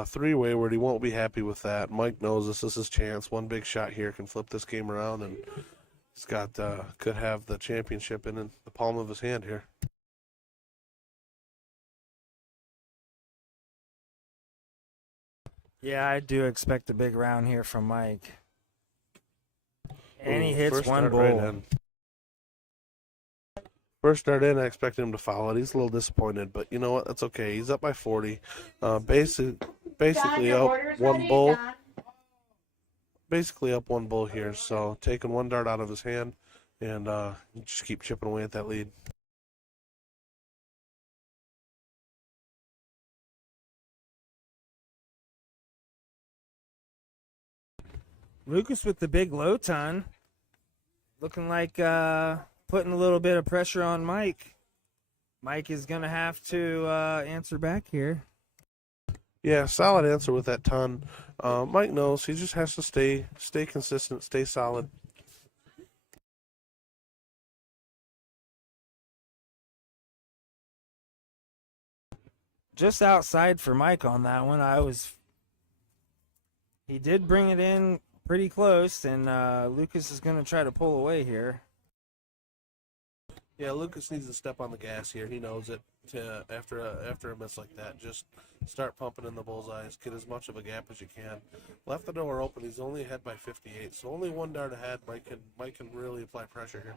Three wayward. He won't be happy with that. Mike knows this is his chance. One big shot here can flip this game around, and he's got could have the championship in the palm of his hand here. Yeah, I do expect a big round here from Mike. And he hits one bowl. First start in, I expected him to follow it. He's a little disappointed, but you know what? That's okay. He's up by 40. Basically, one bowl. basically up one bull here. So taking one dart out of his hand and just keep chipping away at that lead. Lucas with the big low ton. Looking like putting a little bit of pressure on Mike. Mike is going to have to answer back here. Yeah, solid answer with that ton. Mike knows he just has to stay consistent, stay solid. Just outside for Mike on that one. He did bring it in pretty close, and Lucas is going to try to pull away here. Yeah, Lucas needs to step on the gas here. He knows it. After a miss like that, just start pumping in the bullseyes. Get as much of a gap as you can. Left the door open. He's only ahead by 58, so only one dart ahead. Mike can really apply pressure here.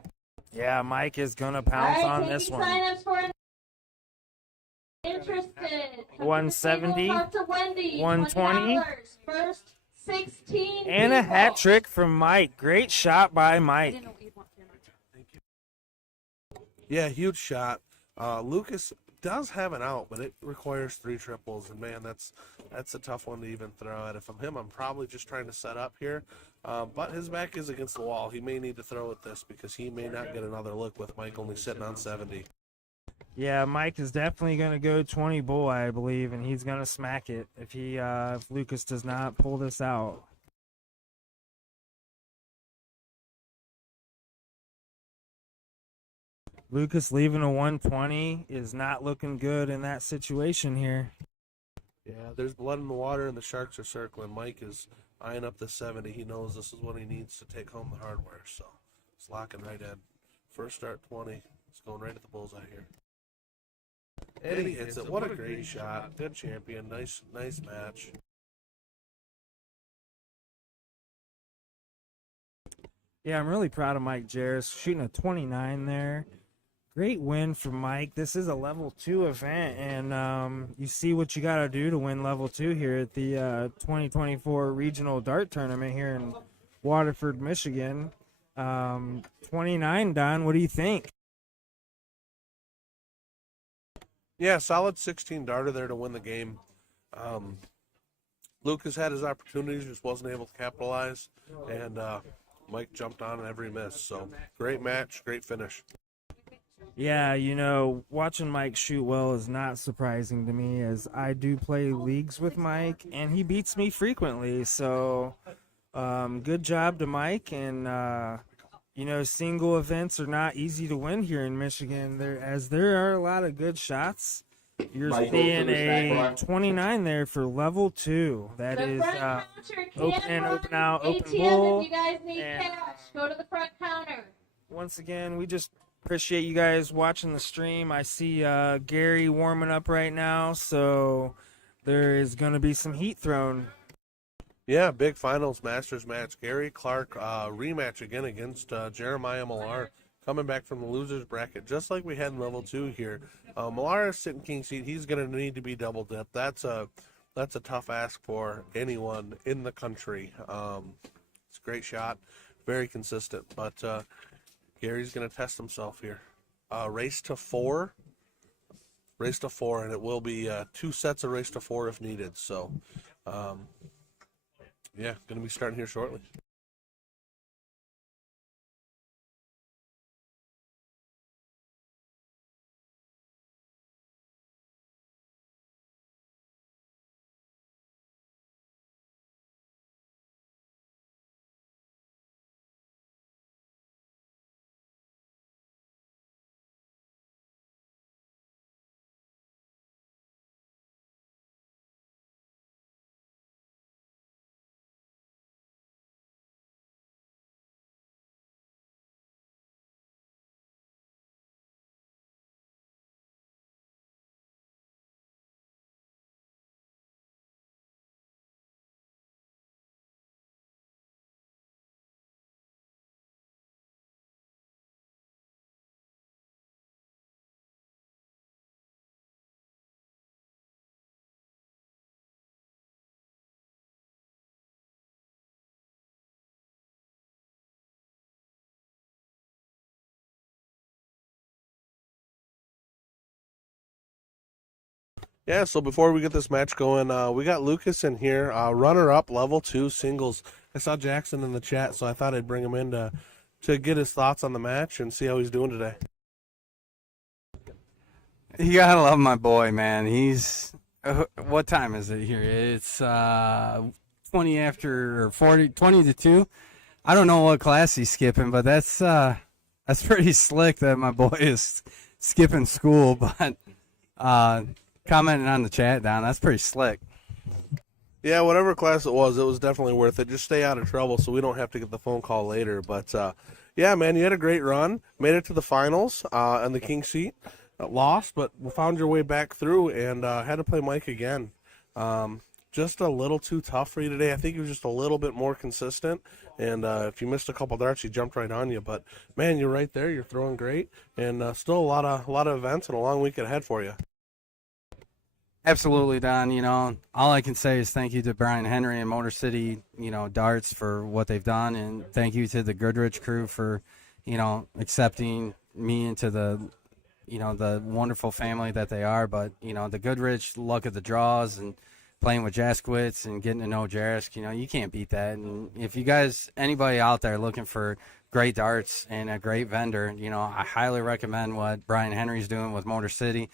Yeah, Mike is going to pounce on this one. Sign-ups for interested. 170, Talk to Wendy. 120. $20. First 16 And a people. hat trick from Mike. Great shot by Mike. Yeah, huge shot. Lucas does have an out, but it requires 3 triples, and man, that's a tough one to even throw at. If I'm him, I'm probably just trying to set up here. But his back is against the wall. He may need to throw at this because he may not get another look with Mike only sitting on 70. Yeah, Mike is definitely going to go 20 bull, I believe, and he's going to smack it if Lucas does not pull this out. Lucas leaving a 120 is not looking good in that situation here. Yeah, there's blood in the water and the sharks are circling. Mike is eyeing up the 70. He knows this is what he needs to take home the hardware, so it's locking right in. First start 20. It's going right at the bullseye here. And he hits it. What a great shot. Good champion. Nice match. Yeah, I'm really proud of Mike Jeris shooting a 29 there. Great win for Mike. This is a level 2 event, and you see what you got to do to win level 2 here at the 2024 Regional Dart Tournament here in Waterford, Michigan. 29, Don, what do you think? Yeah, solid 16 darter there to win the game. Lucas had his opportunities, just wasn't able to capitalize, and Mike jumped on every miss. So great match, great finish. Yeah, you know, watching Mike shoot well is not surprising to me, as I do play leagues with Mike, and he beats me frequently. So good job to Mike, and you know, single events are not easy to win here in Michigan. There are a lot of good shots. You're seeing a 29 there for level 2. That The is front counter open can in, run open out, open ATM bull. if you guys need and, cash. Go to the front counter. Once again, we just appreciate you guys watching the stream. I see Gary warming up right now, so there is going to be some heat thrown. Yeah, big finals Masters match. Gary Clark rematch again against Jeremiah Malar, coming back from the losers bracket, just like we had in level 2 here. Malar is sitting king seat. He's going to need to be double dipped. That's a tough ask for anyone in the country. It's a great shot, very consistent, but Gary's going to test himself here. Race to 4, and it will be 2 sets of race to 4 if needed. So, yeah, going to be starting here shortly. Yeah, so before we get this match going, we got Lucas in here, runner-up, level 2 singles. I saw Jackson in the chat, so I thought I'd bring him in to get his thoughts on the match and see how he's doing today. You gotta love my boy, man. He's what time is it here? It's 20 after or 40, 20 to 2. I don't know what class he's skipping, but that's pretty slick that my boy is skipping school. But commenting on the chat down, that's pretty slick. Yeah, whatever class it was definitely worth it. Just stay out of trouble so we don't have to get the phone call later. But yeah, man, you had a great run, made it to the finals and the king seat. Lost, but found your way back through and had to play Mike again. Just a little too tough for you today. I think he was just a little bit more consistent. And if you missed a couple darts, he jumped right on you. But man, you're right there. You're throwing great, and still a lot of events and a long week ahead for you. Absolutely, Don. You know, all I can say is thank you to Brian Henry and Motor City, Darts for what they've done, and thank you to the Goodrich crew for, accepting me into the wonderful family that they are. But, the Goodrich luck of the draws and playing with Jaskowitz and getting to know Jeris, you can't beat that. And if you guys, anybody out there looking for great darts and a great vendor, I highly recommend what Brian Henry's doing with Motor City.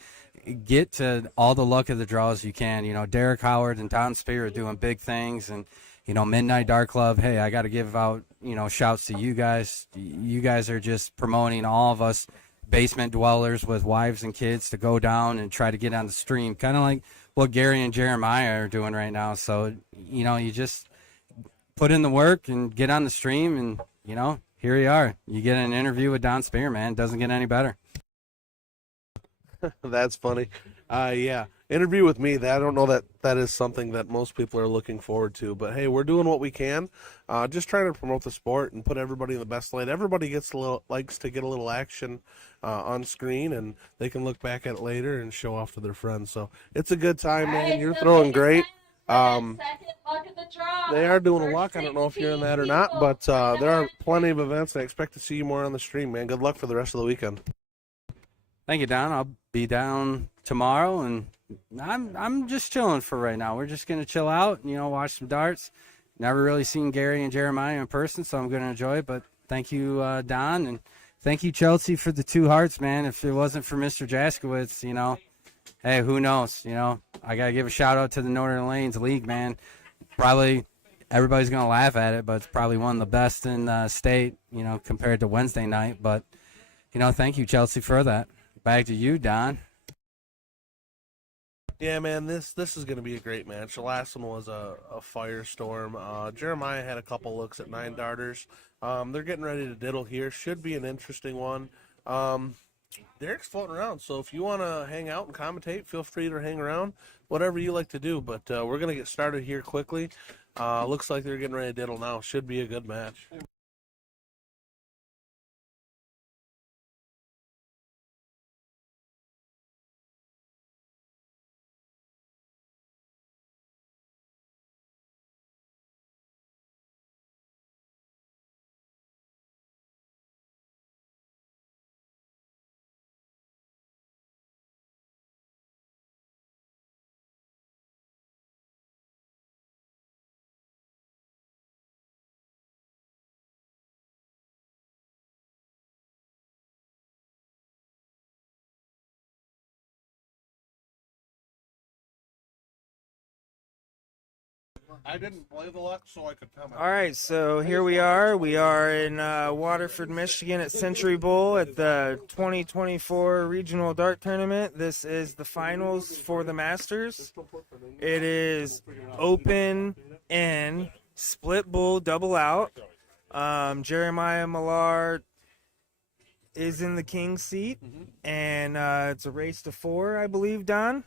Get to all the luck of the draws you can. Derek Howard and Don Spear are doing big things. And, Midnight Dart Club, hey, I got to give out, shouts to you guys. You guys are just promoting all of us basement dwellers with wives and kids to go down and try to get on the stream, kind of like what Gary and Jeremiah are doing right now. So, you just put in the work and get on the stream, and, here you are. You get an interview with Don Spear, man. Doesn't get any better. That's funny. Yeah, interview with me. I don't know that is something that most people are looking forward to. But hey, we're doing what we can. Just trying to promote the sport and put everybody in the best light. Everybody likes to get a little action on screen, and they can look back at it later and show off to their friends. So it's a good time, man. You're throwing great. They are doing a luck. I don't know if you're in that or not, but there are plenty of events, and I expect to see you more on the stream, man. Good luck for the rest of the weekend. Thank you, Don. I'll be down tomorrow, and I'm just chilling for right now. We're just gonna chill out, watch some darts. Never really seen Gary and Jeremiah in person, so I'm gonna enjoy it. But thank you, Don, and thank you, Chelsea, for the 2 hearts, man. If it wasn't for Mr. Jaskowitz, hey, who knows? I gotta give a shout out to the Northern Lanes League, man. Probably everybody's gonna laugh at it, but it's probably one of the best in the state, compared to Wednesday night. But thank you, Chelsea, for that. Back to you, Don. Yeah, man, this is going to be a great match. The last one was a firestorm. Jeremiah had a couple looks at 9 darters. They're getting ready to diddle here. Should be an interesting one. Derek's floating around, so if you want to hang out and commentate, feel free to hang around. Whatever you like to do, but we're going to get started here quickly. Looks like they're getting ready to diddle now. Should be a good match. I didn't play the luck, so I could comment. All right, so here we are. We are in Waterford, Michigan at Century Bowl at the 2024 Regional Dart Tournament. This is the finals for the Masters. It is open and split bull double out. Jeremiah Malar is in the king seat, and it's a race to 4, I believe, Don.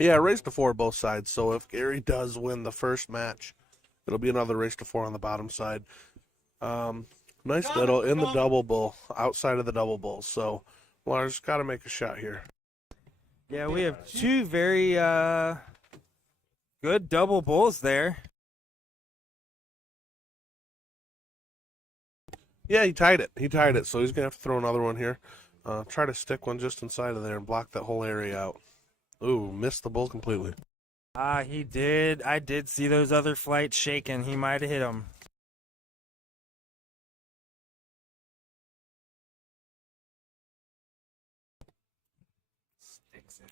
Yeah, race to 4 both sides. So if Gary does win the first match, it'll be another race to 4 on the bottom side. Nice little in the double bull, outside of the double bull. So Lars got to make a shot here. Yeah, we have 2 very good double bulls there. Yeah, he tied it. So he's going to have to throw another one here. Try to stick one just inside of there and block that whole area out. Ooh, missed the bull completely. He did. I did see those other flights shaking. He might have hit them.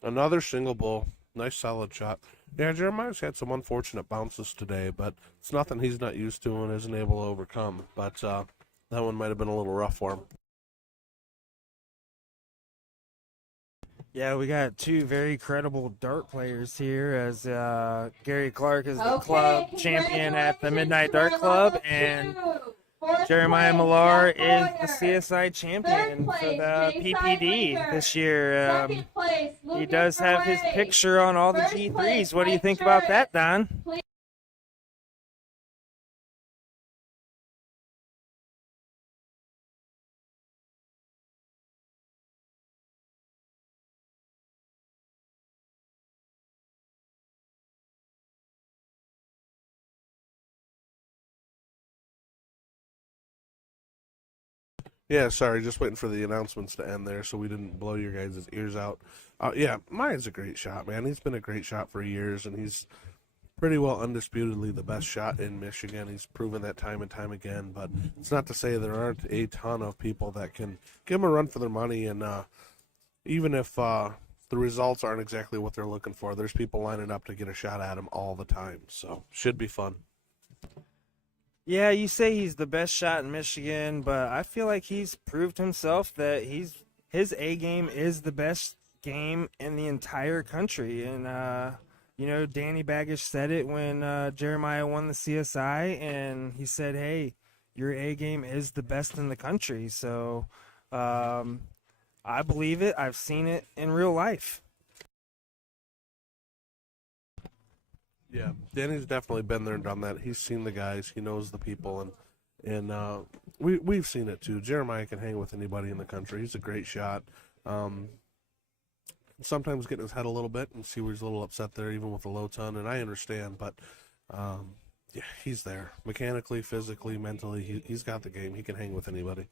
Another single bull. Nice solid shot. Yeah, Jeremiah's had some unfortunate bounces today, but it's nothing he's not used to and isn't able to overcome. But that one might have been a little rough for him. Yeah, we got two very credible dart players here, as Gary Clark is the club champion at the Midnight Dart Club, and Jeremiah Malar is the CSI champion for the PPD this year. He does have his picture on all the G3s. What do you think about that, Don? Yeah, sorry, just waiting for the announcements to end there so we didn't blow your guys' ears out. Yeah, Maya's a great shot, man. He's been a great shot for years, and he's pretty well undisputedly the best shot in Michigan. He's proven that time and time again, but it's not to say there aren't a ton of people that can give him a run for their money, and even if the results aren't exactly what they're looking for, there's people lining up to get a shot at him all the time, so should be fun. Yeah, you say he's the best shot in Michigan, but I feel like he's proved himself that his A game is the best game in the entire country. And Danny Baggish said it when Jeremiah won the CSI, and he said, "Hey, your A game is the best in the country." So I believe it. I've seen it in real life. Yeah, Danny's definitely been there and done that. He's seen the guys, he knows the people, and we've seen it too. Jeremiah can hang with anybody in the country. He's a great shot. Sometimes getting his head a little bit and see where he's a little upset there, even with the low ton, and I understand, but yeah, he's there mechanically, physically, mentally. He's got the game. He can hang with anybody.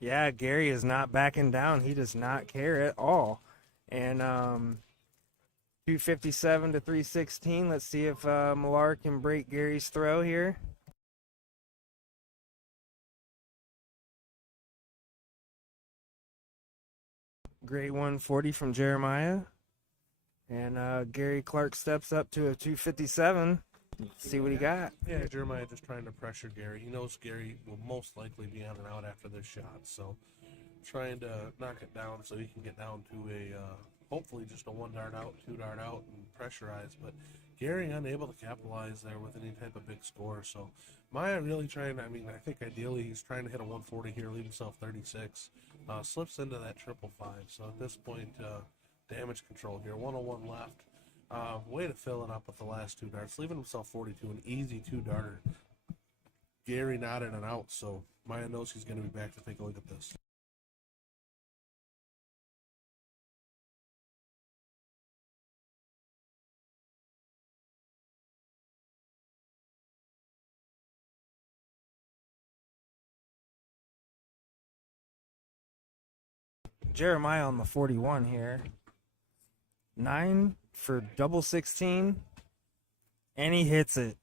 Yeah, Gary is not backing down. He does not care at all. And 257 to 316. Let's see if Malar can break Gary's throw here. Great 140 from Jeremiah. And Gary Clark steps up to a 257. Let's see what he got. Yeah, Jeremiah just trying to pressure Gary. He knows Gary will most likely be on and out after this shot, so trying to knock it down so he can get down to a hopefully just a 1 dart out, 2 dart out, and pressurize. But Gary unable to capitalize there with any type of big score. So Maya really trying. I think ideally he's trying to hit a 140 here, leave himself 36. Slips into that 555. So at this point, damage control here. 101 left. Way to fill it up with the last 2 darts, leaving himself 42, an easy 2-darter. Gary not in and out, so Maya knows he's going to be back to take a look at this. Jeremiah on the 41 here. 9 for double 16, and he hits it.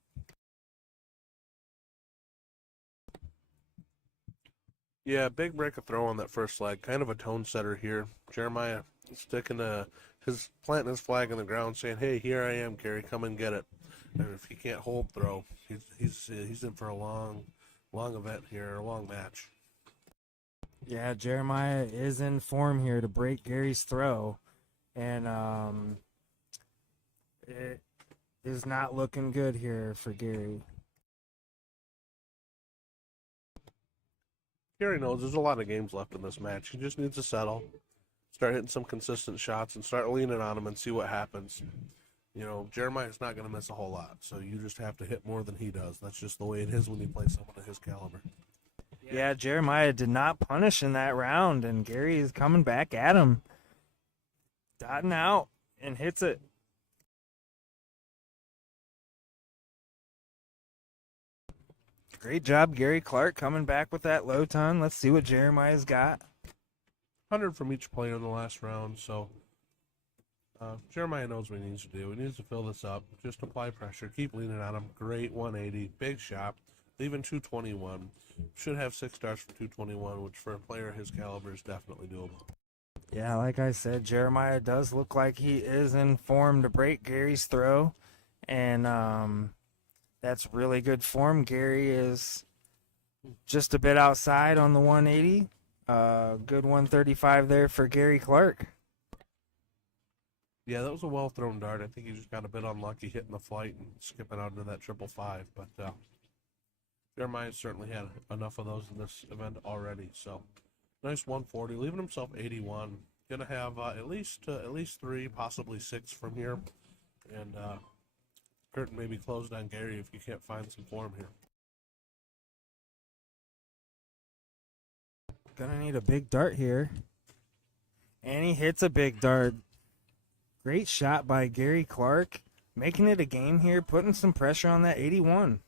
Yeah, big break of throw on that first flag. Kind of a tone setter here. Jeremiah planting his flag on the ground, saying, "Hey, here I am, Gary. Come and get it." And if he can't hold throw, he's in for a long event here, a long match. Yeah, Jeremiah is in form here to break Gary's throw, and it is not looking good here for Gary. Gary knows there's a lot of games left in this match. He just needs to settle, start hitting some consistent shots, and start leaning on him and see what happens. Jeremiah's not going to miss a whole lot, so you just have to hit more than he does. That's just the way it is when you play someone of his caliber. Yeah, Jeremiah did not punish in that round, and Gary is coming back at him. Dotting out and hits it. Great job, Gary Clark, coming back with that low ton. Let's see what Jeremiah's got. 100 from each player in the last round, so Jeremiah knows what he needs to do. He needs to fill this up. Just apply pressure. Keep leaning on him. Great 180. Big shot. Leaving 221. Should have 6 darts for 221, which for a player his caliber is definitely doable. Yeah, like I said, Jeremiah does look like he is in form to break Gary's throw. And that's really good form. Gary is just a bit outside on the 180. Good 135 there for Gary Clark. Yeah, that was a well-thrown dart. I think he just got a bit unlucky hitting the flight and skipping out into that 555. But Jeremiah certainly had enough of those in this event already. So nice 140, leaving himself 81. Gonna have at least 3, possibly 6 from here, and curtain may be closed on Gary if you can't find some form here. Gonna need a big dart here. And he hits a big dart. Great shot by Gary Clark. Making it a game here, putting some pressure on that 81.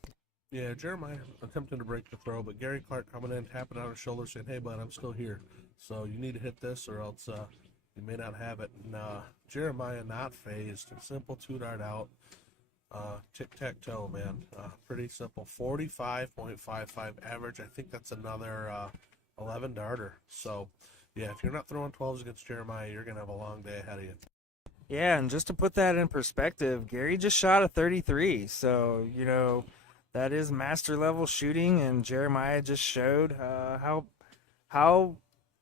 Yeah, Jeremiah attempting to break the throw, but Gary Clark coming in, tapping on his shoulder, saying, "Hey, bud, I'm still here. So you need to hit this or else you may not have it." And Jeremiah not phased. Simple 2-dart out. Tic-tac-toe, man. Pretty simple. 45.55 average. I think that's another 11-darter. So, yeah, if you're not throwing 12s against Jeremiah, you're going to have a long day ahead of you. Yeah, and just to put that in perspective, Gary just shot a 33. So, that is master level shooting, and Jeremiah just showed how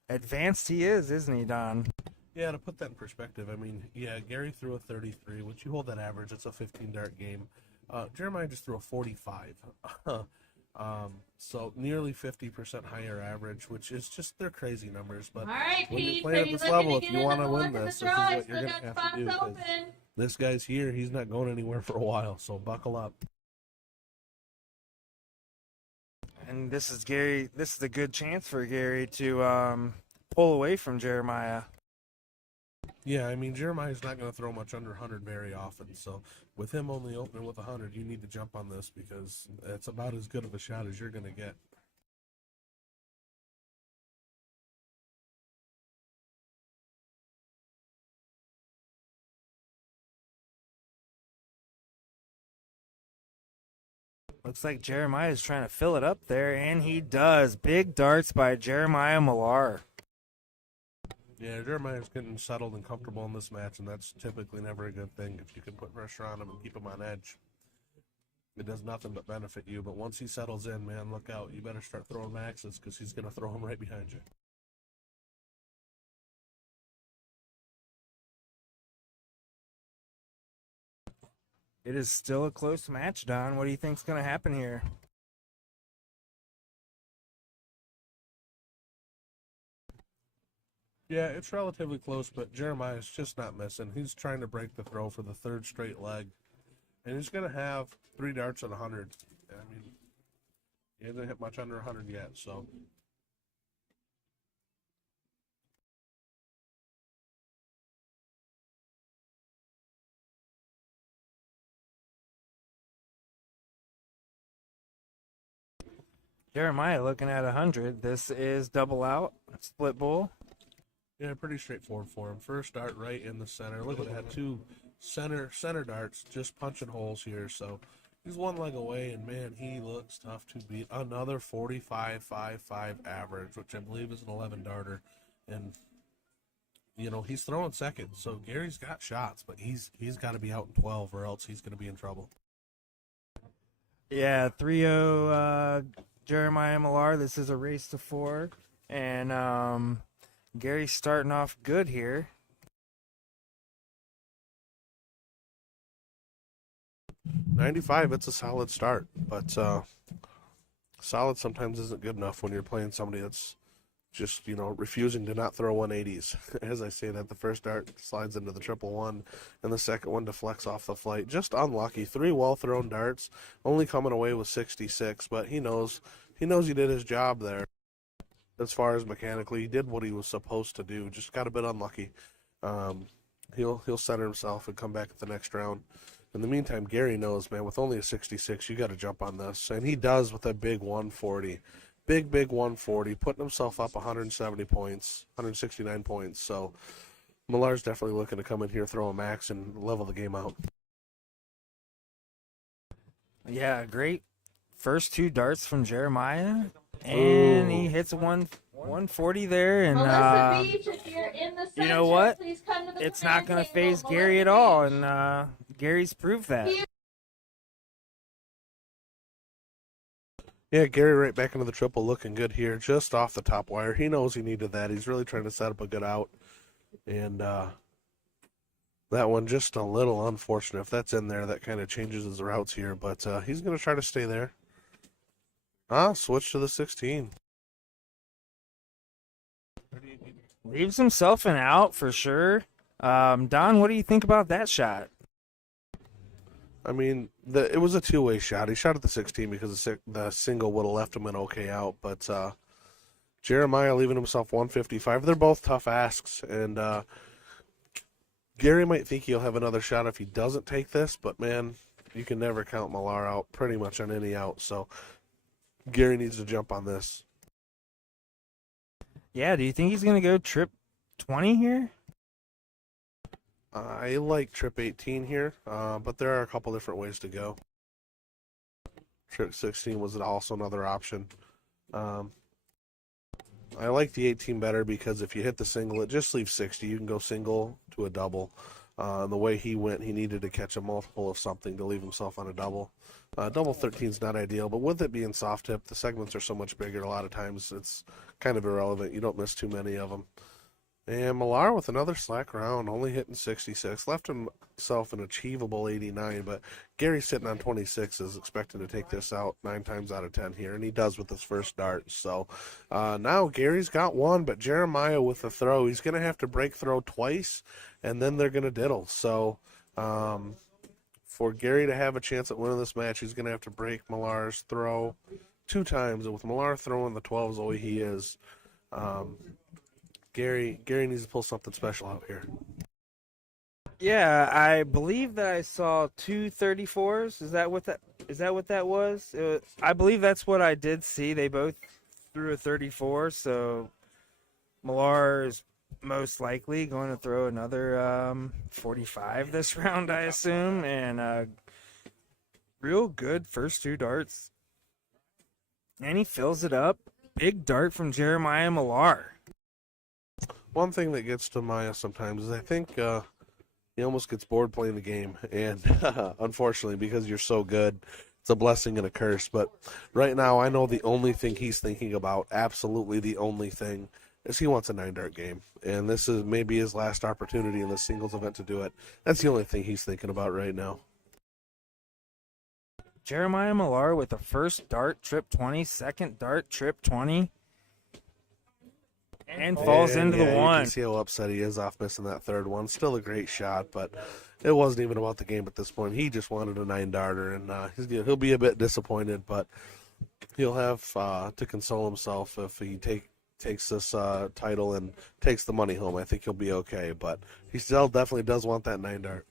advanced he is, isn't he, Don? Yeah, to put that in perspective, I mean, yeah, Gary threw a 33, which you hold that average, it's a 15-dart game. Jeremiah just threw a 45. So nearly 50% higher average, which is just, they're crazy numbers. But All right, when you're Pete, playing at Peggy's this level, looking if to you get want to another win look at this, the this is draw. what He's you're still going to got have to do. spots 'Cause open. this guy's here, he's not going anywhere for a while, so buckle up. And this is a good chance for Gary to pull away from Jeremiah. Yeah, I mean, Jeremiah's not going to throw much under 100 very often, so with him only opening with 100, you need to jump on this because it's about as good of a shot as you're going to get. Looks like Jeremiah is trying to fill it up there, and he does. Big darts by Jeremiah Malar. Yeah, Jeremiah's getting settled and comfortable in this match, and that's typically never a good thing if you can put pressure on him and keep him on edge. It does nothing but benefit you, but once he settles in, man, look out. You better start throwing maxes because he's going to throw them right behind you. It is still a close match, Don. What do you think's going to happen here? Yeah, it's relatively close, but Jeremiah's just not missing. He's trying to break the throw for the 3rd straight leg. And he's going to have 3 darts at 100. I mean, he hasn't hit much under 100 yet, so. Jeremiah looking at 100. This is double out, split bowl. Yeah, pretty straightforward for him. First dart right in the center. Look at that, 2 center darts just punching holes here. So he's 1 leg away, and man, he looks tough to beat. Another 45.55 average, which I believe is an 11-darter. And he's throwing second, so Gary's got shots, but he's got to be out in 12 or else he's going to be in trouble. Yeah, 3-0 Jeremiah Malar. This is a race to 4, and Gary's starting off good here. 95, it's a solid start, but solid sometimes isn't good enough when you're playing somebody that's just, refusing to not throw 180s. As I say that, the first dart slides into the 111, and the second one deflects off the flight. Just unlucky. 3 well-thrown darts, only coming away with 66, but he knows he did his job there. As far as mechanically, he did what he was supposed to do. Just got a bit unlucky. He'll center himself and come back at the next round. In the meantime, Gary knows, man, with only a 66, you got to jump on this. And he does with a big 140. Big 140, putting himself up 170 points, 169 points. So Malar's definitely looking to come in here, throw a max, and level the game out. Yeah, great first 2 darts from Jeremiah. And he hits a 140 there. And Melissa Beach, if you're in the center, you know what? please come to the It's command not going to table. phase Gary at Melissa all. Beach. And Gary's proved that. Yeah, Gary right back into the triple, looking good here, just off the top wire. He knows he needed that. He's really trying to set up a good out. And that one just a little unfortunate. If that's in there, that kind of changes his routes here. But he's going to try to stay there. Switch to the 16. Leaves himself an out for sure. Don, what do you think about that shot? I mean, it was a two-way shot. He shot at the 16 because the single would have left him an okay out. But Jeremiah leaving himself 155. They're both tough asks. And Gary might think he'll have another shot if he doesn't take this. But, man, you can never count Malar out pretty much on any out. So Gary needs to jump on this. Yeah, do you think he's going to go trip 20 here? I like trip 18 here, but there are a couple different ways to go. Trip 16 was also another option. I like the 18 better because if you hit the single, it just leaves 60. You can go single to a double. And the way he went, he needed to catch a multiple of something to leave himself on a double. Double 13 is not ideal, but with it being soft tip, the segments are so much bigger. A lot of times it's kind of irrelevant. You don't miss too many of them. And Malar with another slack round, only hitting 66. Left himself an achievable 89, but Gary sitting on 26 is expecting to take this out 9 times out of 10 here, and he does with his first dart. So now Gary's got one, but Jeremiah with the throw, he's going to have to break throw twice, and then they're going to diddle. So for Gary to have a chance at winning this match, he's going to have to break Malar's throw 2 times. And with Malar throwing the 12s the way he is, Gary needs to pull something special out here. Yeah, I believe that I saw 2 34s. Is that what that was? I believe that's what I did see. They both threw a 34, so Malar is most likely going to throw another 45 this round, I assume, and real good first 2 darts. And he fills it up. Big dart from Jeremiah Malar. One thing that gets to Maya sometimes is I think he almost gets bored playing the game. And unfortunately, because you're so good, it's a blessing and a curse. But right now, I know the only thing he's thinking about, absolutely the only thing, is he wants a 9-dart game. And this is maybe his last opportunity in the singles event to do it. That's the only thing he's thinking about right now. Jeremiah Malar with the first dart, trip 20, second dart, trip 20. And falls into the You one. can see how upset he is off missing that third one. Still a great shot, but it wasn't even about the game at this point. He just wanted a 9-darter, and he'll be a bit disappointed, but he'll have to console himself if he takes this title and takes the money home. I think he'll be okay, but he still definitely does want that 9-dart.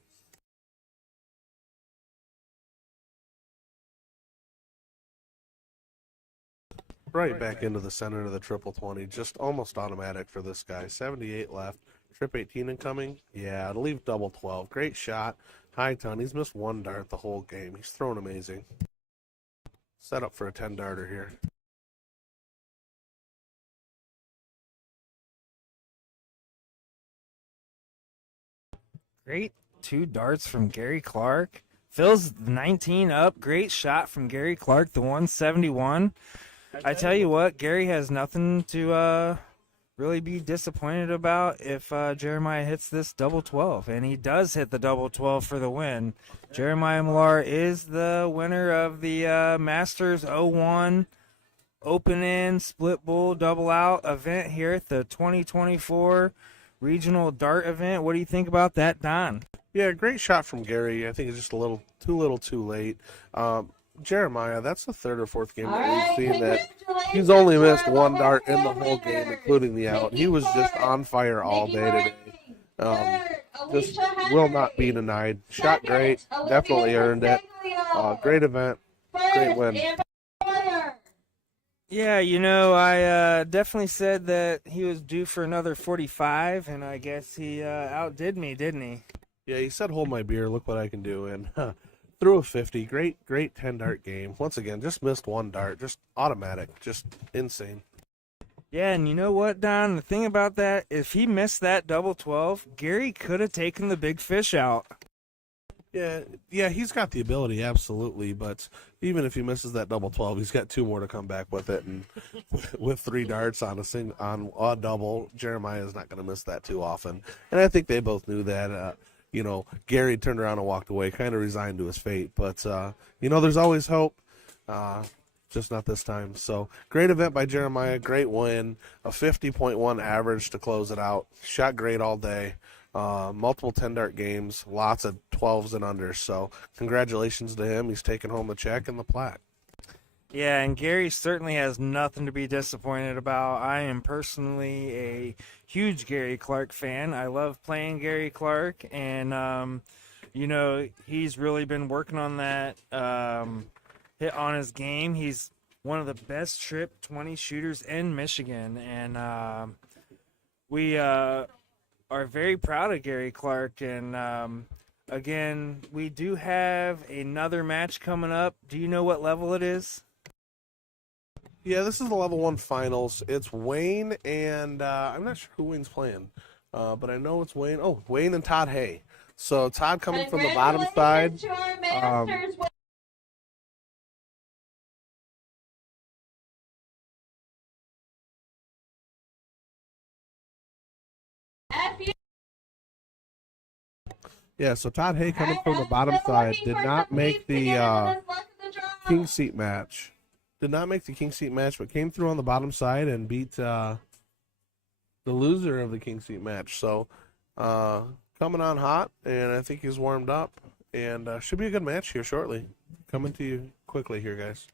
Right back into the center of the triple 20, just almost automatic for this guy. 78 left, trip 18 incoming. Yeah, it'll leave double 12. Great shot, high ton. He's missed 1 dart the whole game. He's thrown amazing. Set up for a 10-darter here. Great 2 darts from Gary Clark. Fills 19 up. Great shot from Gary Clark, the 171. I tell you what, Gary has nothing to really be disappointed about if Jeremiah hits this double 12. And he does hit the double 12 for the win. Jeremiah Malar is the winner of the Masters 01 Open In Split Bull Double Out event here at the 2024 Regional Dart event. What do you think about that, Don? Yeah, great shot from Gary. I think it's just a little too late. Jeremiah, that's the 3rd or 4th game that we've seen that he's only missed 1 dart in the whole game, including the out. He was just on fire all day today. just will not be denied. Shot great, definitely earned it. Great event, great win. Yeah, I definitely said that he was due for another 45, and I guess he outdid me, didn't he? Yeah, he said, "Hold my beer. Look what I can do." And threw a 50. Great 10 dart game. Once again, just missed one dart. Just automatic. Just insane. Yeah, and you know what, Don? The thing about that, if he missed that double 12, Gary could have taken the big fish out. Yeah, he's got the ability, absolutely. But even if he misses that double 12, he's got two more to come back with it. And with 3 darts on a double, Jeremiah is not going to miss that too often. And I think they both knew that. Gary turned around and walked away, kind of resigned to his fate. But there's always hope. Just not this time. So great event by Jeremiah, great win, a 50.1 average to close it out. Shot great all day. Multiple 10-dart games, lots of 12s and unders. So congratulations to him. He's taking home the check and the plaque. Yeah, and Gary certainly has nothing to be disappointed about. I am personally a huge Gary Clark fan. I love playing Gary Clark, and he's really been working on that hit on his game. He's one of the best trip 20 shooters in Michigan, and we are very proud of Gary Clark. And again, we do have another match coming up. Do you know what level it is? Yeah, this is the level 1 finals. It's Wayne and I'm not sure who Wayne's playing, but I know it's Wayne. Oh, Wayne and Todd Hay. So Todd coming from the bottom side. Yeah, so Todd Hay coming from the bottom side did not make the king seat match. Did not make the king seat match, but came through on the bottom side and beat the loser of the king seat match. So coming on hot, and I think he's warmed up, and should be a good match here shortly. Coming to you quickly here, guys.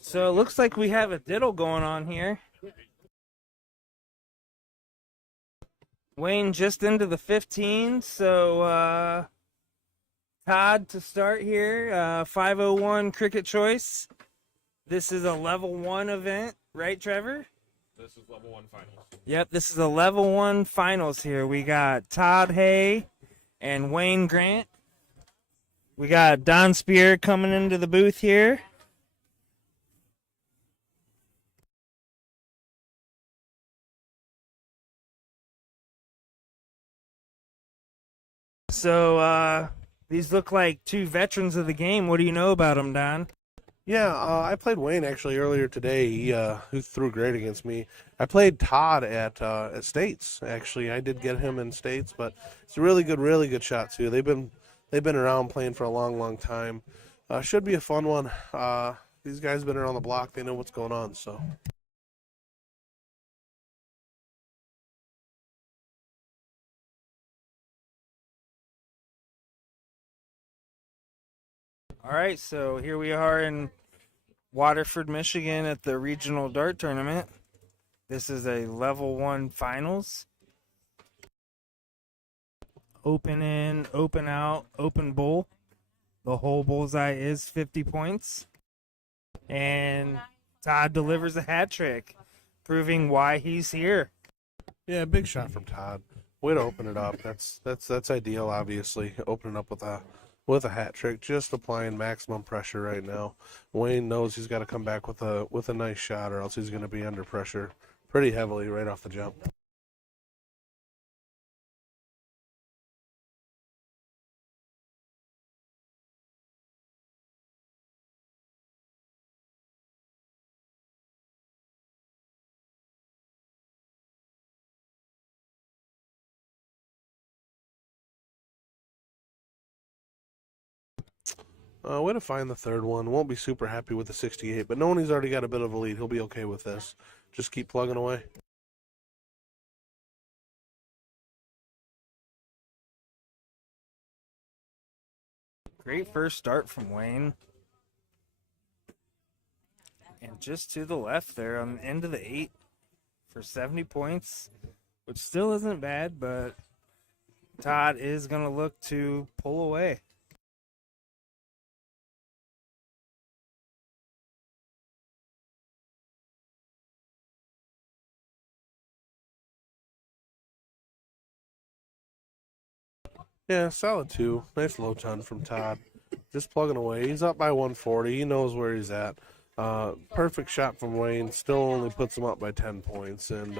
So it looks like we have a diddle going on here. Wayne just into the 15, so Todd to start here. 501 cricket choice. This is a level 1 event, right, Trevor? This is level 1 finals. Yep, this is a level 1 finals here. We got Todd Hay and Wayne Grant. We got Don Spear coming into the booth here. So, these look like two veterans of the game. What do you know about them, Don? Yeah, I played Wayne actually earlier today. He threw great against me. I played Todd at States. Actually, I did get him in States, but it's a really good shot too. They've been around playing for a long time. Should be a fun one. These guys have been around the block. They know what's going on. So. All right, so here we are in Waterford, Michigan at the regional dart tournament. This is a level 1 finals. Open in, open out, open bowl. The whole bullseye is 50 points. And Todd delivers a hat trick, proving why he's here. Yeah, big shot from Todd. Way to open it up. That's ideal. Obviously, opening up with a hat trick, just applying maximum pressure right now. Wayne knows he's got to come back with a nice shot, or else he's going to be under pressure pretty heavily right off the jump. Way to find the third one. Won't be super happy with the 68, but knowing he's already got a bit of a lead, he'll be okay with this. Just keep plugging away. Great first start from Wayne. And just to the left there on the end of the 8 for 70 points, which still isn't bad, but Todd is going to look to pull away. Yeah, solid 2. Nice low ton from Todd. Just plugging away. He's up by 140. He knows where he's at. Perfect shot from Wayne. Still only puts him up by 10 points. And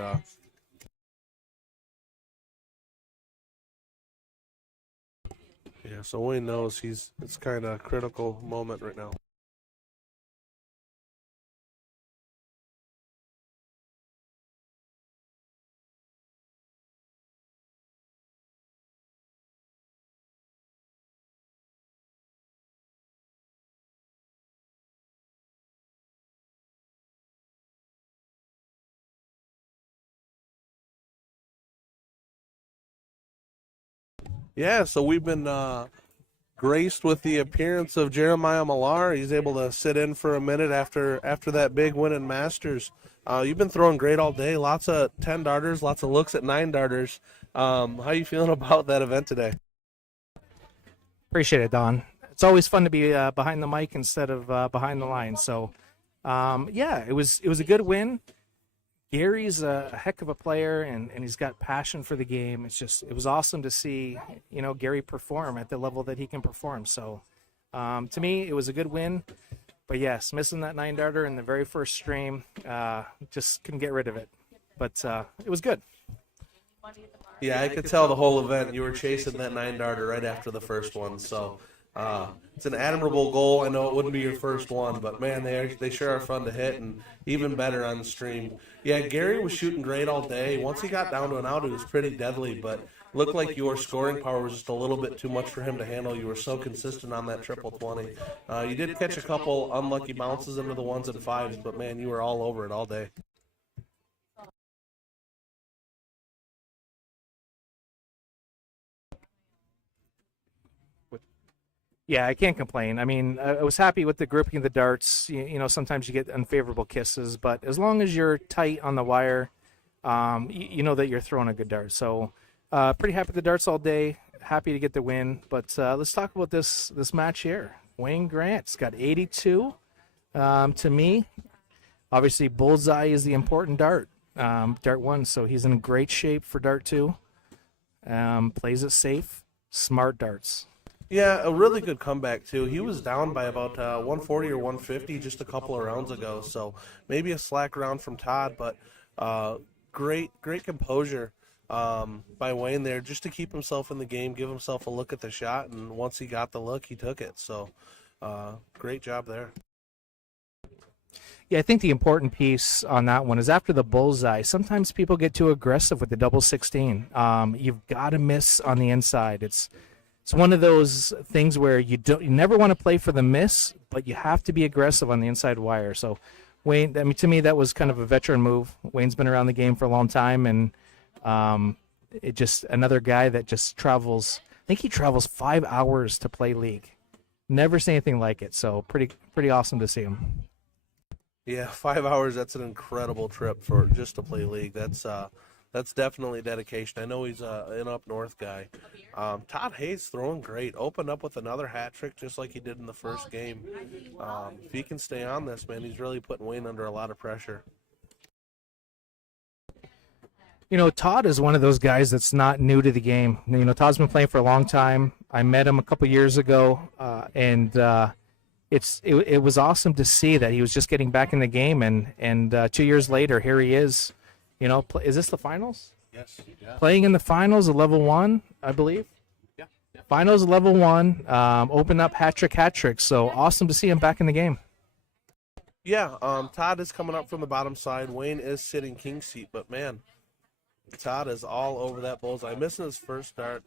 yeah, so Wayne knows it's kind of a critical moment right now. Yeah, so we've been graced with the appearance of Jeremiah Malar. He's able to sit in for a minute after that big win in Masters. You've been throwing great all day. Lots of 10 darters, lots of looks at 9 darters. How you feeling about that event today? Appreciate it, Don. It's always fun to be behind the mic instead of behind the line. So, yeah, it was a good win. Gary's a heck of a player, and he's got passion for the game. It was awesome to see, Gary perform at the level that he can perform. So, to me, it was a good win. But yes, missing that 9 darter in the very first stream, just couldn't get rid of it. But it was good. Yeah, I could tell the whole event you were chasing that 9 darter right after the first one. So it's an admirable goal. I know it wouldn't be your first one, but man, they sure are fun to hit, and even better on the stream. Yeah, Gary was shooting great all day. Once he got down to an out, it was pretty deadly, but looked like your scoring power was just a little bit too much for him to handle. You were so consistent on that triple 20. You did catch a couple unlucky bounces into the 1s and 5s, but man, you were all over it all day. Yeah, I can't complain. I mean, I was happy with the gripping of the darts. You know, sometimes you get unfavorable kisses, but as long as you're tight on the wire, you know that you're throwing a good dart. So, pretty happy with the darts all day. Happy to get the win. But let's talk about this match here. Wayne Grant's got 82. To me, obviously, bullseye is the important dart. Dart 1, so he's in great shape for dart 2. Plays it safe, smart darts. Yeah, a really good comeback too. He was down by about 140 or 150 just a couple of rounds ago, so maybe a slack round from Todd, but great composure by Wayne there just to keep himself in the game, give himself a look at the shot, and once he got the look, he took it. So great job there. Yeah, I think the important piece on that one is after the bullseye, sometimes people get too aggressive with the double 16. You've got to miss on the inside. It's one of those things where you never want to play for the miss, but you have to be aggressive on the inside wire. So Wayne, I mean, to me, that was kind of a veteran move. Wayne's been around the game for a long time, and it just another guy that just travels. I think he travels 5 hours to play league. Never seen anything like it. So pretty awesome to see him. Yeah, 5 hours, that's an incredible trip for just to play league. That's definitely dedication. I know he's an up north guy. Todd Hayes throwing great. Opened up with another hat trick just like he did in the first game. If he can stay on this, man, he's really putting Wayne under a lot of pressure. You know, Todd is one of those guys that's not new to the game. You know, Todd's been playing for a long time. I met him a couple years ago, and it was awesome to see that he was just getting back in the game, and 2 years later, here he is. You know, is this the finals? Yes. Yeah. Playing in the finals of level 1, I believe. Yeah. Finals of level 1, open up hat trick. So awesome to see him back in the game. Yeah, Todd is coming up from the bottom side. Wayne is sitting king seat, but man, Todd is all over that bullseye. Missing his first dart.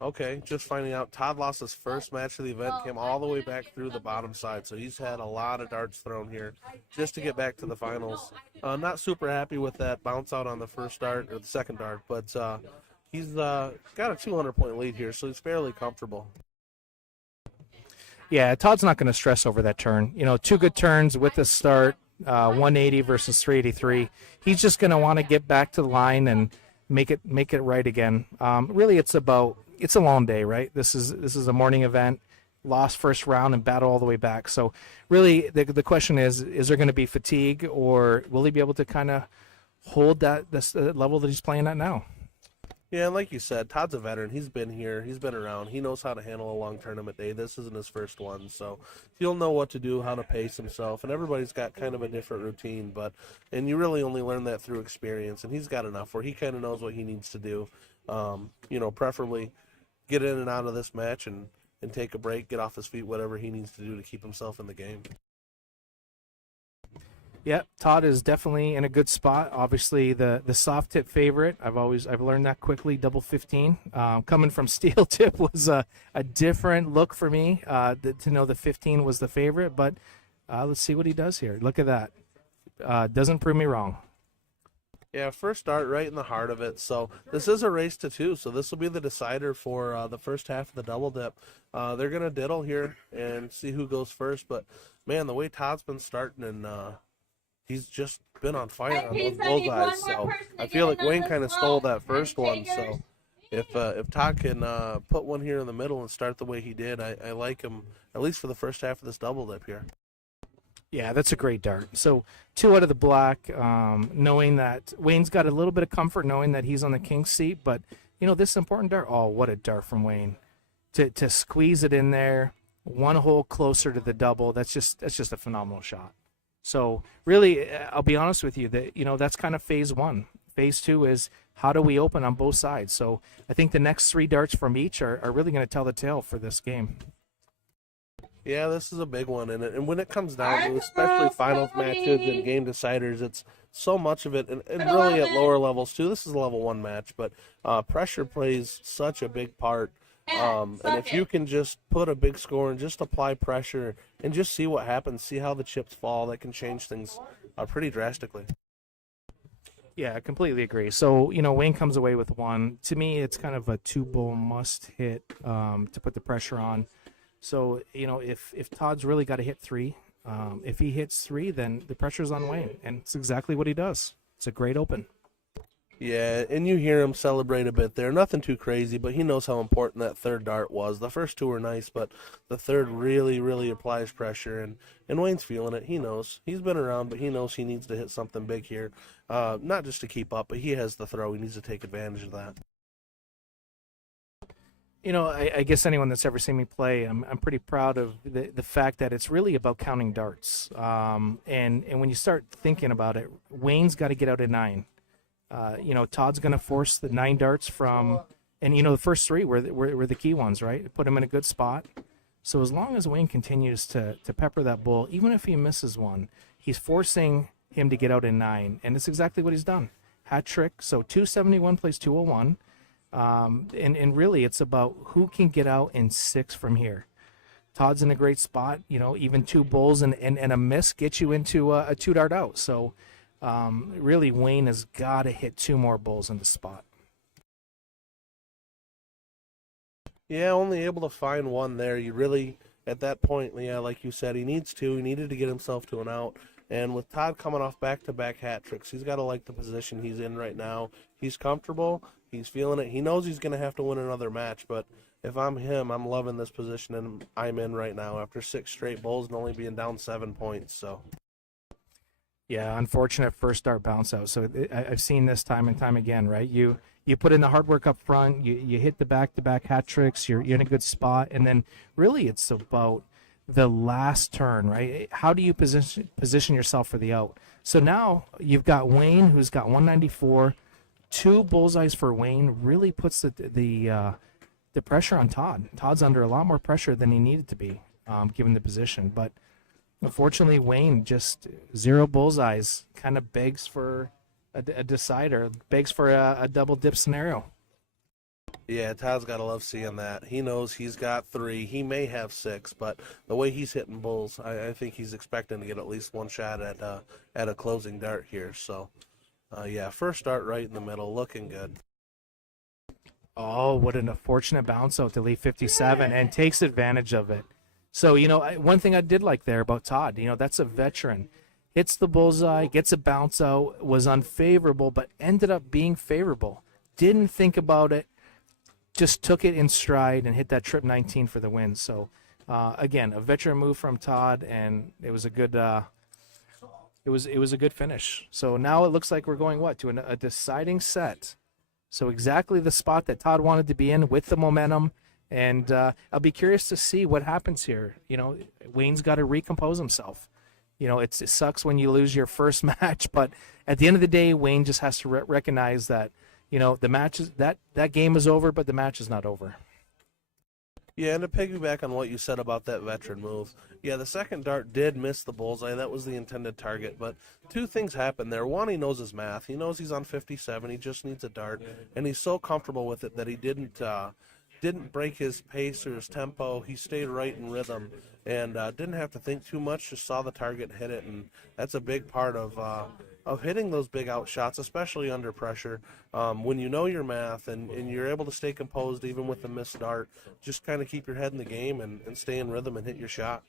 Okay, just finding out Todd lost his first match of the event, came all the way back through the bottom side, so he's had a lot of darts thrown here just to get back to the finals. Not super happy with that bounce out on the first dart, or the second dart, but he's got a 200-point lead here, so he's fairly comfortable. Yeah, Todd's not going to stress over that turn. You know, 2 good turns with the start, 180 versus 383. He's just going to want to get back to the line and make it right again. Really, it's a long day, right? This is a morning event, lost first round and battle all the way back. So really the question is there going to be fatigue, or will he be able to kind of hold this level that he's playing at now? Yeah, and like you said, Todd's a veteran. He's been here. He's been around. He knows how to handle a long tournament day. This isn't his first one, so he'll know what to do, how to pace himself, and everybody's got kind of a different routine, and you really only learn that through experience, and he's got enough where he kind of knows what he needs to do. Preferably get in and out of this match and take a break, get off his feet, whatever he needs to do to keep himself in the game. Yeah, Todd is definitely in a good spot. Obviously, the soft tip favorite. I've learned that quickly. Double 15 coming from steel tip was a different look for me to know the 15 was the favorite. But let's see what he does here. Look at that. Doesn't prove me wrong. Yeah, first dart right in the heart of it. So this is a race to 2. So this will be the decider for the first half of the double dip. They're gonna diddle here and see who goes first. But man, the way Todd's been starting, and he's just been on fire on those bullseyes. So I feel like Wayne kind of stole that first one. So if Todd can put one here in the middle and start the way he did, I like him at least for the first half of this double dip here. Yeah, that's a great dart. So 2 out of the black, knowing that Wayne's got a little bit of comfort knowing that he's on the king seat. But, you know, this important dart, oh, what a dart from Wayne. To squeeze it in there, 1 hole closer to the double, that's just a phenomenal shot. So really, I'll be honest with you, that's kind of phase 1. Phase 2 is how do we open on both sides? So I think the next 3 darts from each are really going to tell the tale for this game. Yeah, this is a big one, and when it comes down to especially finals matches and game deciders, it's so much of it, and really at lower levels too. This is a level 1 match, but pressure plays such a big part. And if you can just put a big score and just apply pressure and just see what happens, see how the chips fall, that can change things pretty drastically. Yeah, I completely agree. So, Wayne comes away with one. To me, it's kind of a two-bull must hit to put the pressure on. So, if Todd's really got to hit three, if he hits three, then the pressure's on Wayne, and it's exactly what he does. It's a great open. Yeah, and you hear him celebrate a bit there. Nothing too crazy, but he knows how important that third dart was. The first two were nice, but the third really, really applies pressure, and Wayne's feeling it. He knows. He's been around, but he knows he needs to hit something big here. Not just to keep up, but he has the throw. He needs to take advantage of that. I guess anyone that's ever seen me play, I'm pretty proud of the fact that it's really about counting darts. And when you start thinking about it, Wayne's got to get out at 9. Todd's going to force the 9 darts from, and the first 3 were the key ones, right? Put him in a good spot. So as long as Wayne continues to pepper that bull, even if he misses one, he's forcing him to get out in 9, and it's exactly what he's done. Hat trick. So 271 plays 201. And really it's about who can get out in 6 from here. Todd's in a great spot. Even 2 bulls and a miss get you into a 2 dart out. So really Wayne has got to hit 2 more bulls in the spot. Yeah, only able to find one there. You really, at that point, yeah, like you said, he needs 2. He needed to get himself to an out. And with Todd coming off back-to-back hat tricks, he's got to like the position he's in right now. He's comfortable. He's feeling it. He knows he's going to have to win another match, but if I'm him, I'm loving this position and I'm in right now after 6 straight bowls and only being down 7 points. So, yeah, unfortunate first dart bounce out. So I've seen this time and time again, right? You put in the hard work up front. You hit the back-to-back hat tricks. You're in a good spot, and then really it's about the last turn, right? How do you position yourself for the out? So now you've got Wayne, who's got 194. 2 bullseyes for Wayne really puts the pressure on Todd. Todd's under a lot more pressure than he needed to be, given the position. But unfortunately, Wayne just 0 bullseyes, kind of begs for a decider, begs for a double dip scenario. yeah, Todd's got to love seeing that. He knows he's got 3. He may have 6, but the way he's hitting bulls, I think he's expecting to get at least 1 shot at a closing dart here. So, yeah, first dart right in the middle, looking good. Oh, what an unfortunate bounce out to leave 57 and takes advantage of it. So, one thing I did like there about Todd, that's a veteran. Hits the bullseye, gets a bounce out, was unfavorable, but ended up being favorable. Didn't think about it, just took it in stride and hit that trip 19 for the win. So, again, a veteran move from Todd, and it was a good it was a good finish. So now it looks like we're going to a deciding set. So exactly the spot that Todd wanted to be in with the momentum, and I'll be curious to see what happens here. Wayne's got to recompose himself. It sucks when you lose your first match, but at the end of the day, Wayne just has to recognize that the match is that game is over, but the match is not over. Yeah, and to piggyback on what you said about that veteran move, yeah, the second dart did miss the bullseye. That was the intended target, but 2 things happened there. One, he knows his math. He knows he's on 57. He just needs a dart, and he's so comfortable with it that he didn't break his pace or his tempo. He stayed right in rhythm and didn't have to think too much, just saw the target, hit it, and that's a big part of hitting those big out shots, especially under pressure. When you know your math and you're able to stay composed even with the missed dart, just kind of keep your head in the game and stay in rhythm and hit your shot.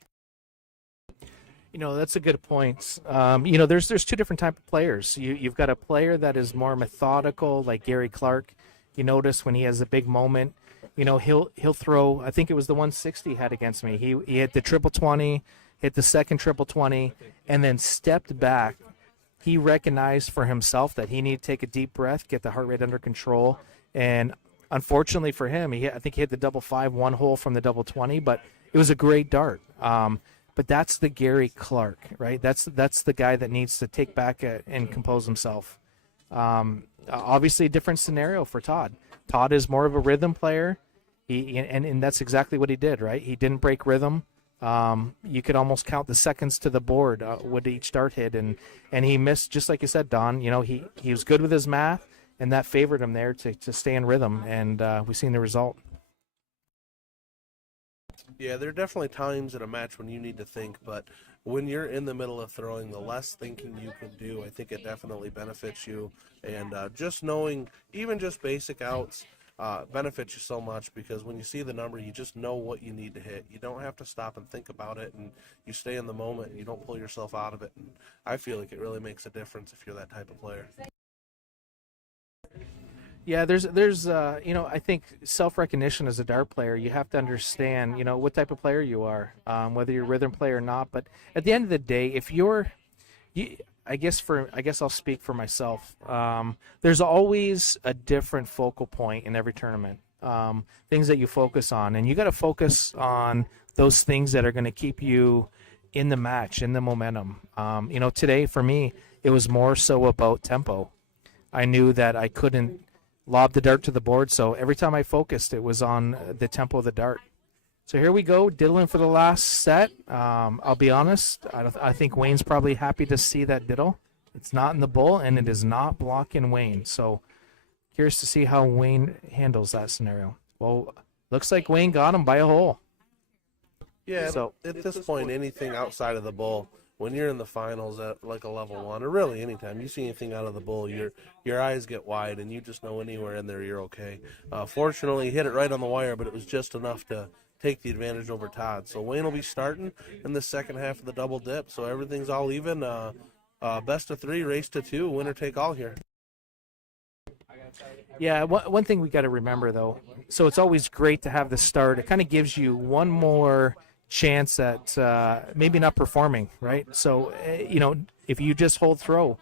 That's a good point. There's 2 different type of players. You've got a player that is more methodical, like Gary Clark. You notice when he has a big moment, he'll throw. I think it was the 160 he had against me. He hit the triple 20, hit the second triple 20, and then stepped back. He recognized for himself that he needed to take a deep breath, get the heart rate under control, and unfortunately for him, I think he hit the double 5 1 hole from the double 20, but it was a great dart. But that's the Gary Clark, right? That's the guy that needs to take back and compose himself. Obviously, a different scenario for Todd. Todd is more of a rhythm player, and that's exactly what he did, right? He didn't break rhythm. You could almost count the seconds to the board with each dart hit, and he missed, just like you said, Don. He was good with his math, and that favored him there to stay in rhythm, and we've seen the result. Yeah, there are definitely times in a match when you need to think, but when you're in the middle of throwing, the less thinking you can do, I think it definitely benefits you. And just knowing, even just basic outs, benefits you so much because when you see the number, you just know what you need to hit. You don't have to stop and think about it, and you stay in the moment, and you don't pull yourself out of it. And I feel like it really makes a difference if you're that type of player. Yeah, there's I think self-recognition as a dart player, you have to understand, what type of player you are, whether you're a rhythm player or not. But at the end of the day, if I guess I'll speak for myself. There's always a different focal point in every tournament. Things that you focus on, and you got to focus on those things that are going to keep you in the match, in the momentum. Today for me, it was more so about tempo. I knew that I couldn't lob the dart to the board, so every time I focused, it was on the tempo of the dart. So here we go, diddling for the last set. I'll be honest, I think Wayne's probably happy to see that diddle. It's not in the bull, and it is not blocking Wayne. So curious to see how Wayne handles that scenario. Well, looks like Wayne got him by a hole. Yeah, So at this point, anything outside of the bull, when you're in the finals at like a level 1, or really anytime you see anything out of the bull, your eyes get wide, and you just know anywhere in there you're okay. Fortunately, he hit it right on the wire, but it was just enough to take the advantage over Todd. So Wayne will be starting in the second half of the double dip, so everything's all even. Best of 3, race to 2, winner take all here. Yeah, one thing we got to remember, though, so it's always great to have the start. It kind of gives you one more chance at maybe not performing, right? So, if you just hold throw,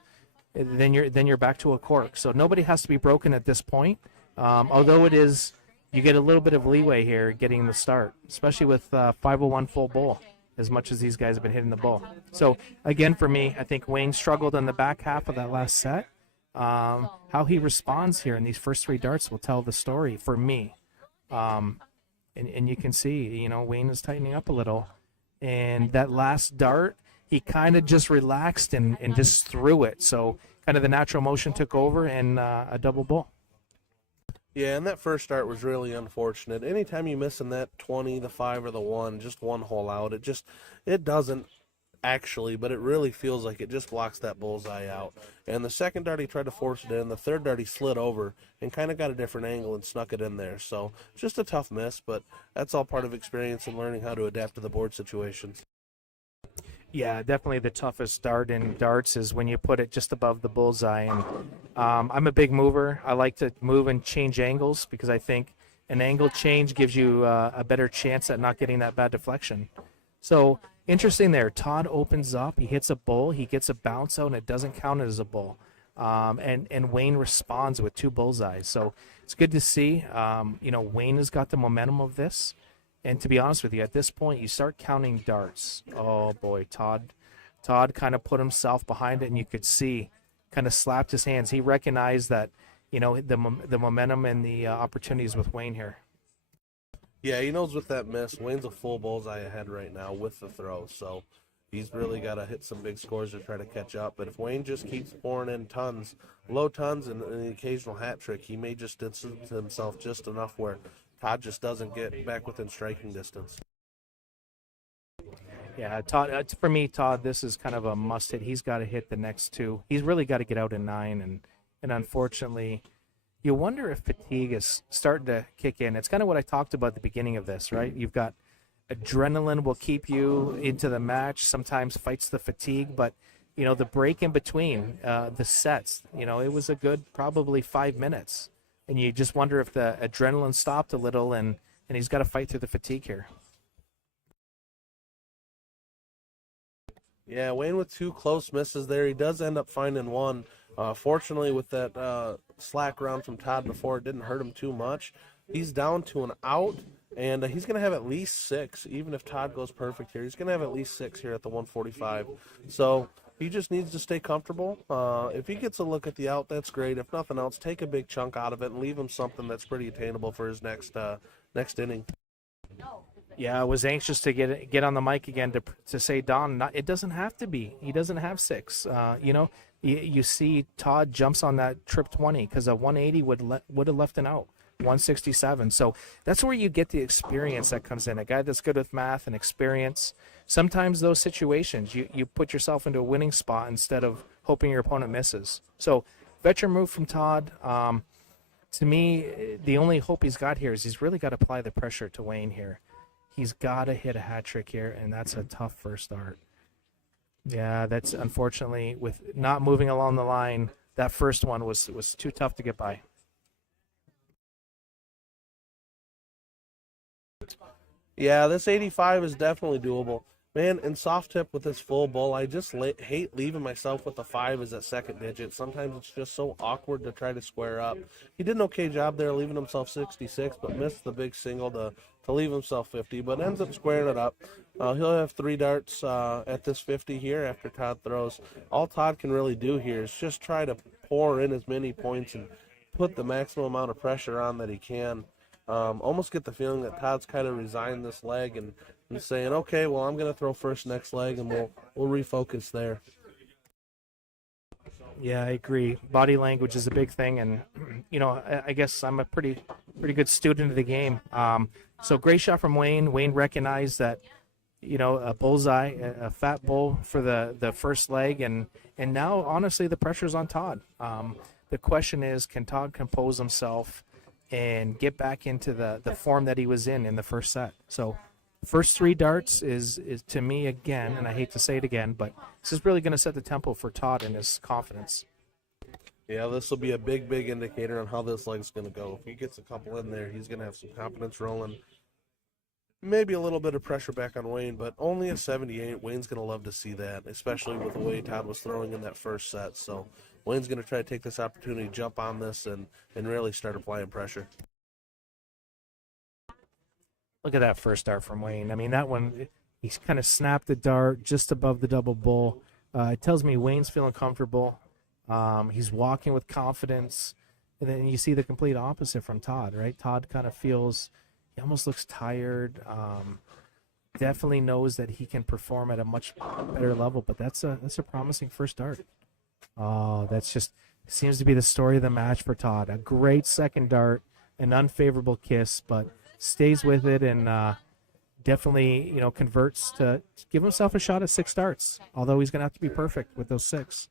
then you're back to a cork. So nobody has to be broken at this point, although it is, you get a little bit of leeway here getting the start, especially with 501 full bowl, as much as these guys have been hitting the ball. So, again, for me, I think Wayne struggled in the back half of that last set. How he responds here in these first 3 darts will tell the story for me. And you can see, Wayne is tightening up a little. And that last dart, he kind of just relaxed and just threw it. So kind of the natural motion took over and a double bull. Yeah, and that first start was really unfortunate. Anytime you miss in that 20, the 5, or the 1, just one hole out, it doesn't actually, but it really feels like it just blocks that bullseye out. And the second dart, he tried to force it in. The third dart, he slid over and kind of got a different angle and snuck it in there. So just a tough miss, but that's all part of experience and learning how to adapt to the board situations. Yeah, definitely the toughest dart in darts is when you put it just above the bullseye. And I'm a big mover. I like to move and change angles because I think an angle change gives you a better chance at not getting that bad deflection. So interesting there. Todd opens up. He hits a bull. He gets a bounce out, and it doesn't count as a bull. And Wayne responds with 2 bullseyes. So it's good to see. Wayne has got the momentum of this. And to be honest with you, at this point, you start counting darts. Oh, boy, Todd kind of put himself behind it, and you could see, kind of slapped his hands. He recognized that, the momentum and the opportunities with Wayne here. Yeah, he knows with that miss, Wayne's a full bullseye ahead right now with the throw. So he's really got to hit some big scores to try to catch up. But if Wayne just keeps pouring in tons, low tons, and an occasional hat trick, he may just distance himself just enough where Todd just doesn't get back within striking distance. Yeah, Todd. For me, Todd, this is kind of a must hit. He's got to hit the next 2. He's really got to get out in 9, and unfortunately, you wonder if fatigue is starting to kick in. It's kind of what I talked about at the beginning of this, right? You've got adrenaline will keep you into the match. Sometimes fights the fatigue, but the break in between the sets, it was a good probably 5 minutes. And you just wonder if the adrenaline stopped a little, and he's got to fight through the fatigue here. Yeah, Wayne with 2 close misses there. He does end up finding 1. Fortunately, with that slack round from Todd before, it didn't hurt him too much. He's down to an out, and he's going to have at least 6. Even if Todd goes perfect here, he's going to have at least 6 here at the 145. So he just needs to stay comfortable. If he gets a look at the out, that's great. If nothing else, take a big chunk out of it and leave him something that's pretty attainable for his next inning. Yeah, I was anxious to get on the mic again to say, Don, it doesn't have to be. He doesn't have 6. You see Todd jumps on that trip 20 because a 180 would have left an out. 167. So that's where you get the experience that comes in. A guy that's good with math and experience. Sometimes those situations, you put yourself into a winning spot instead of hoping your opponent misses. So veteran move from Todd. To me, the only hope he's got here is he's really got to apply the pressure to Wayne here. He's got to hit a hat trick here, and that's a tough first start. Yeah, that's unfortunately, with not moving along the line, that first one was too tough to get by. Yeah, this 85 is definitely doable. Man, in soft tip with this full bull, I just hate leaving myself with the 5 as that second digit. Sometimes it's just so awkward to try to square up. He did an okay job there, leaving himself 66, but missed the big single to leave himself 50, but ends up squaring it up. He'll have 3 darts at this 50 here after Todd throws. All Todd can really do here is just try to pour in as many points and put the maximum amount of pressure on that he can. Almost get the feeling that Todd's kind of resigned this leg and saying, okay, well, I'm going to throw first next leg, and we'll refocus there. Yeah, I agree. Body language is a big thing, and I guess I'm a pretty good student of the game. So great shot from Wayne. Wayne recognized that, a bullseye, a fat bull for the first leg, and now honestly the pressure's on Todd. The question is, can Todd compose himself and get back into the form that he was in the first set? So first 3 darts is to me, again, and I hate to say it again, but this is really going to set the tempo for Todd and his confidence. Yeah, this will be a big indicator on how this leg's going to go. If he gets a couple in there, he's going to have some confidence rolling. Maybe a little bit of pressure back on Wayne, but only a 78. Wayne's going to love to see that, especially with the way Todd was throwing in that first set. So Wayne's going to try to take this opportunity, jump on this, and really start applying pressure. Look at that first dart from Wayne. I mean, that one, he's kind of snapped the dart just above the double bull. It tells me Wayne's feeling comfortable. He's walking with confidence. And then you see the complete opposite from Todd, right? Todd kind of feels, he almost looks tired. Definitely knows that he can perform at a much better level, but that's a promising first dart. Oh, that's just seems to be the story of the match for Todd. A great second dart, an unfavorable kiss, but stays with it and definitely, converts to give himself a shot at 6 darts, although he's going to have to be perfect with those 6.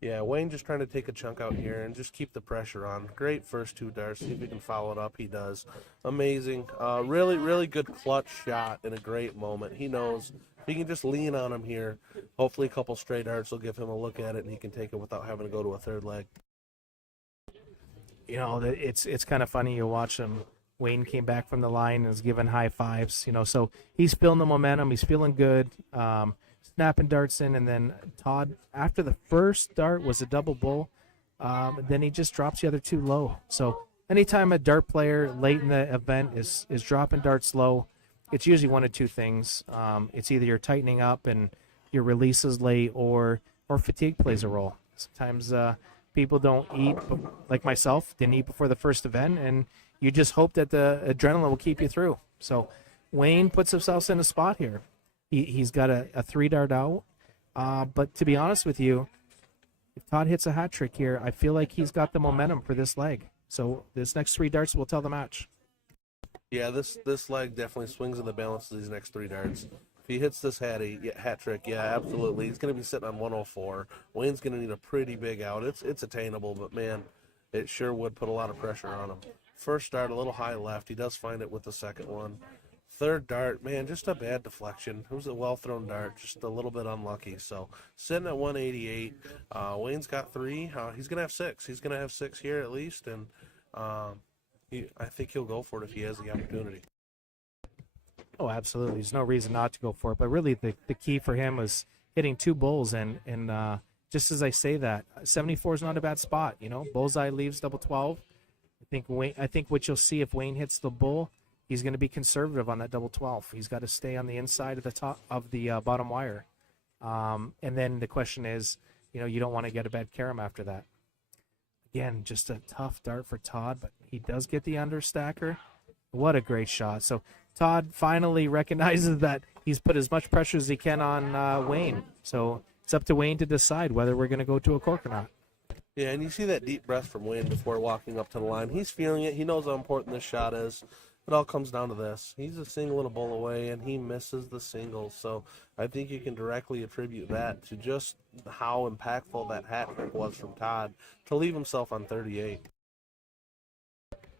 Yeah, Wayne just trying to take a chunk out here and just keep the pressure on. Great first 2 darts. See if he can follow it up. He does. Amazing. Really good clutch shot in a great moment. He knows if he can just lean on him here, hopefully a couple stray darts will give him a look at it and he can take it without having to go to a third leg. It's kind of funny. You watch him. Wayne came back from the line and is giving high fives. So he's feeling the momentum. He's feeling good. Snapping darts in, and then Todd, after the first dart was a double bull, then he just drops the other 2 low. So anytime a dart player late in the event is dropping darts low, it's usually one of 2 things. It's either you're tightening up and your release is late, or fatigue plays a role. Sometimes people don't eat, like myself, didn't eat before the first event, and you just hope that the adrenaline will keep you through. So Wayne puts himself in a spot here. He's got a 3 dart out, but to be honest with you, if Todd hits a hat trick here, I feel like he's got the momentum for this leg. So this next 3 darts will tell the match. Yeah, this leg definitely swings in the balance of these next 3 darts. If he hits this hat trick, yeah, absolutely. He's going to be sitting on 104. Wayne's going to need a pretty big out. It's attainable, but man, it sure would put a lot of pressure on him. First dart, a little high left. He does find it with the second one. Third dart, man, just a bad deflection. It was a well-thrown dart, just a little bit unlucky. So sitting at 188, Wayne's got 3. He's going to have 6. He's going to have 6 here at least, and I think he'll go for it if he has the opportunity. Oh, absolutely. There's no reason not to go for it. But really, the key for him was hitting 2 bulls, and just as I say that, 74 is not a bad spot. Bullseye leaves double 12. I think what you'll see if Wayne hits the bull, he's going to be conservative on that double 12. He's got to stay on the inside of the top of the bottom wire. And then the question is, you don't want to get a bad carom after that. Again, just a tough dart for Todd, but he does get the understacker. What a great shot. So Todd finally recognizes that he's put as much pressure as he can on Wayne. So it's up to Wayne to decide whether we're going to go to a cork or not. Yeah, and you see that deep breath from Wayne before walking up to the line. He's feeling it. He knows how important this shot is. It all comes down to this. He's a single and a bull away, and he misses the single. So I think you can directly attribute that to just how impactful that hat trick was from Todd to leave himself on 38.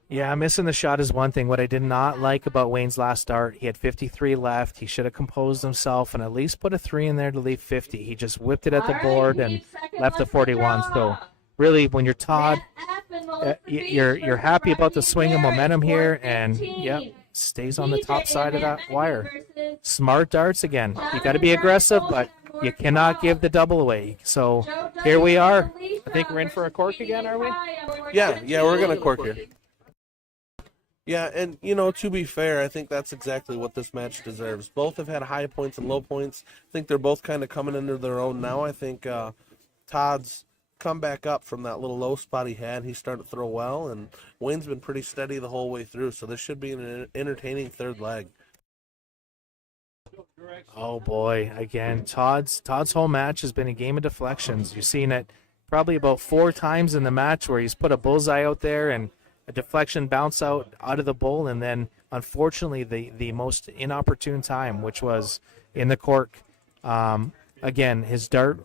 Yeah, missing the shot is one thing. What I did not like about Wayne's last start, he had 53 left. He should have composed himself and at least put a 3 in there to leave 50. He just whipped it at the board and left the 41. So really, when you're Todd, you're happy about the swing of momentum here, and yep, stays on the top side of that wire. Smart darts again. You got to be aggressive, but you cannot give the double away. So here we are. I think we're in for a cork again, are we? Yeah, we're going to cork here. Yeah, and, to be fair, I think that's exactly what this match deserves. Both have had high points and low points. I think they're both kind of coming into their own now. I think Todd's come back up from that little low spot he had. He's starting to throw well, and Wayne's been pretty steady the whole way through, so this should be an entertaining third leg. Oh, boy. Again, Todd's whole match has been a game of deflections. You've seen it probably about 4 times in the match where he's put a bullseye out there and a deflection bounce out of the bowl, and then unfortunately the most inopportune time, which was in the cork. Again, his dart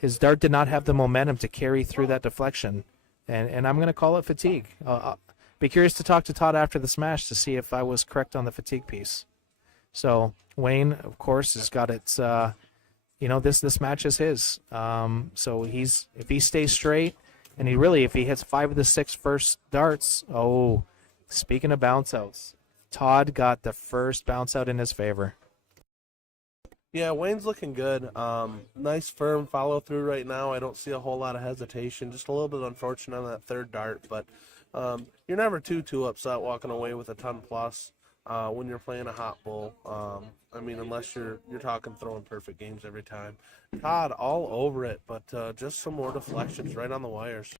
did not have the momentum to carry through that deflection, and I'm going to call it fatigue. Be curious to talk to Todd after the smash to see if I was correct on the fatigue piece. So Wayne, of course, has got its. This match is his. So if he stays straight. And if he hits 5 of the 6 first darts, speaking of bounce outs, Todd got the first bounce out in his favor. Yeah, Wayne's looking good. Nice firm follow through right now. I don't see a whole lot of hesitation. Just a little bit unfortunate on that third dart, but you're never too upset walking away with a ton plus when you're playing a hot bull. Unless you're talking throwing perfect games every time. Todd all over it, but just some more deflections right on the wires.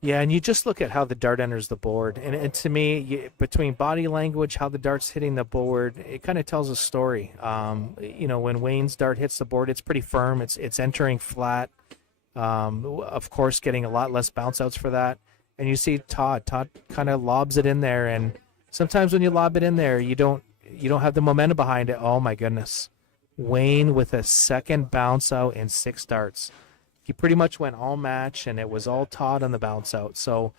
Yeah, and you just look at how the dart enters the board. And to me, between body language, how the dart's hitting the board, it kind of tells a story. When Wayne's dart hits the board, it's pretty firm. It's entering flat. Of course, getting a lot less bounce outs for that. And you see Todd kind of lobs it in there. And sometimes when you lob it in there, you don't have the momentum behind it. Oh, my goodness. Wayne with a second bounce out in 6 darts. He pretty much went all match, and it was all Todd on the bounce out. So,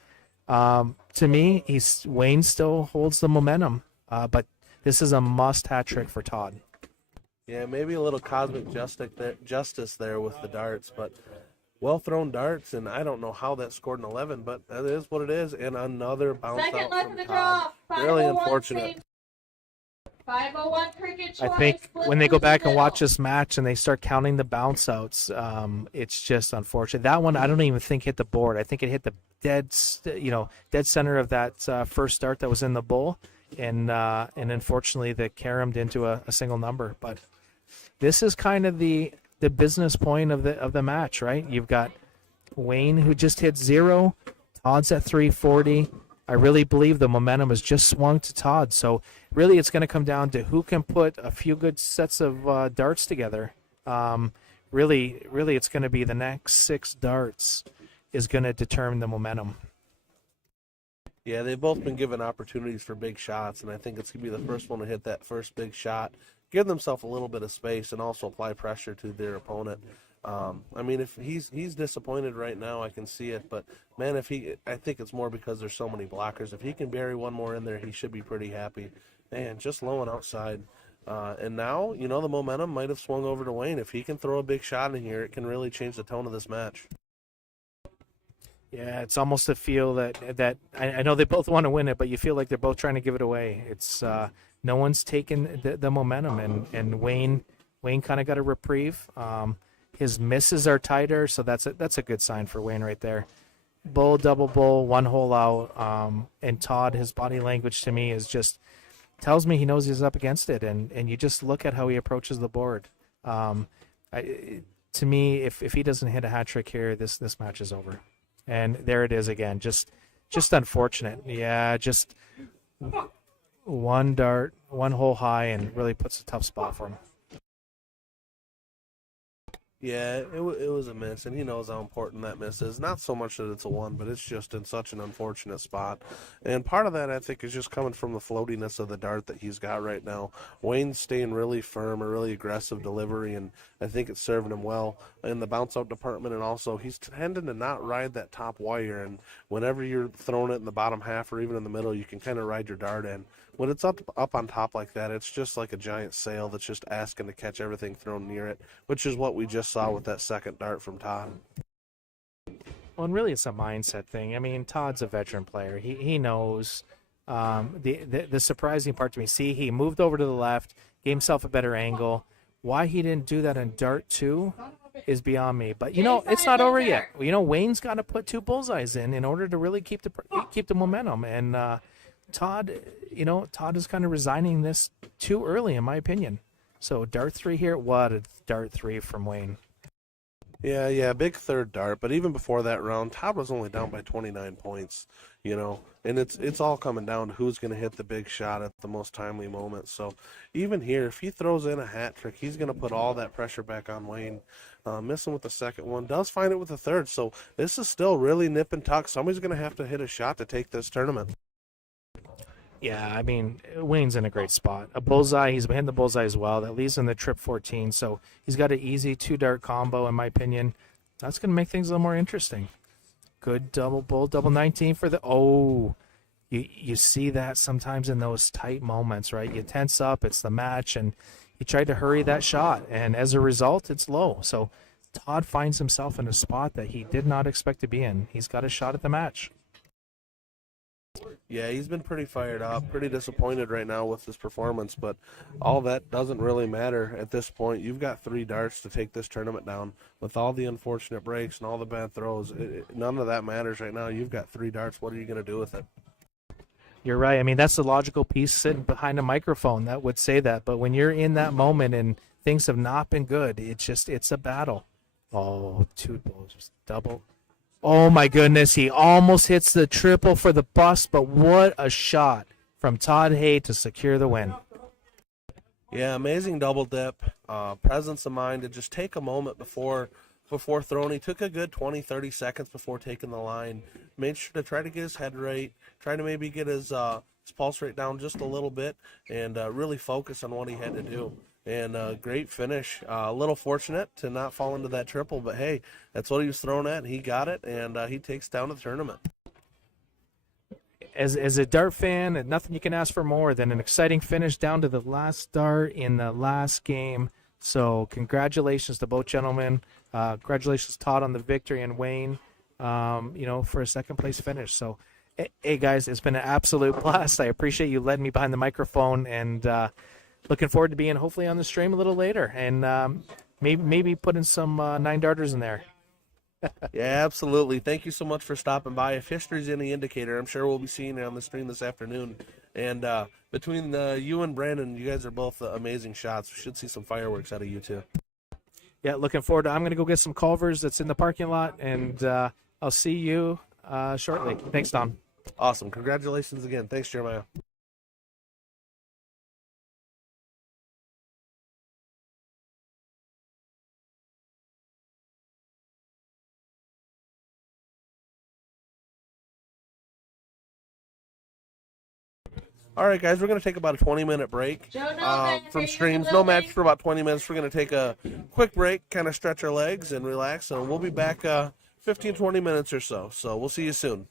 to me, Wayne still holds the momentum, but this is a must hat trick for Todd. Yeah, maybe a little cosmic justice there with the darts, but well-thrown darts, and I don't know how that scored an 11, but that is what it is, and another bounce out from Todd. Really unfortunate. 501 cricket choice. I think when they go back and watch this match and they start counting the bounce outs, it's just unfortunate. That one I don't even think hit the board. I think it hit the dead center of that first start that was in the bowl, and unfortunately that caromed into a single number. But this is kind of the business point of the match, right? You've got Wayne who just hit 0, Todd's at 340. I really believe the momentum has just swung to Todd. So really it's going to come down to who can put a few good sets of darts together. Really it's going to be the next 6 darts is going to determine the momentum. Yeah, they've both been given opportunities for big shots, and I think it's going to be the first one to hit that first big shot, give themselves a little bit of space, and also apply pressure to their opponent. If he's disappointed right now, I can see it. But man, I think it's more because there's so many blockers. If he can bury one more in there, he should be pretty happy. Man, just low and outside. And now, the momentum might have swung over to Wayne. If he can throw a big shot in here, it can really change the tone of this match. Yeah, it's almost a feel that I know they both want to win it, but you feel like they're both trying to give it away. It's no one's taken the momentum, and Wayne kind of got a reprieve. His misses are tighter, so that's a good sign for Wayne right there. Bull, double bull, 1 hole out. And Todd, his body language to me is just tells me he knows he's up against it, and you just look at how he approaches the board. To me, if he doesn't hit a hat trick here, this match is over. And there it is again, just unfortunate. Yeah, just 1 dart, 1 hole high, and really puts a tough spot for him. Yeah, it was a miss, and he knows how important that miss is. Not so much that it's a one, but it's just in such an unfortunate spot. And part of that, I think, is just coming from the floatiness of the dart that he's got right now. Wayne's staying really firm, a really aggressive delivery, and I think it's serving him well in the bounce out department. And also, he's tending to not ride that top wire. And whenever you're throwing it in the bottom half or even in the middle, you can kind of ride your dart in. When it's up on top like that, it's just like a giant sail that's just asking to catch everything thrown near it, which is what we just saw with that second dart from Todd. Well, and really, it's a mindset thing. I mean, Todd's a veteran player. He knows. The surprising part to me, see, he moved over to the left, gave himself a better angle. Why he didn't do that in dart 2 is beyond me. But it's not over yet. Wayne's got to put 2 bullseyes in order to really keep the momentum. And Todd is kind of resigning this too early, in my opinion. So dart 3 here. What a dart 3 from Wayne. Yeah, big third dart. But even before that round, Todd was only down by 29 points, and it's all coming down to who's going to hit the big shot at the most timely moment. So even here, if he throws in a hat trick, he's going to put all that pressure back on Wayne. Missing with the second one, does find it with the third. So this is still really nip and tuck. Somebody's going to hit a shot to take this tournament. Yeah, I mean, Wayne's in a great spot. A bullseye, he's hitting the bullseye as well. That leaves him the trip 14, so he's got an easy 2-dart combo, in my opinion. That's going to make things a little more interesting. Good double bull, double 19 for the... Oh, you see that sometimes in those tight moments, right? You tense up, it's the match, and he tried to hurry that shot, and as a result, it's low. So Todd finds himself in a spot that he did not expect to be in. He's got a shot at the match. Yeah, he's been pretty fired up, pretty disappointed right now with his performance, but all that doesn't really matter at this point. You've got 3 darts to take this tournament down. With all the unfortunate breaks and all the bad throws, none of that matters right now. You've got 3 darts. What are you going to do with it? You're right. I mean, that's the logical piece sitting behind a microphone that would say that. But when you're in that moment and things have not been good, it's a battle. Oh, 2 balls, double. Oh, my goodness. He almost hits the triple for the bust, but what a shot from Todd Hay to secure the win. Yeah, amazing double dip, presence of mind to just take a moment before throwing. He took a good 20, 30 seconds before taking the line. Made sure to try to get his head right, try to maybe get his pulse rate down just a little bit, and really focus on what he had to do. And great finish. A little fortunate to not fall into that triple, but hey, that's what he was throwing at, and he got it, and he takes down the tournament. As a dart fan, nothing you can ask for more than an exciting finish down to the last dart in the last game. So congratulations to both gentlemen. Congratulations, Todd, on the victory, and Wayne, for a second-place finish. So, hey, guys, it's been an absolute blast. I appreciate you letting me behind the microphone, and looking forward to being hopefully on the stream a little later, and maybe putting some 9-darters in there. Yeah, absolutely. Thank you so much for stopping by. If history's any indicator, I'm sure we'll be seeing you on the stream this afternoon. And between you and Brandon, you guys are both amazing shots. We should see some fireworks out of you too. Yeah, looking forward to. I'm going to go get some Culvers that's in the parking lot, and I'll see you shortly. Thanks, Don. Awesome. Congratulations again. Thanks, Jeremiah. All right, guys, we're going to take about a 20-minute break from streams. No match for about 20 minutes. We're going to take a quick break, kind of stretch our legs and relax, and we'll be back 15, 20 minutes or so. So we'll see you soon.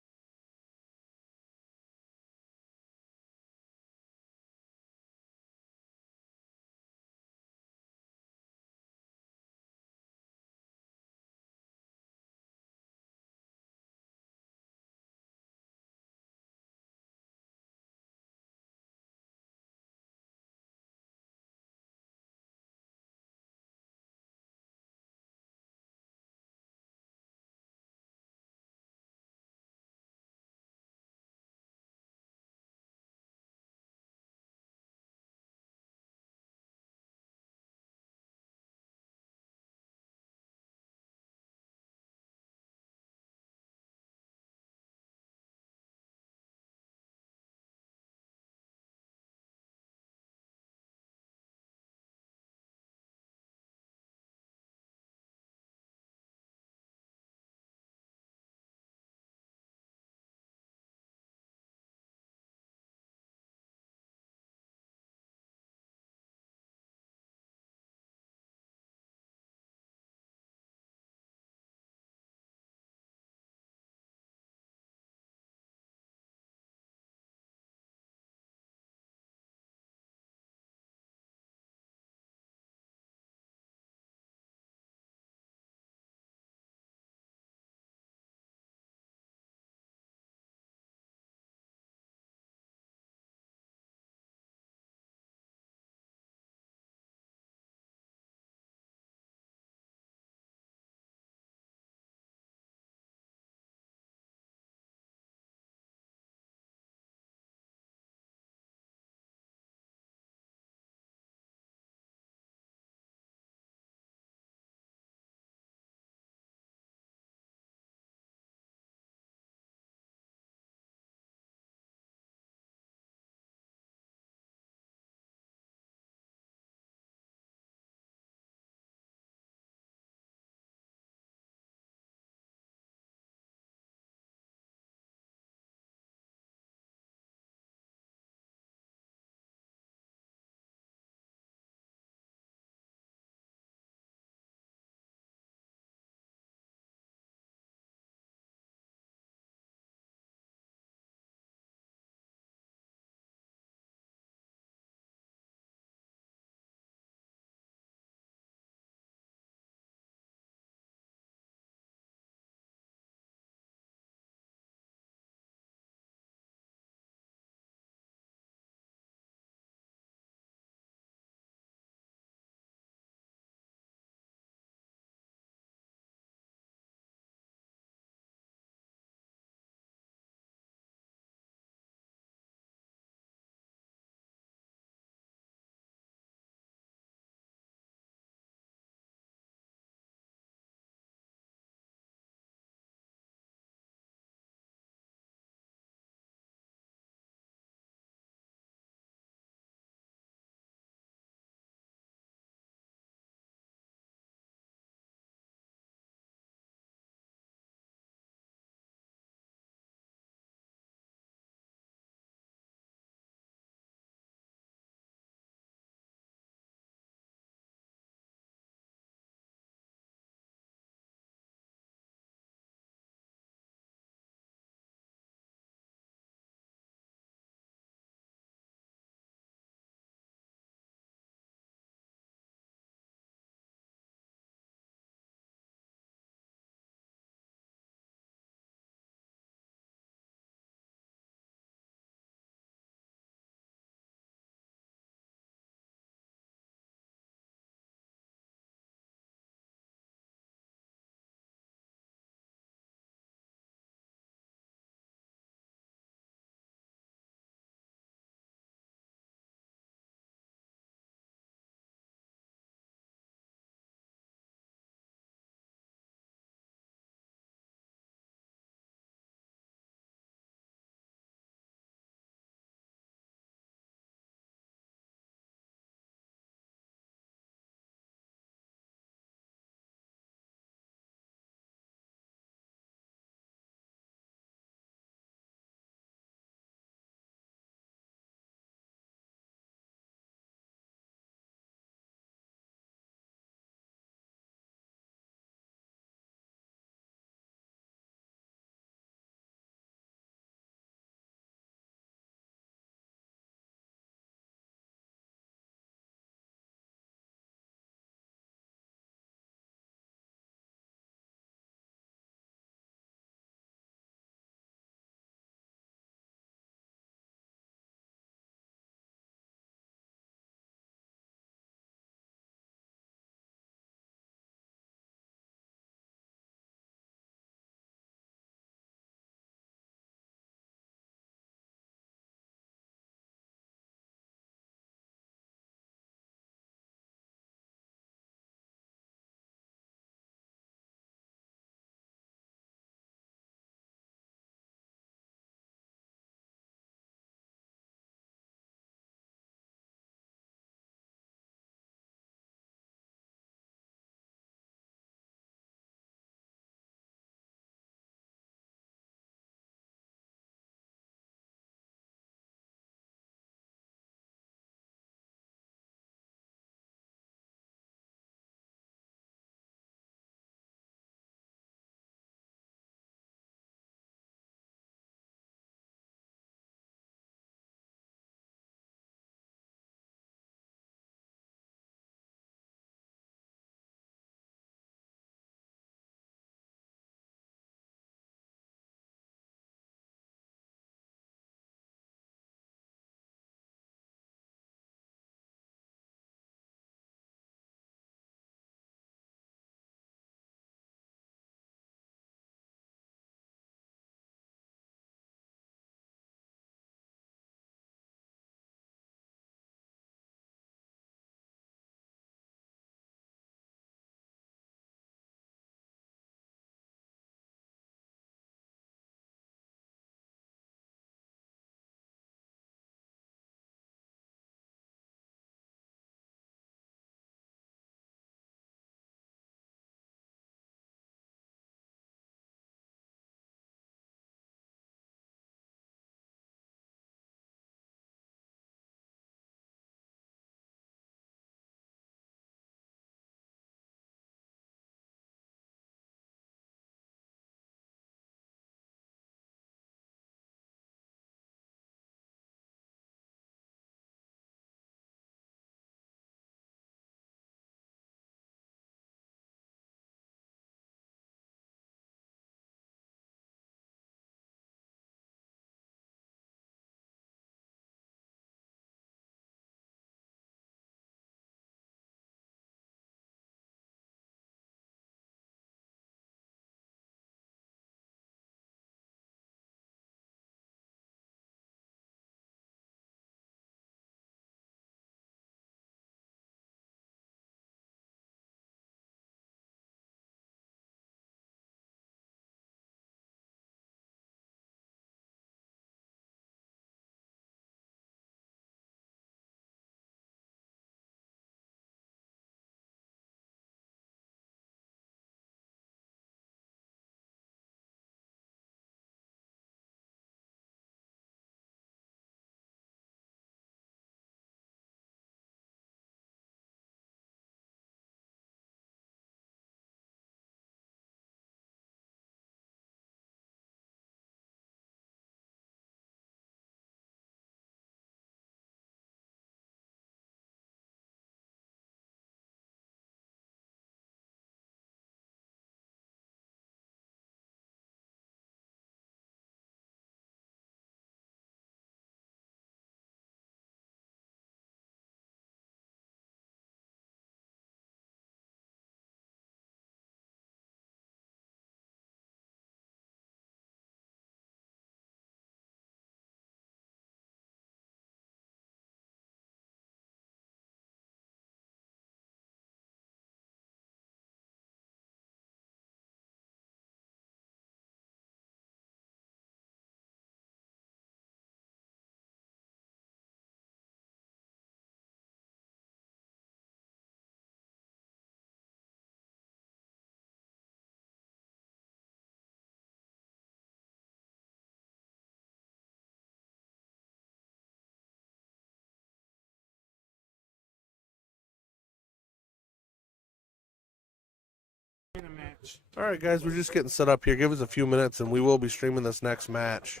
All right, guys, we're just getting set up here. Give us a few minutes, and we will be streaming this next match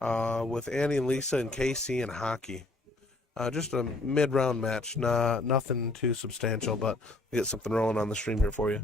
with Andy and Lisa and KC and hockey. Just a mid-round match, nothing too substantial, but we get something rolling on the stream here for you.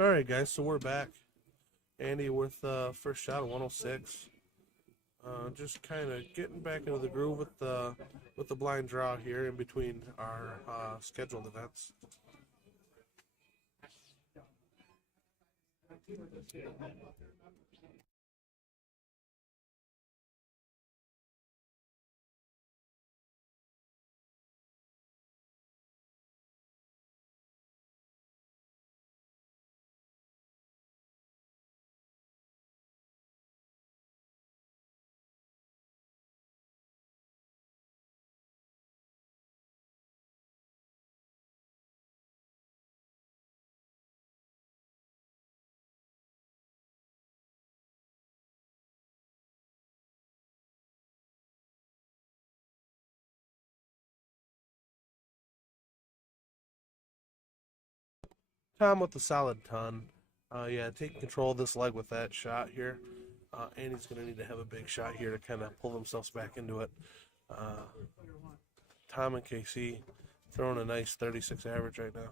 All right, guys, so we're back. Andy with first shot of 106. Just kind of getting back into the groove with the blind draw here in between our scheduled events. Tom with the solid ton. Yeah, taking control of this leg with that shot here. Andy's going to need to have a big shot here to kind of pull themselves back into it. Tom and KC throwing a nice 36 average right now.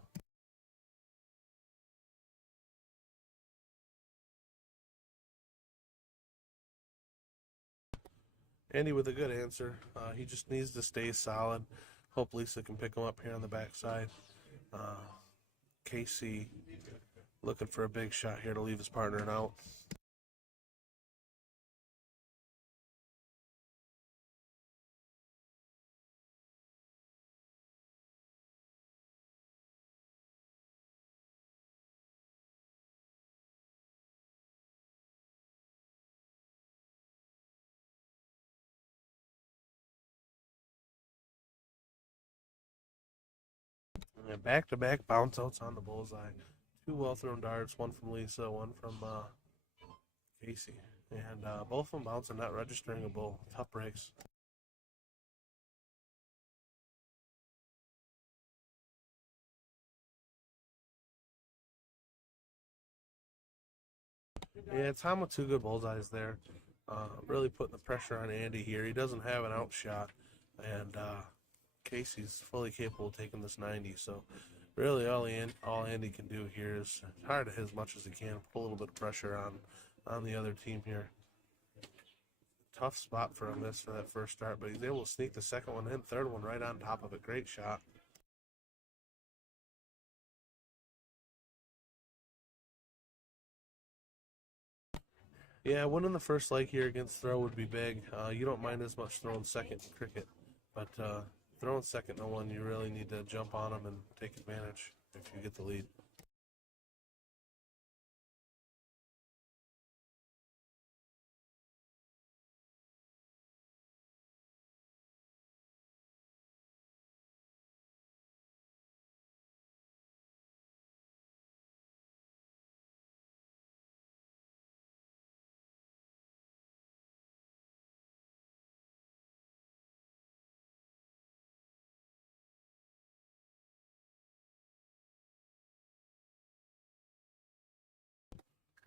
Andy with a good answer. He just needs to stay solid. Hope Lisa can pick him up here on the backside. KC looking for a big shot here to leave his partner out. And back-to-back bounce outs on the bullseye. Two well-thrown darts, one from Lisa, one from Casey. And both of them bouncing, not registering a bull. Tough breaks. Yeah, Tom with two good bullseyes there. Really putting the pressure on Andy here. He doesn't have an outshot. And Casey's fully capable of taking this 90. So really all Andy can do here is try to hit as much as he can, put a little bit of pressure on the other team here. Tough spot for a miss for that first start, but he's able to sneak the second one in, third one right on top of it. Great shot. Yeah, winning the first leg here against throw would be big. You don't mind as much throwing second in cricket, but throwing second no one, you really need to jump on them and take advantage if you get the lead.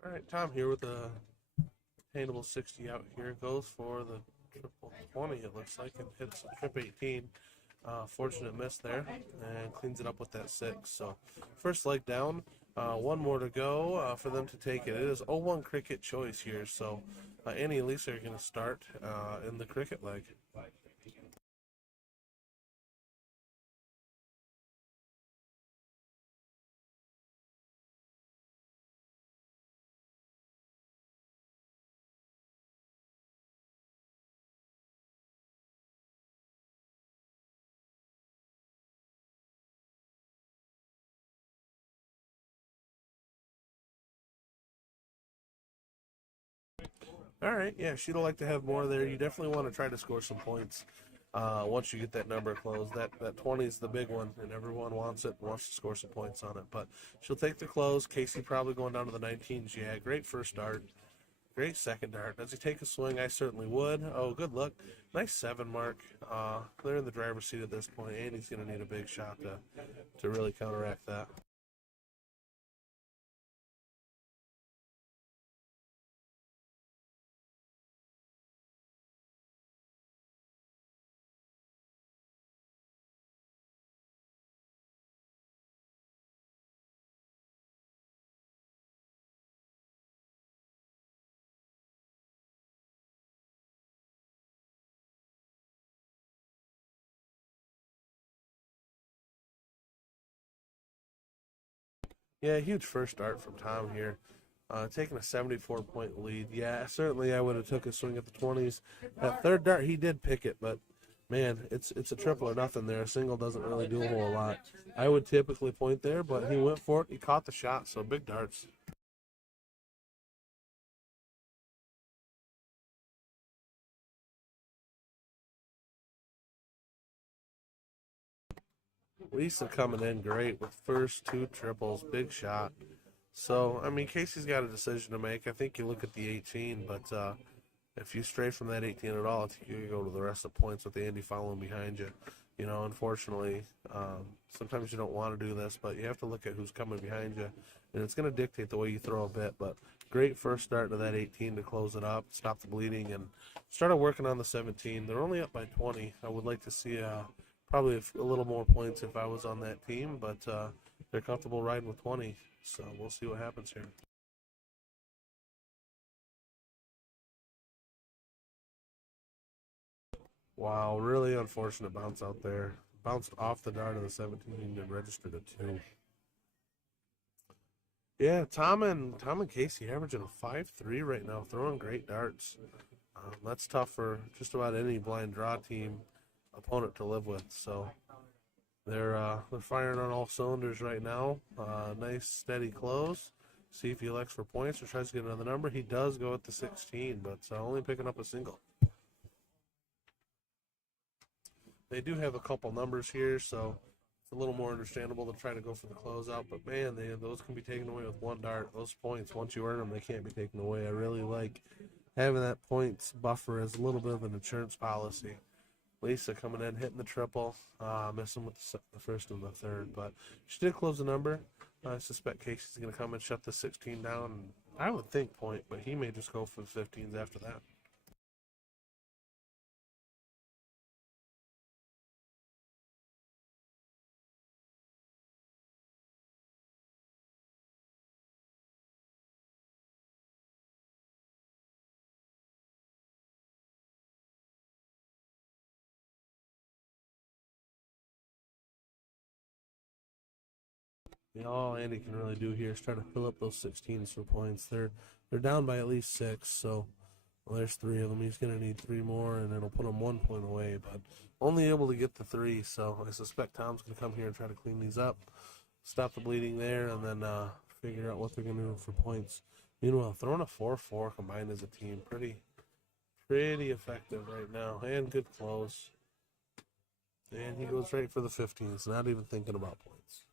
All right, Tom here with a attainable 60 out here. Goes for the triple 20, it looks like, and hits trip 18. Fortunate miss there, and cleans it up with that 6. So first leg down, one more to go for them to take it. It is 0-1 cricket choice here, so Annie and Lisa are going to start in the cricket leg. All right, yeah, she'd like to have more there. You definitely want to try to score some points once you get that number closed. That 20 is the big one, and everyone wants it, wants to score some points on it. But she'll take the close. Casey probably going down to the 19s. Yeah, great first dart. Great second dart. Does he take a swing? I certainly would. Oh, good luck. Nice 7 mark. They're in the driver's seat at this point, and he's going to need a big shot to really counteract that. Yeah, huge first start from Tom here. Taking a 74-point lead. Yeah, certainly I would have took a swing at the 20s. That third dart, he did pick it, but man, it's a triple or nothing there. A single doesn't really do a whole lot. I would typically point there, but he went for it. He caught the shot, so big darts. Lisa coming in great with first 2 triples. Big shot. So, I mean, Casey's got a decision to make. I think you look at the 18, but if you stray from that 18 at all, I think you go to the rest of the points with Andy following behind you. You know, unfortunately, sometimes you don't want to do this, but you have to look at who's coming behind you, and it's going to dictate the way you throw a bit. But great first start to that 18 to close it up, stop the bleeding, and started working on the 17. They're only up by 20. I would like to see probably a little more points if I was on that team, but they're comfortable riding with 20. So we'll see what happens here. Wow, really unfortunate bounce out there. Bounced off the dart of the 17 and registered a 2. Yeah, Tom and Casey averaging a 5.3 right now, throwing great darts. That's tough for just about any blind draw team opponent to live with. So they're firing on all cylinders right now. Nice steady close. See if he elects for points or tries to get another number. He does go at the 16, but only picking up a single. They do have a couple numbers here, so it's a little more understandable to try to go for the closeout. But man, those can be taken away with 1 dart. Those points, once you earn them, they can't be taken away. I really like having that points buffer as a little bit of an insurance policy. Lisa coming in, hitting the triple, missing with the first and the third, but she did close the number. I suspect Casey's going to come and shut the 16 down. I would think point, but he may just go for the 15s after that. All Andy can really do here is try to fill up those 16s for points. They're down by at least 6, so there's 3 of them. He's going to need 3 more, and it'll put him 1 point away, but only able to get the 3, so I suspect Tom's going to come here and try to clean these up, stop the bleeding there, and then figure out what they're going to do for points. Meanwhile, throwing a 4-4 combined as a team, pretty effective right now, and good close. And he goes right for the 15s, not even thinking about points.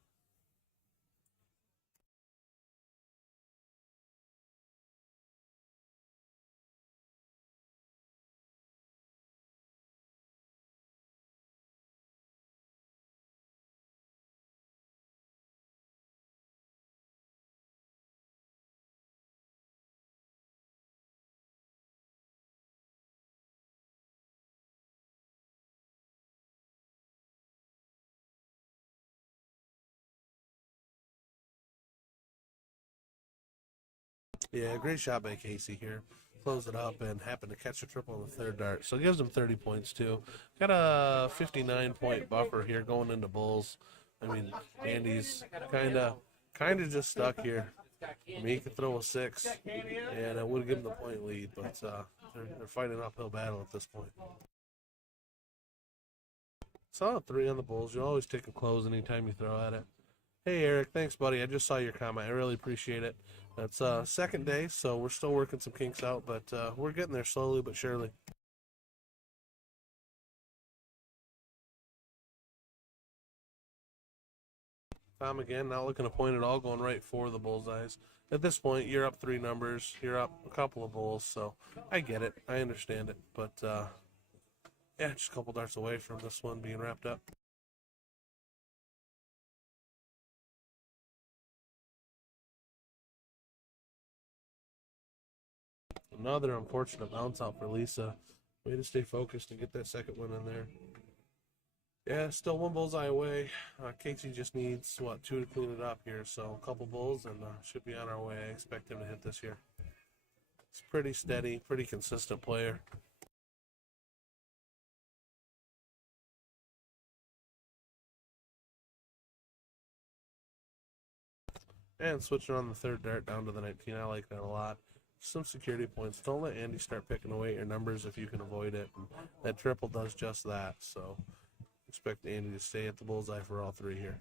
Yeah, great shot by Casey here. Closed it up and happened to catch a triple on the third dart. So it gives him 30 points too. Got a 59-point buffer here going into Bulls. I mean, Andy's kind of just stuck here. I mean, he could throw a 6, and it would give him the point lead, but they're fighting an uphill battle at this point. Solid 3 on the Bulls. You always take a close anytime you throw at it. Hey, Eric. Thanks, buddy. I just saw your comment. I really appreciate it. It's second day, so we're still working some kinks out, but we're getting there slowly but surely. Tom again, not looking to point at all, going right for the bullseyes. At this point, you're up 3 numbers. You're up a couple of bulls, so I get it. I understand it. But, yeah, just a couple darts away from this one being wrapped up. Another unfortunate bounce out for Lisa. Way to stay focused and get that second one in there. Yeah, still 1 bullseye away. Casey just needs, 2 to clean it up here. So a couple bulls and should be on our way. I expect him to hit this year. He's pretty steady, pretty consistent player. And switching on the third dart down to the 19. I like that a lot. Some security points. Don't let Andy start picking away at your numbers if you can avoid it. And that triple does just that. So expect Andy to stay at the bullseye for all 3 here.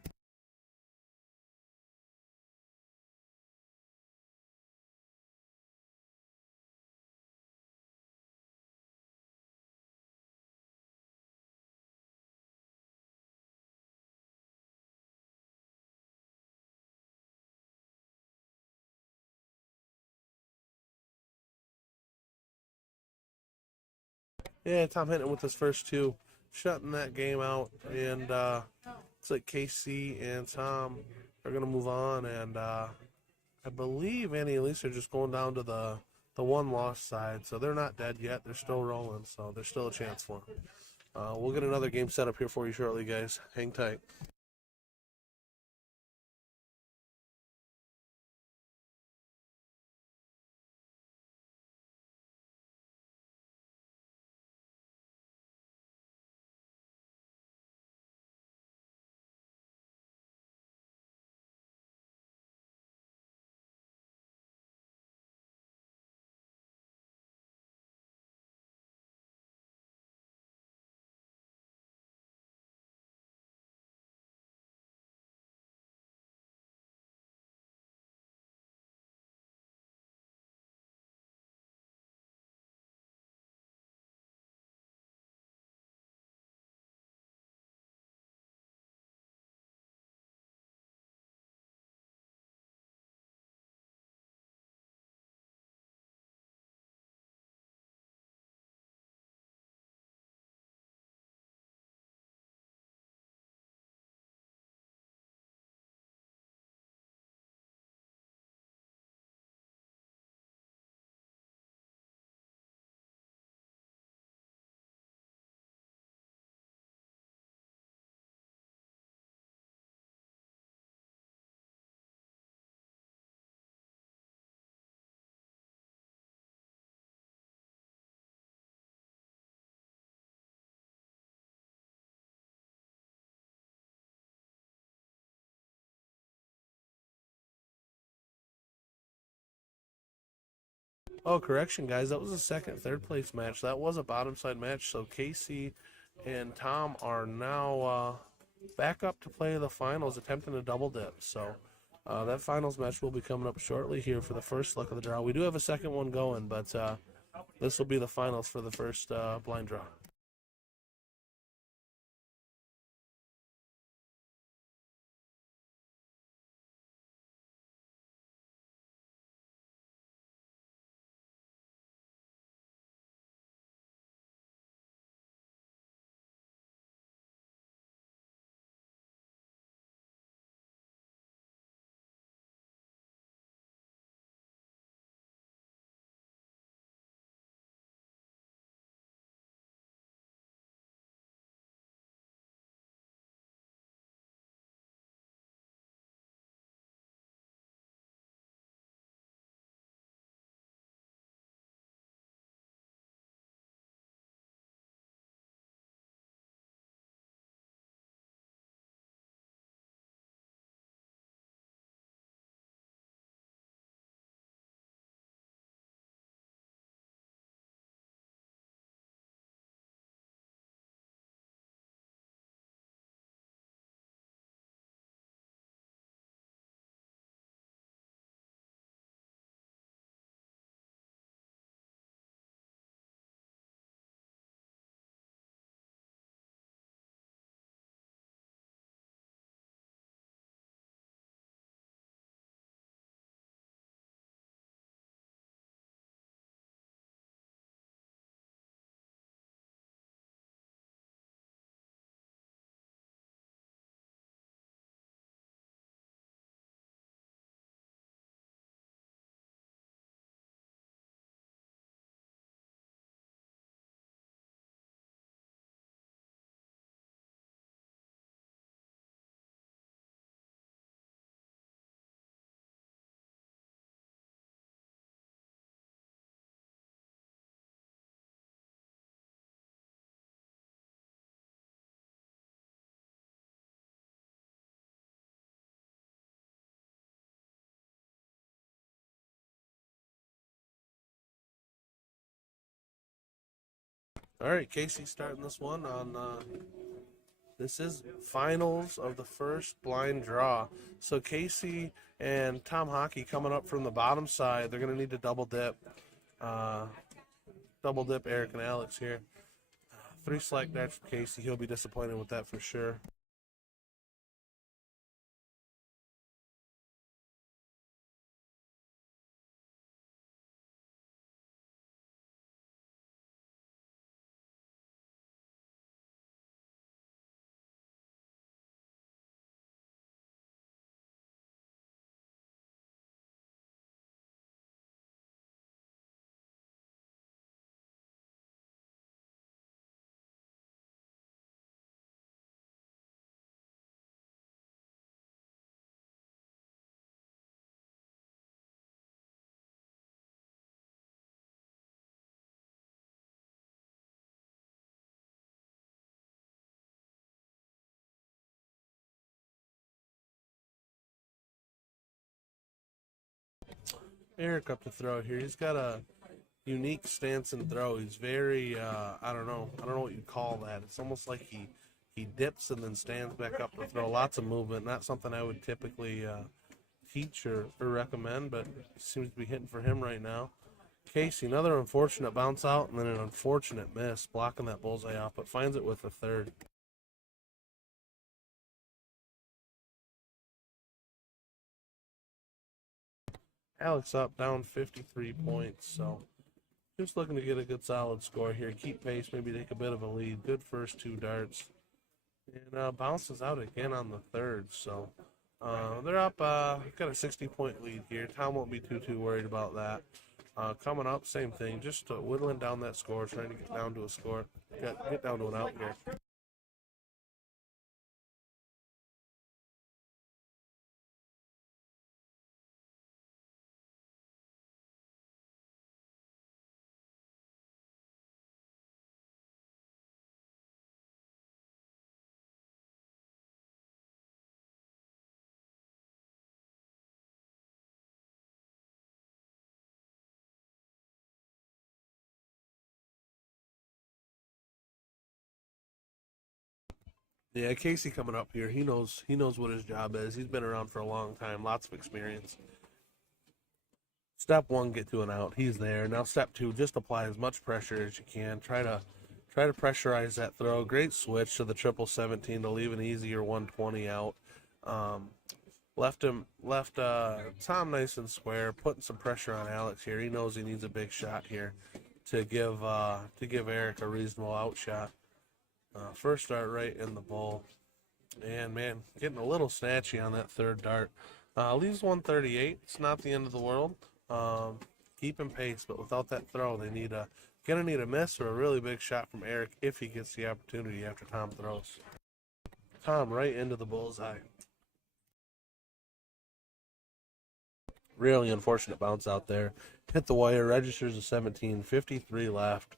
Yeah, Tom hitting with his first 2, shutting that game out, and it's like KC and Tom are gonna move on, and I believe Andy and Lisa are just going down to the 1 loss side, so they're not dead yet. They're still rolling, so there's still a chance for them. We'll get another game set up here for you shortly, guys. Hang tight. Oh, correction, guys. That was a second, third place match. That was a bottom side match. So Casey and Tom are now back up to play the finals, attempting a double dip. So that finals match will be coming up shortly here for the first look of the draw. We do have a second one going, but this will be the finals for the first blind draw. All right, Casey starting this one on. This is finals of the first blind draw. So Casey and Tom Hockey coming up from the bottom side. They're going to need to double dip. Double dip Eric and Alex here. 3 slack darts for Casey. He'll be disappointed with that for sure. Eric up to throw here. He's got a unique stance and throw. He's very, I don't know what you call that. It's almost like he dips and then stands back up to throw. Lots of movement. Not something I would typically teach or recommend, but seems to be hitting for him right now. Casey, another unfortunate bounce out and then an unfortunate miss, blocking that bullseye off, but finds it with a third. Alex up, down 53 points, so just looking to get a good solid score here. Keep pace, maybe take a bit of a lead. Good first 2 darts. And bounces out again on the third, so they're up, got a 60-point lead here. Tom won't be too worried about that. Coming up, same thing, just whittling down that score, trying to get down to a score, get down to an out here. Yeah, Casey coming up here. He knows what his job is. He's been around for a long time, lots of experience. Step 1, get to an out. He's there. Now step 2, just apply as much pressure as you can. Try to pressurize that throw. Great switch to the 17 to leave an easier 120 out. Left Tom nice and square, putting some pressure on Alex here. He knows he needs a big shot here to give Eric a reasonable out shot. First start right in the bowl. And, man, getting a little snatchy on that third dart. Leaves 138. It's not the end of the world. Keeping pace, but without that throw, they gonna need a miss or a really big shot from Eric if he gets the opportunity after Tom throws. Tom right into the bullseye. Really unfortunate bounce out there. Hit the wire, registers a 17, 53 left.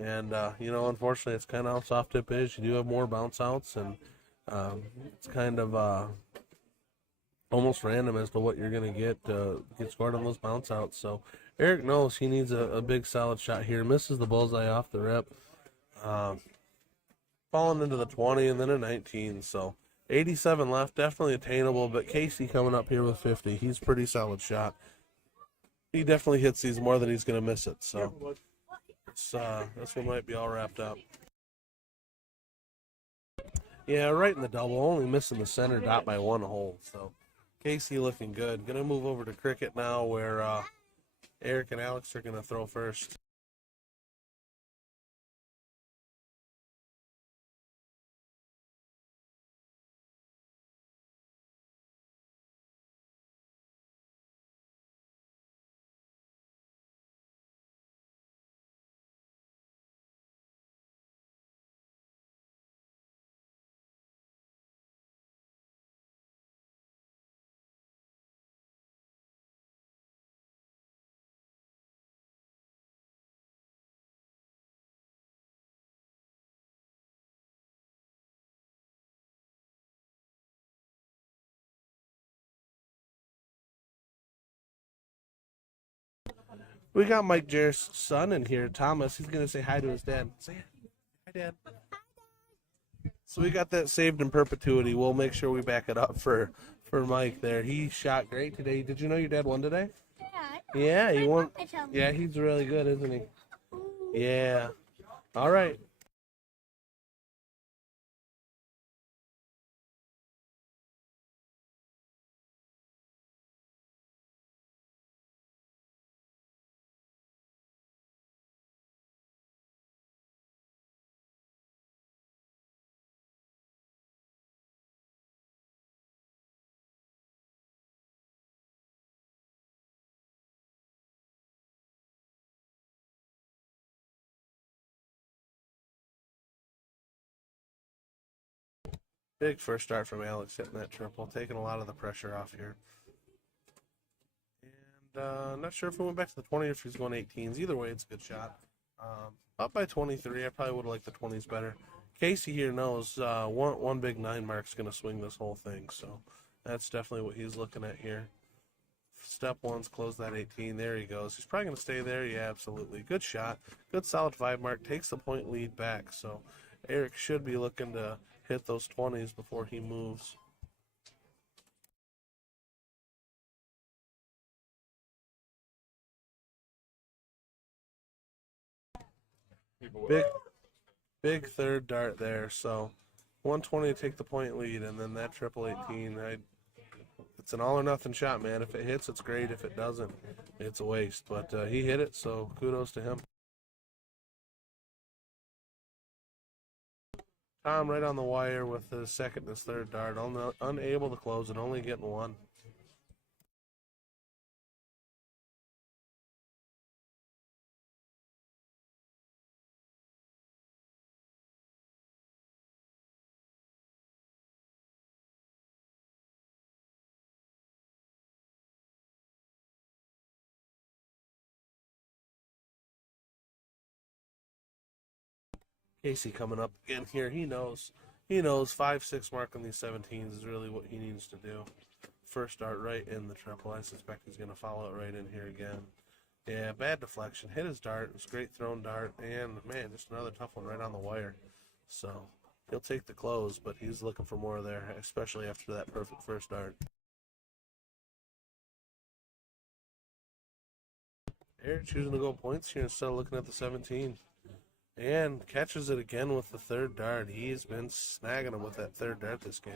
And, unfortunately, it's kind of how soft tip is. You do have more bounce outs, and it's kind of almost random as to what you're going to get scored on those bounce outs. So Eric knows he needs a big solid shot here. Misses the bullseye off the rip. Falling into the 20 and then a 19. So 87 left, definitely attainable, but Casey coming up here with 50. He's pretty solid shot. He definitely hits these more than he's going to miss it. So this one might be all wrapped up. Yeah, right in the double, only missing the center dot by 1 hole. So Casey looking good. Going to move over to cricket now where Eric and Alex are going to throw first. We got Mike Jeris' son in here, Thomas. He's going to say hi to his dad. Say it. Hi, Dad. So we got that saved in perpetuity. We'll make sure we back it up for Mike there. He shot great today. Did you know your dad won today? Yeah, he won. Yeah, he's really good, isn't he? Yeah. All right. Big first start from Alex hitting that triple, taking a lot of the pressure off here. And not sure if we went back to the 20 or if he's going 18s. Either way, it's a good shot. Up by 23. I probably would have liked the 20s better. Casey here knows one big 9 mark's going to swing this whole thing, so that's definitely what he's looking at here. Step one's close that 18. There he goes. He's probably going to stay there. Yeah, absolutely. Good shot. Good solid 5 mark. Takes the point lead back, so Eric should be looking to hit those 20s before he moves. Big third dart there. So 120 to take the point lead, and then that triple 18. It's an all or nothing shot, man. If it hits, it's great. If it doesn't, it's a waste. But he hit it, so kudos to him. Tom right on the wire with his second and his third dart, unable to close it, only getting one. Casey coming up again here. He knows 5-6 mark on these 17s is really what he needs to do. First dart right in the triple. I suspect he's going to follow it right in here again. Yeah, bad deflection. Hit his dart. It was a great thrown dart. And, man, just another tough one right on the wire. So he'll take the close, but he's looking for more there, especially after that perfect first dart. Eric choosing to go points here instead of looking at the 17. And catches it again with the third dart. He's been snagging him with that third dart this game.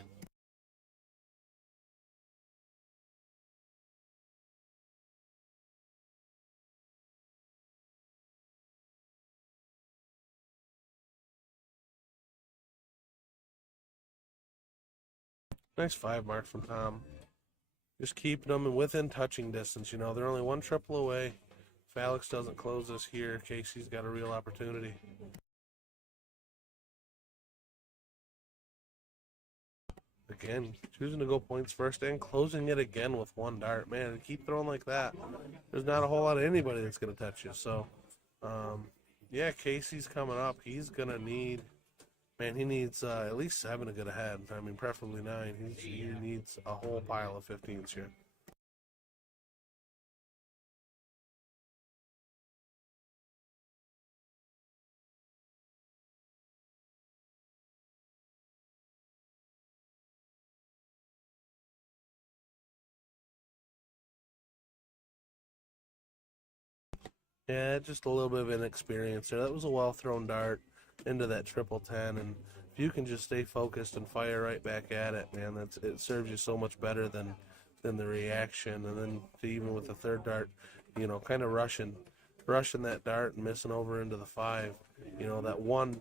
Nice 5 mark from Tom. Just keeping them within touching distance. You know, they're only one triple away. If Alex doesn't close this here, Casey's got a real opportunity. Again, choosing to go points first and closing it again with one dart. Man, keep throwing like that. There's not a whole lot of anybody that's going to touch you. So, yeah, Casey's coming up. He's going to need, man, he needs at least 7 to get ahead. I mean, preferably 9. He needs a whole pile of 15s here. Yeah, just a little bit of inexperience there. That was a well-thrown dart into that triple 10, and if you can just stay focused and fire right back at it, man, it serves you so much better than the reaction. And then even with the third dart, you know, kind of rushing that dart and missing over into the 5. You know, that one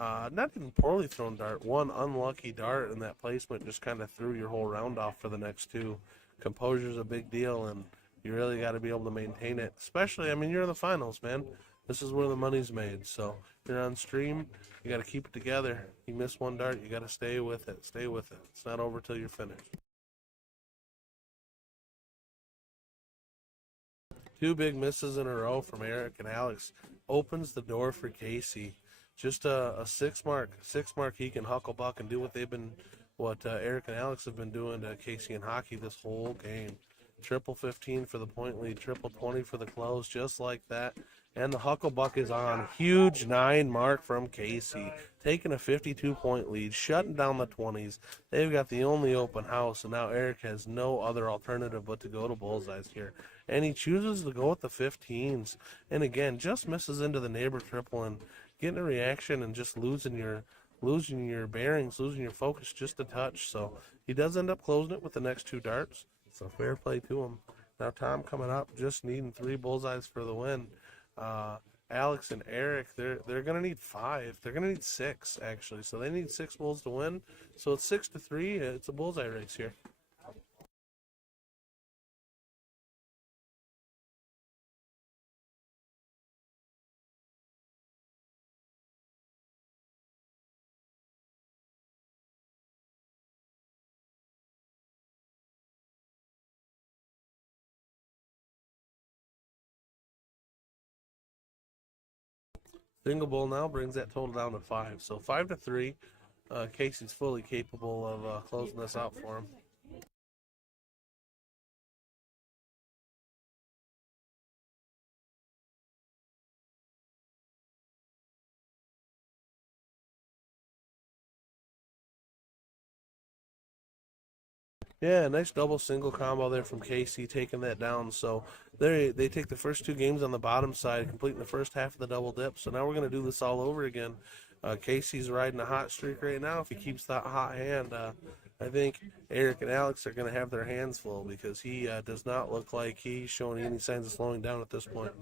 not even poorly thrown dart, one unlucky dart, and that placement just kind of threw your whole round off for the next 2. Composure's a big deal, and you really got to be able to maintain it. Especially, I mean, you're in the finals, man. This is where the money's made. So you're on stream. You got to keep it together. You miss one dart, you got to stay with it. Stay with it. It's not over till you're finished. 2 big misses in a row from Eric and Alex opens the door for Casey. Just a 6 mark. 6 mark he can hucklebuck and do what Eric and Alex have been doing to Casey in hockey this whole game. Triple 15 for the point lead, triple 20 for the close, just like that. And the Hucklebuck is on. Huge 9 mark from Casey, taking a 52-point lead, shutting down the 20s. They've got the only open house, and now Eric has no other alternative but to go to bullseyes here. And he chooses to go with the 15s. And again, just misses into the neighbor triple and getting a reaction and just losing your bearings, losing your focus just a touch. So he does end up closing it with the next 2 darts. So fair play to him. Now Tom coming up, just needing 3 bullseyes for the win. Alex and Eric, they're gonna need 5. They're gonna need 6 actually. So they need 6 bulls to win. So it's 6-3. It's a bullseye race here. Single bull now brings that total down to 5. So 5-3. Casey's fully capable of closing this out for him. Yeah, nice double single combo there from Casey, taking that down. So they take the first 2 games on the bottom side, completing the first half of the double dip. So now we're going to do this all over again. Casey's riding a hot streak right now. If he keeps that hot hand, I think Eric and Alex are going to have their hands full because he does not look like he's showing any signs of slowing down at this point.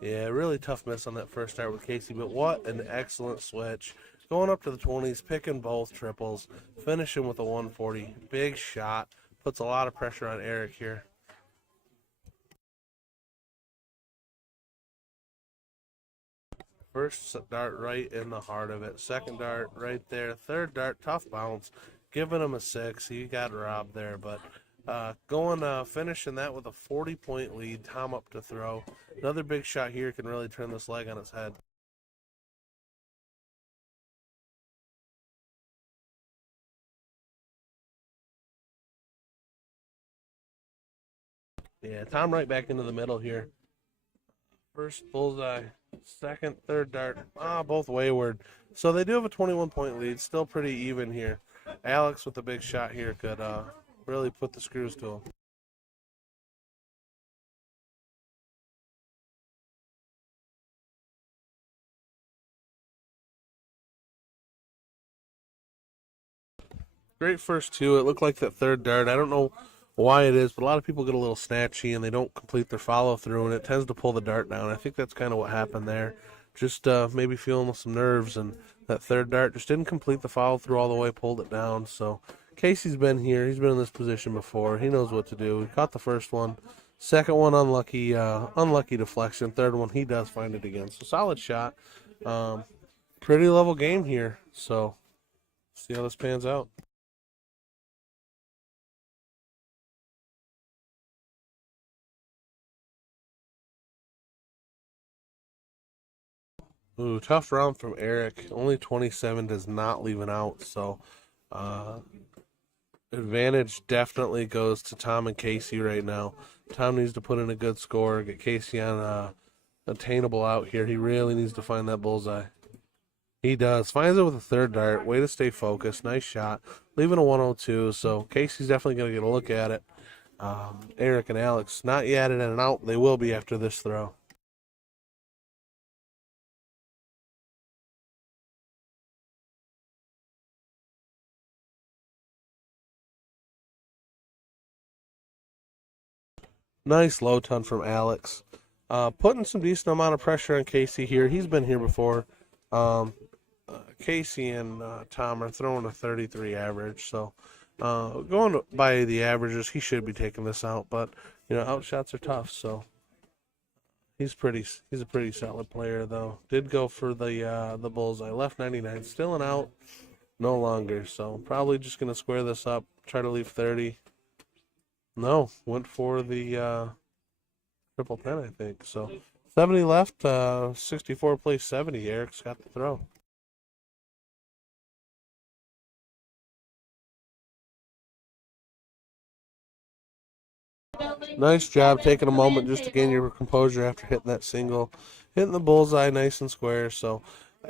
Yeah, really tough miss on that first start with Casey, but what an excellent switch. Going up to the 20s, picking both triples, finishing with a 140. Big shot. Puts a lot of pressure on Eric here. First dart right in the heart of it. Second dart right there. Third dart, tough bounce. Giving him a 6. He got robbed there, but finishing that with a 40-point lead. Tom up to throw. Another big shot here can really turn this leg on its head. Yeah, Tom right back into the middle here. First bullseye, second, third dart, both wayward. So they do have a 21-point lead, still pretty even here. Alex with a big shot here could really put the screws to him. Great first 2. It looked like that third dart. I don't know why it is, but a lot of people get a little snatchy and they don't complete their follow through, and it tends to pull the dart down. I think that's kind of what happened there. Just maybe feeling with some nerves, and that third dart just didn't complete the follow through all the way, pulled it down. So Casey's been here. He's been in this position before. He knows what to do. He caught the first one. Second one, unlucky deflection. Third one, he does find it again. So solid shot. Pretty level game here. So see how this pans out. Ooh, tough round from Eric. Only 27 does not leave an out. So advantage definitely goes to Tom and Casey right now. Tom needs to put in a good score, get Casey on attainable out here. He really needs to find that bullseye. He does. Finds it with a third dart. Way to stay focused. Nice shot. Leaving a 102. So Casey's definitely going to get a look at it. Eric and Alex, not yet at an out. They will be after this throw. Nice low ton from Alex. Putting some decent amount of pressure on Casey here. He's been here before. Casey and Tom are throwing a 33 average, so going by the averages, he should be taking this out. But outshots are tough, so he's a pretty solid player though. Did go for the bullseye, left 99, still an out, no longer. So probably just gonna square this up, try to leave 30. No, went for the triple 10, I think. So 70 left, 64 plays 70. Eric's got the throw. Nice job taking a moment just to gain your composure after hitting that single. Hitting the bullseye nice and square. So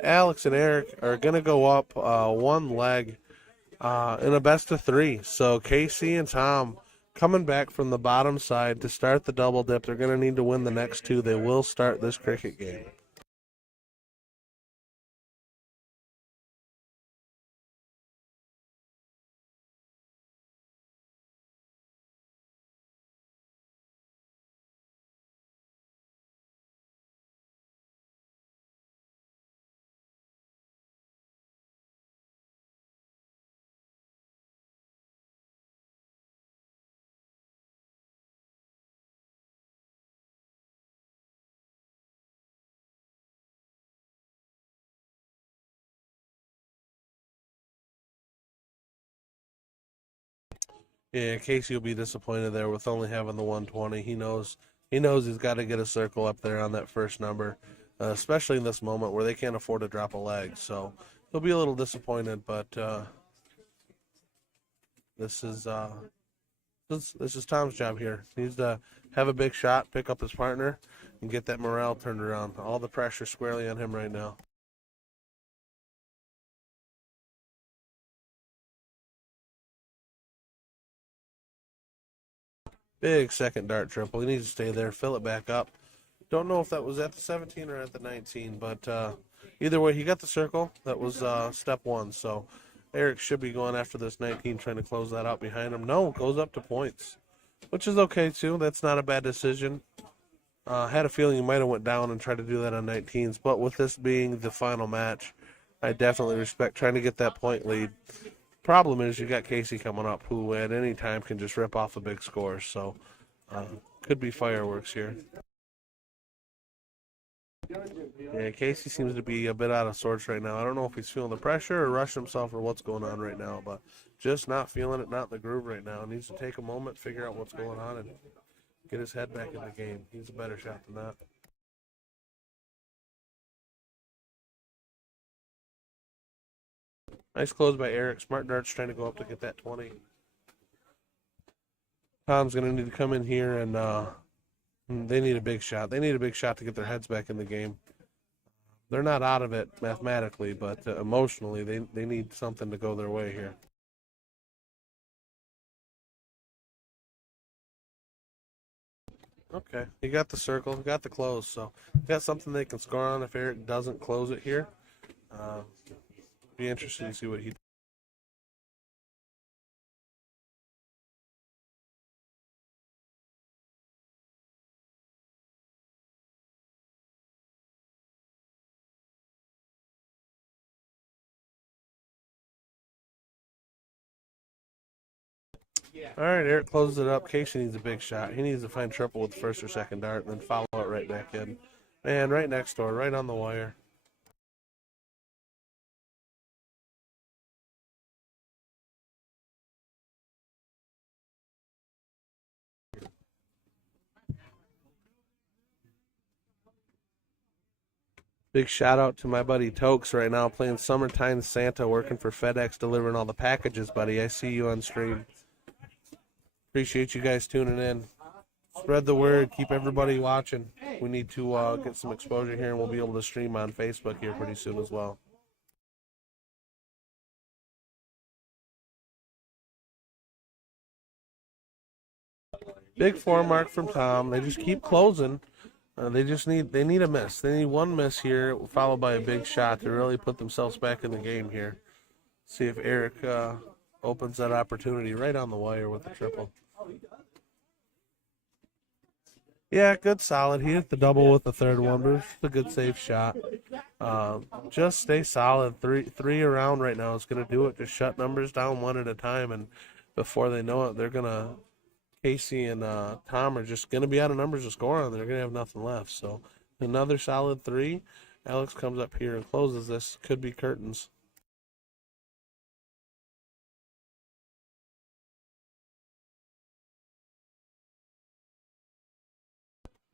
Alex and Eric are going to go up one leg in a best of three. So Casey and Tom coming back from the bottom side to start the double dip. They're going to need to win the next two. They will start this cricket game. Yeah, Casey will be disappointed there with only having the 120. He knows he's got to get a circle up there on that first number, especially in this moment where they can't afford to drop a leg. So he'll be a little disappointed, but this is Tom's job here. He needs to have a big shot, pick up his partner, and get that morale turned around. All the pressure squarely on him right now. Big second dart triple. He needs to stay there, fill it back up. Don't know if that was at the 17 or at the 19, but either way, he got the circle. That was step one. So Eric should be going after this 19, trying to close that out behind him. No, goes up to points, which is okay too. That's not a bad decision. Had a feeling he might have went down and tried to do that on 19s, but with this being the final match, I definitely respect trying to get that point lead. Problem is you got Casey coming up, who at any time can just rip off a big score. So could be fireworks here. Yeah, Casey seems to be a bit out of sorts right now. I don't know if he's feeling the pressure or rushing himself or what's going on right now, but just not feeling it, not in the groove right now. Needs to take a moment, figure out what's going on, and get his head back in the game. He's a better shot than that. Nice close by Eric. Smart darts trying to go up to get that 20. Tom's going to need to come in here, and they need a big shot. They need a big shot to get their heads back in the game. They're not out of it mathematically, but emotionally, they need something to go their way here. Okay, he got the circle, got the close, so got something they can score on if Eric doesn't close it here. Be interesting to see what he does. All right, Eric closes it up. Casey needs a big shot. He needs to find triple with the first or second dart and then follow it right back in. Man, right next door, right on the wire. Big shout out to my buddy Tokes right now playing Summertime Santa, working for FedEx, delivering all the packages, buddy. I see you on stream. Appreciate you guys tuning in. Spread the word. Keep everybody watching. We need to get some exposure here, and we'll be able to stream on Facebook here pretty soon as well. Big 4 mark from Tom. They just keep closing. They need a miss. They need one miss here, followed by a big shot to really put themselves back in the game here. See if Eric opens that opportunity right on the wire with the triple. Yeah, good solid. He hit the double with the third one, but it's a good safe shot. Just stay solid. Three around right now is gonna do it. Just shut numbers down one at a time, and before they know it, they're gonna Casey and Tom are just gonna be out of numbers to score on. They're gonna have nothing left. So another solid three. Alex comes up here and closes this. Could be curtains.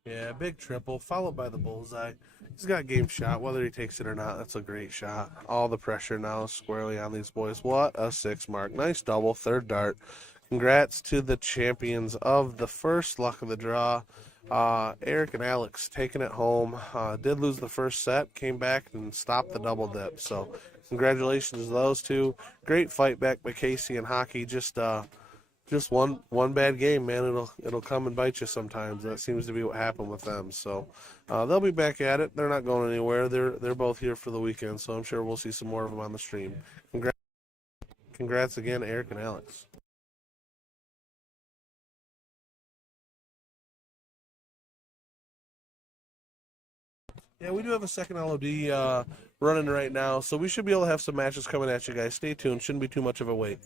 Yeah, big triple, followed by the bullseye. He's got game shot, whether he takes it or not. That's a great shot. All the pressure now is squarely on these boys. What a 6 mark. Nice double, third dart. Congrats to the champions of the first luck of the draw. Eric and Alex taking it home. Did lose the first set, came back and stopped the double dip. So congratulations to those two. Great fight back by Casey and Hockey. Just one bad game, man. It'll come and bite you sometimes. That seems to be what happened with them. So they'll be back at it. They're not going anywhere. They're both here for the weekend. So I'm sure we'll see some more of them on the stream. Congrats again, Eric and Alex. Yeah, we do have a second LOD running right now, so we should be able to have some matches coming at you guys. Stay tuned. Shouldn't be too much of a wait.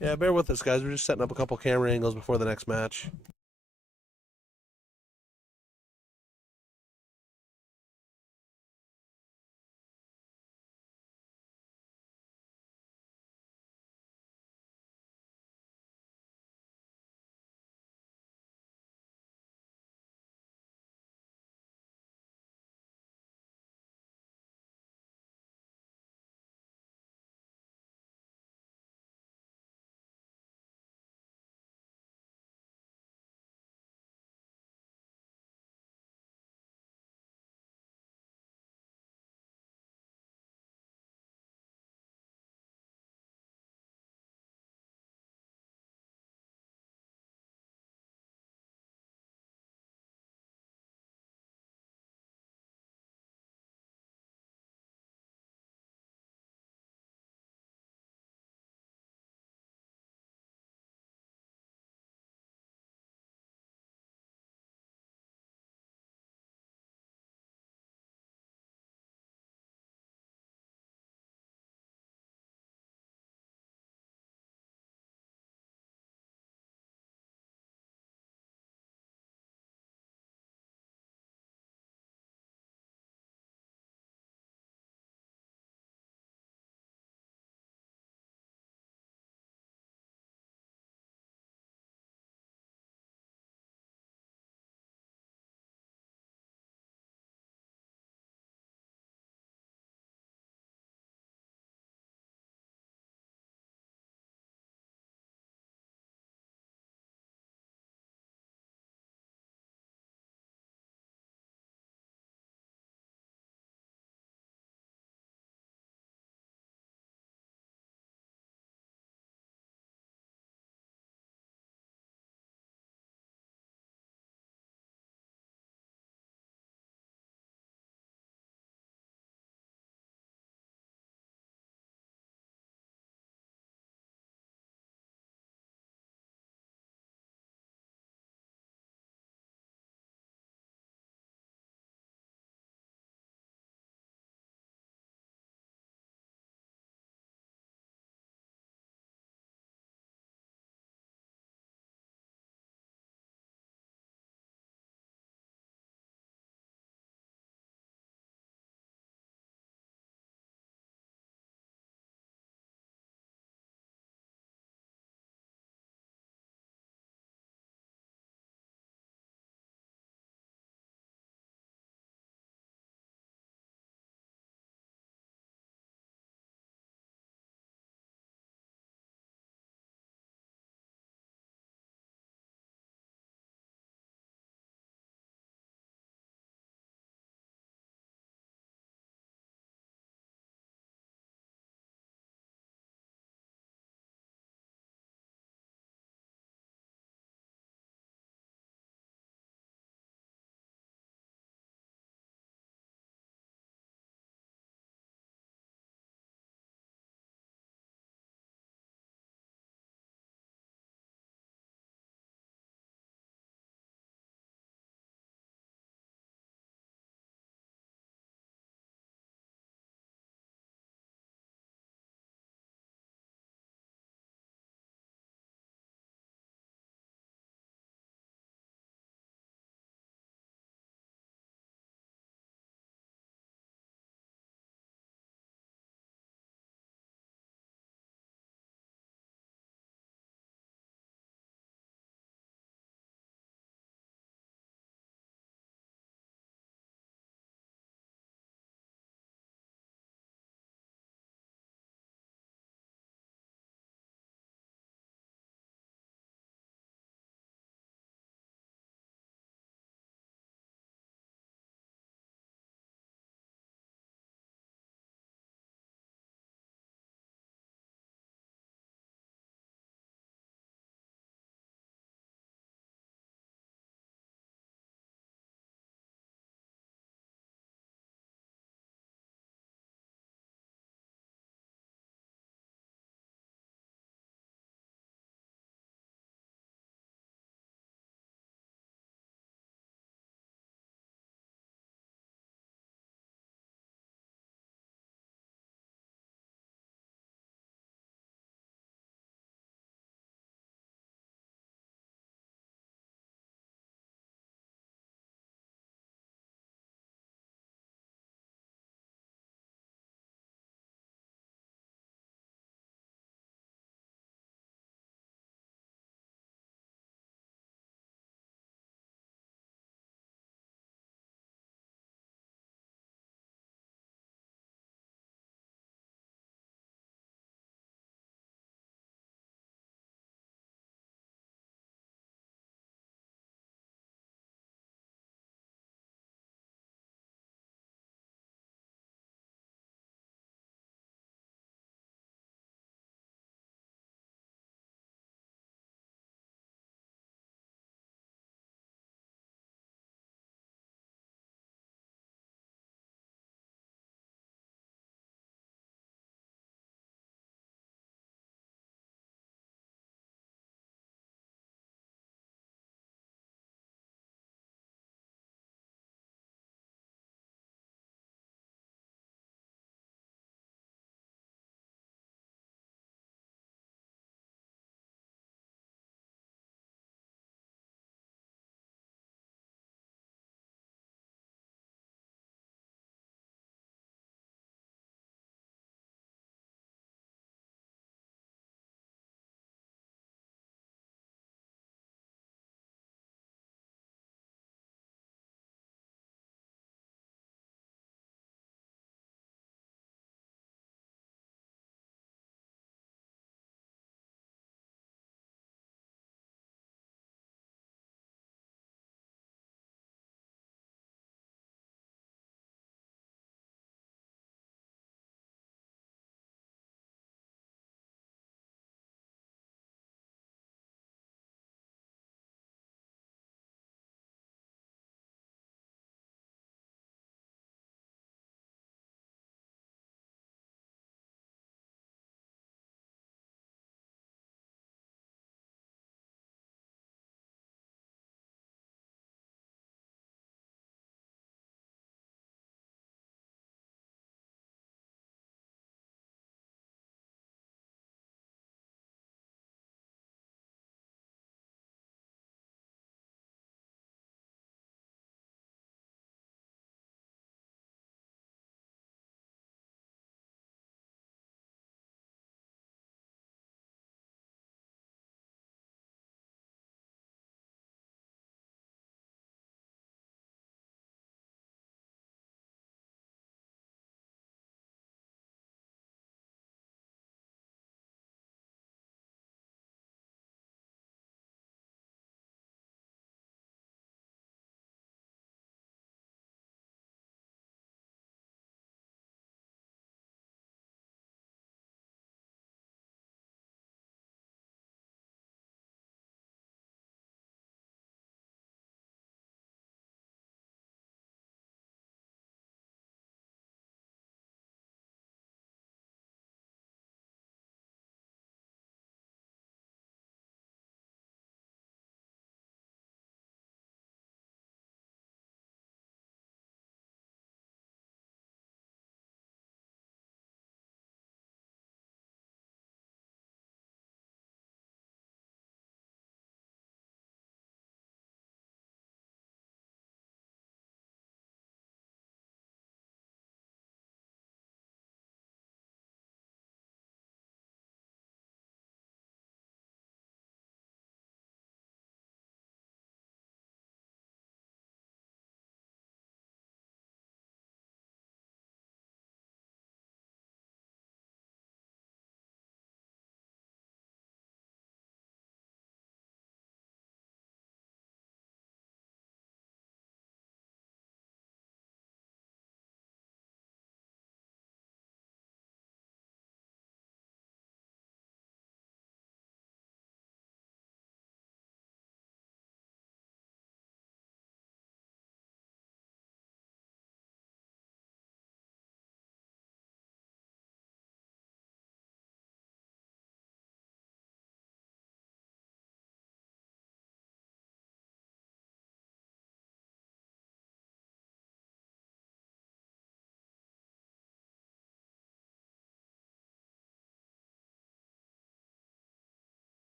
Yeah, bear with us, guys. We're just setting up a couple camera angles before the next match.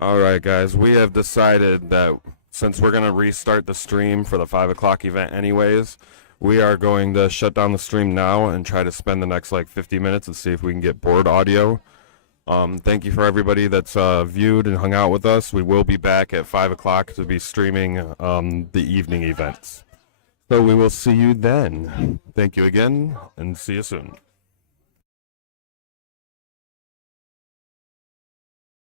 All right, guys, we have decided that since we're going to restart the stream for the 5 o'clock event anyways, we are going to shut down the stream now and try to spend the next 50 minutes and see if we can get board audio. Thank you for everybody that's viewed and hung out with us. We will be back at 5 o'clock to be streaming the evening events. So we will see you then. Thank you again, and see you soon.